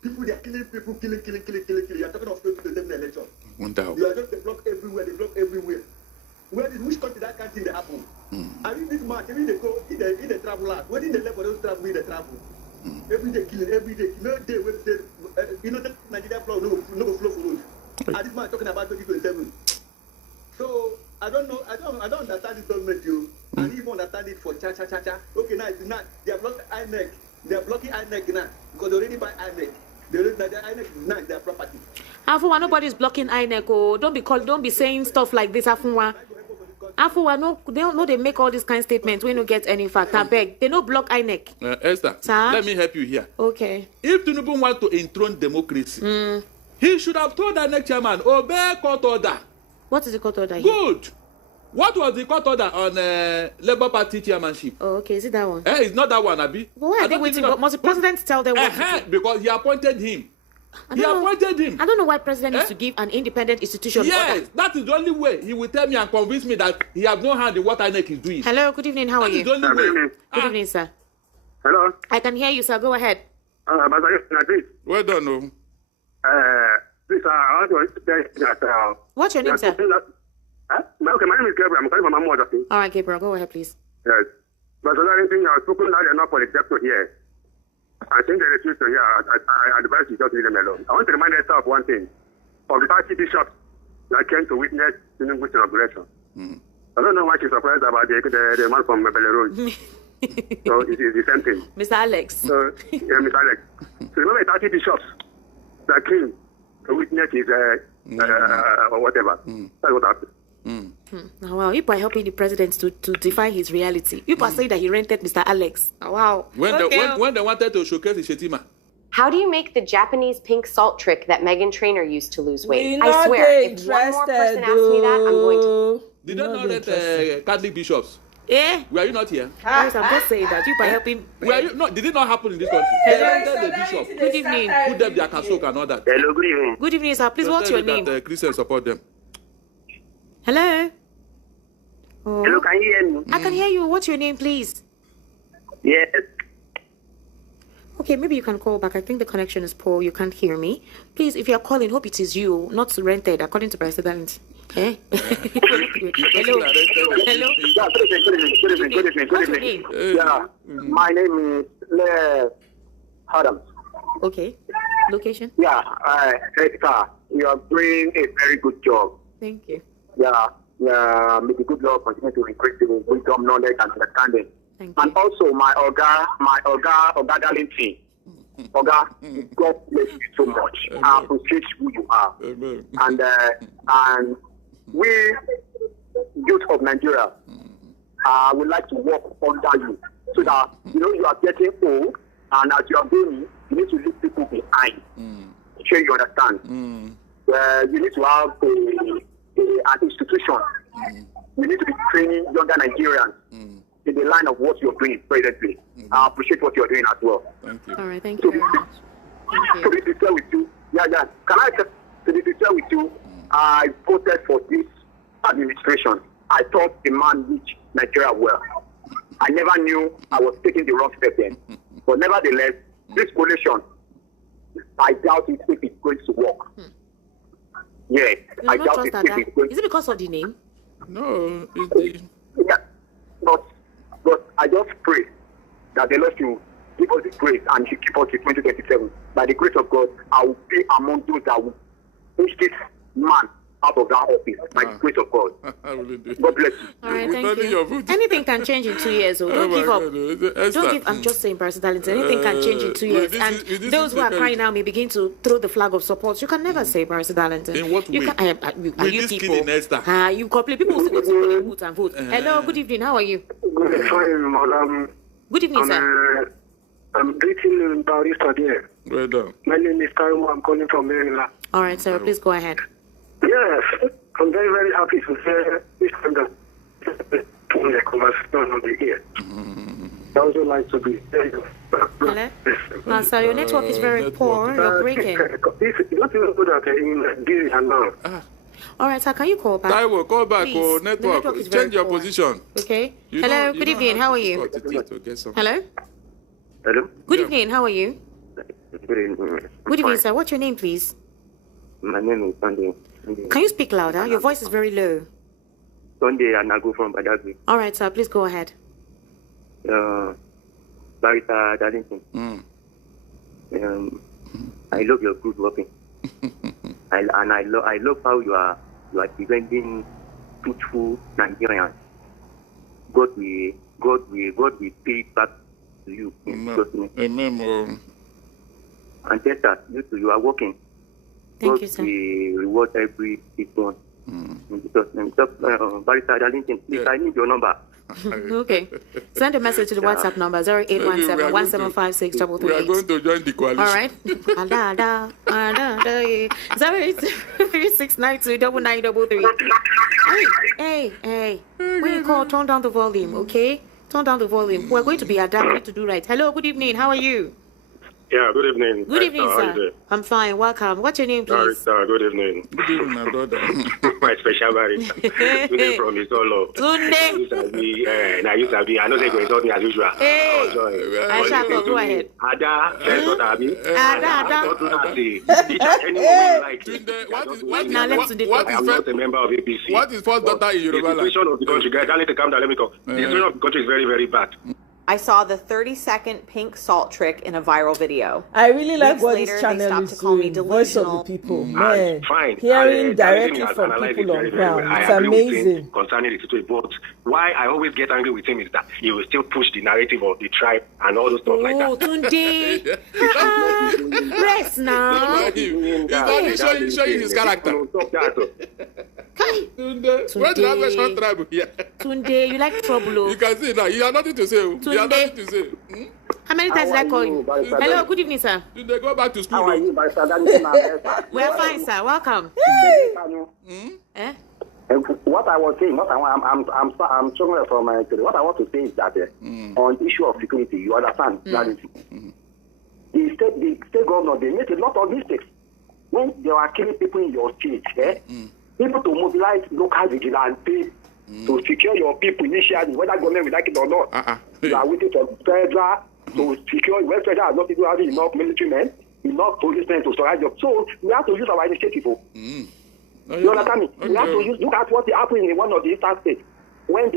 people, they are killing people, killing. You are talking of 2027 election. You are just block everywhere, they block everywhere. Which country that can't see the apple? I mean, this march, even they go in the travel out. When in the level, those travel in the travel. Every day killing, every day. No day when they, the Nigeria flow, no flow for road. And this man talking about 2027. So I don't know. I don't understand this government, you. I don't even understand it for cha. Okay, now it's not. They are blocking INEC. They are blocking INEC now because they already buy INEC. The INEC is not their property. Afunwa, nobody is blocking INEC. Oh, don't be saying stuff like this, Afunwa. Afunwa, they make all these kind of statements when you get any fact. I beg, they no block INEC. Esther, let me help you here. Okay. If Tinubu want to enthrone democracy, he should have told the next chairman, obey court order. What is the court order here? Good. What was the court order on Labour Party chairmanship? Oh, okay. Is it that one? It's not that one, Abi. Well, why are they waiting? Must the president tell them what to do? Because he appointed him. I don't know why president needs to give an independent institution. Yes, that is the only way he will tell me and convince me that he has no hand in what INEC is doing. Hello, good evening. How are you? That is the only way. Good evening, sir. Hello. I can hear you, sir. Go ahead. Well done, no. Please, I want to tell you that. What's your name, sir? Okay, my name is Gabriel. I'm calling from my mother. All right, Gabriel, go ahead, please. Yes. But so anything you have spoken loud enough for the executive here. I think the refused to hear. I advise you just leave them alone. I want to remind yourself of one thing. Of the 30 bishops that came to witness Tinubu's inauguration. I don't know why she's surprised about the man from Belarus. So it's the same thing. Mr. Alex. So, yeah, Mr. Alex. So remember 30 bishops that came to witness his whatever. That's what happened. Oh, wow, you are helping the president to define his reality. You are saying that he rented Mr. Alex. Oh, wow. When they wanted to showcase the Shetima. How do you make the Japanese pink salt trick that Meghan Trainor used to lose weight? I swear, if one more person asks me that, I'm going to... Did they not let Catholic bishops? Yeah. Were you not here? Yes, I'm just saying that. You are helping... Did it not happen in this country? They rented the bishop. Good evening. Put them their cassock and all that. Hello, good evening. Good evening, sir. Please, what's your name? That Christians support them. Hello? Oh. Hello, can you hear me? I can hear you. What's your name, please? Yes. Okay, maybe you can call back. I think the connection is poor. You can't hear me. Please, if you are calling, hope it is you, not rented, according to President. Eh? Hello? Good evening. Yeah, my name is Adams. Okay. Location? Yeah, Hector, you are doing a very good job. Thank you. Yeah, may the good Lord continue to increase the wisdom, knowledge, and understanding. Thank and you. Also, my Oga Darlington. Oga, God bless you so much. Amen. I appreciate who you are. Amen. And we, youth of Nigeria, would like to work under you so that you are getting old, and as you are going, you need to leave people behind. Sure, you understand. You need to have an institution. You need to be training younger Nigerians in the line of what you're doing presently. I appreciate what you're doing as well. Thank you. All right, thank you very much. To be sincere with you, Can I just to be sincere with you? I voted for this administration. I thought the man reached Nigeria well. I never knew I was taking the wrong step then. But nevertheless, this coalition, I doubt if it's going to work. Yes, I doubt if it's going to work. Is it because of the name? No, yeah, but I just pray that the Lord will give us the grace and He keep us to 2027. By the grace of God, I will be among those that will push this man out of that office. By the grace of God. God bless you. All right, thank you. Anything can change in 2 years. So don't give up. Don't give. I'm just saying, personality. Anything can change in 2 years. And those who are crying now may begin to throw the flag of support. You can never say personality. In what way? Are you people? You complain. People will go to polling booth and vote. Hello, good evening. How are you? Fine, madam. Good evening, sir. I'm greeting Barista there. Well done. My name is Karimo. I'm calling from Maryland. All right, sir. Please go ahead. Yes, I'm very, very happy to hear this kind of conversation on the air. I also like to be there. Hello? Sir, your network is very poor. You're breaking. It's not even good at in this and now. All right, sir, can you call back? I will call back. Please. Network. Change your position. Okay. Hello, good evening. How are you? Hello? Hello? Good evening. How are you? Good evening. Good evening, sir. What's your name, please? My name is Sunday. Can you speak louder? Your voice is very low. Sunday and I go from Badagry. All right, sir. Please go ahead. Barista Darlington. I love your good working. I love how you are defending truthful Nigerians. God will pay back to you. Amen. And just that you are working. Thank you, sir. We reward every one. Barista Darlington, please, I need your number. Okay. Send a message to the WhatsApp number 0817 1756 338. We are going to join the coalition. All right. 0836929933. Hey. When you call, turn down the volume, okay? Turn down the volume. We're going to be adapted to do right. Hello, good evening. How are you? Yeah, good evening. Good evening, sir. I'm fine. Welcome. What's your name, please? Good evening. Good evening, my brother. My special barrister. Tunde from Isolo. Tunde. I used to be. I know they go insult me as usual. Hey. Aisha, go ahead. Ada. Don't I'm not a member of APC. What is first daughter in Yoruba land? The situation of the country, guys, I need to calm down. Let me talk. The situation of the country is very, very bad. I saw the 30-second pink salt trick in a viral video. I really like Weeks what later, this channel is doing. Voice of the people. Man, Fine. hearing directly from people on ground. It's amazing. Concerning the situation, but why I always get angry with him is that he will still push the narrative of the tribe and all those stuff like that. Oh, Tunde. Rest now. He's only showing his character. Tunde. Where did I mention tribe here? Tunde, you like trouble. You can see now. You have nothing to say. You have nothing to say. How many times did I call you? Hello, good evening, sir. Tunde, go back to school. How are you, Barista? We are fine, sir. Welcome. Eh? What I was saying, I'm struggling from my what I want to say is that on the issue of security, you understand that is the state governor, they make a lot of mistakes when they are killing people in your state. People to mobilize local vigilante to secure your people initially, whether government will like it or not. You are waiting for federal to secure. When federal has not people having enough military men, enough policemen to surround you. So we have to use our initiative. You understand me? We have to use. Look at what happened in one of the eastern states when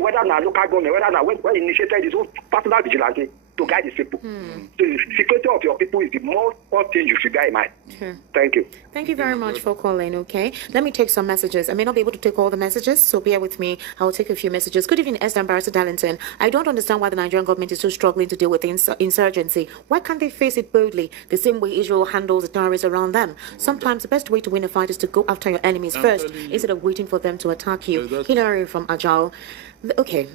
whether now local government, whether now when initiated his own personal vigilante. to guide his people. So the security of your people is the most important thing you should bear in mind. Thank you. Thank you very much for calling, okay? Let me take some messages. I may not be able to take all the messages, so bear with me. I'll take a few messages. Good evening, Esther and Barrister Darlington. I don't understand why the Nigerian government is so struggling to deal with insurgency. Why can't they face it boldly, the same way Israel handles the terrorists around them? Sometimes the best way to win a fight is to go after your enemies first, instead of waiting for them to attack you. Hilary from Ajao. Okay,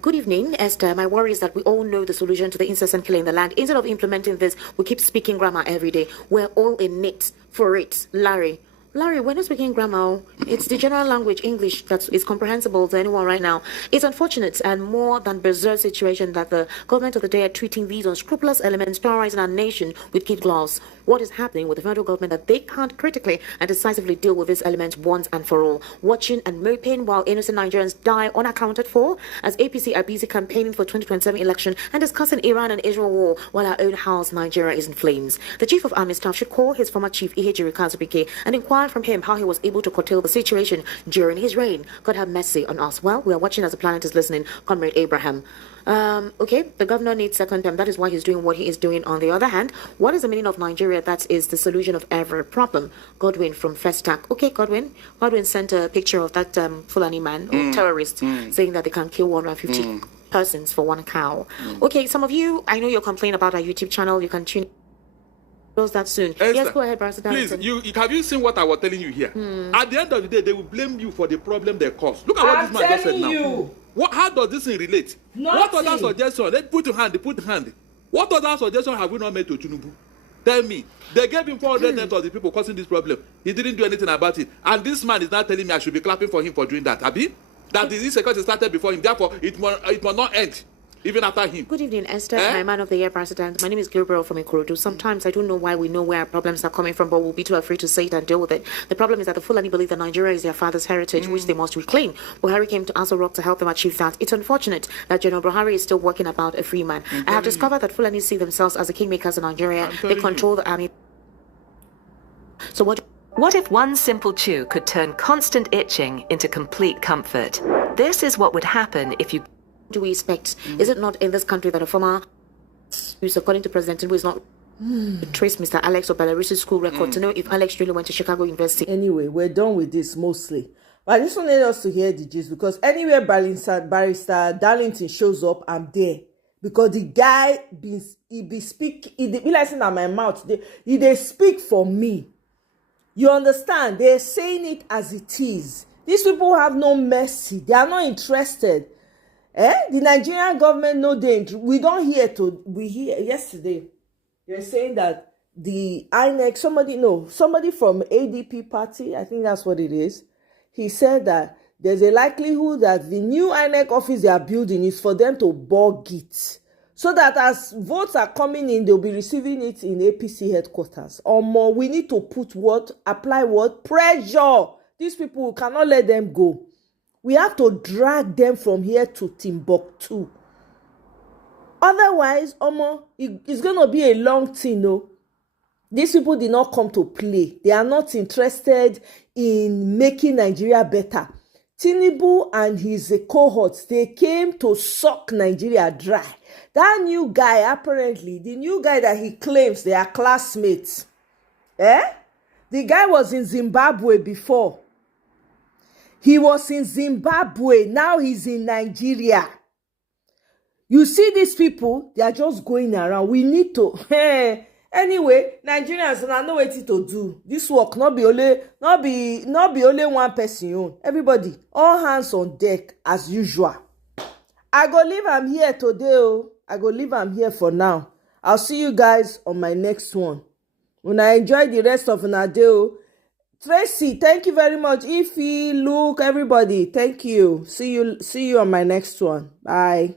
good evening, Esther. My worry is that we all know the solution to the incessant killing in the land. Instead of implementing this, we keep speaking grammar every day. We're all in it for it. Larry, we're not speaking grammar. It's the general language, English, that is comprehensible to anyone right now. It's unfortunate and more than berserk situation that the government of the day are treating these unscrupulous elements terrorizing our nation with kid gloves. What is happening with the federal government that they can't critically and decisively deal with these elements once and for all? Watching and moping while innocent Nigerians die unaccounted for, as APC are busy campaigning for 2027 election and discussing Iran and Israel war while our own house, Nigeria, is in flames. The Chief of Army Staff should call his former chief, Ihejiri Kazubike, and inquire from him how he was able to curtail the situation during his reign. God have mercy on us. Well, we are watching as the planet is listening, Comrade Abraham. Okay, the governor needs second term. That is why he's doing what he is doing. On the other hand, what is the meaning of Nigeria? That is the solution of every problem. Godwin from Festac. Okay, Godwin sent a picture of that Fulani man or terrorist saying that they can kill 150 persons for one cow. Okay, some of you, I know you're complaining about our YouTube channel. You can tune close that soon. Esther, yes, go ahead, Barrister Please, Darlington. have you seen what I was telling you here? At the end of the day, they will blame you for the problem they caused. Look at what this man just said now. How does this thing relate? What other suggestion? Let's put your hand. What other suggestion have we not made to Tinubu? Tell me. They gave him 400 names of the people causing this problem. He didn't do anything about it. And this man is now telling me I should be clapping for him for doing that. Abi? That the security started before him. Therefore, it will not end. Even after him. Good evening, Esther. My man of the year, President. My name is Gabriel from Ikorodu. Sometimes I don't know why we know where our problems are coming from, but we'll be too afraid to say it and deal with it. The problem is that the Fulani believe that Nigeria is their father's heritage, which they must reclaim. Buhari came to Aso Rock to help them achieve that. It's unfortunate that General Buhari is still working about a free man. I have discovered that Fulani see themselves as the kingmakers in Nigeria. They control the army. So What if one simple chew could turn constant itching into complete comfort? This is what would happen if you... do we expect? Is it not in this country that a former, who's according to President Tinubu, is not trace Mr. Alex or Belarus's school record to know if Alex really went to Chicago University? Anyway, we're done with this mostly. But I just wanted us to hear the gist, because anywhere Barrister Darlington shows up, I'm there. Because the guy be like saying at my mouth, they speak for me. You understand? They're saying it as it is. These people have no mercy. They are not interested. The Nigerian government know they. We hear yesterday. They're saying that the INEC, somebody from ADP party, I think that's what it is. He said that there's a likelihood that the new INEC office they are building is for them to bug it, so that as votes are coming in, they'll be receiving it in APC headquarters. Or more, we need to apply pressure. These people, we cannot let them go. We have to drag them from here to Timbuktu. Otherwise, it's going to be a long thing, no? These people did not come to play. They are not interested in making Nigeria better. Tinubu and his cohorts, they came to suck Nigeria dry. That new guy, apparently, the new guy that he claims they are classmates. The guy was in Zimbabwe before. He was in Zimbabwe. Now he's in Nigeria. You see these people, they are just going around. We need to... Anyway, Nigerians don't know what to do. This work not be only one person own. Everybody, all hands on deck as usual. I go leave am here today. I go leave am here for now. I'll see you guys on my next one. When I enjoy the rest of una day. Tracy, thank you very much. Ify, Luke, everybody, thank you. See you on my next one. Bye.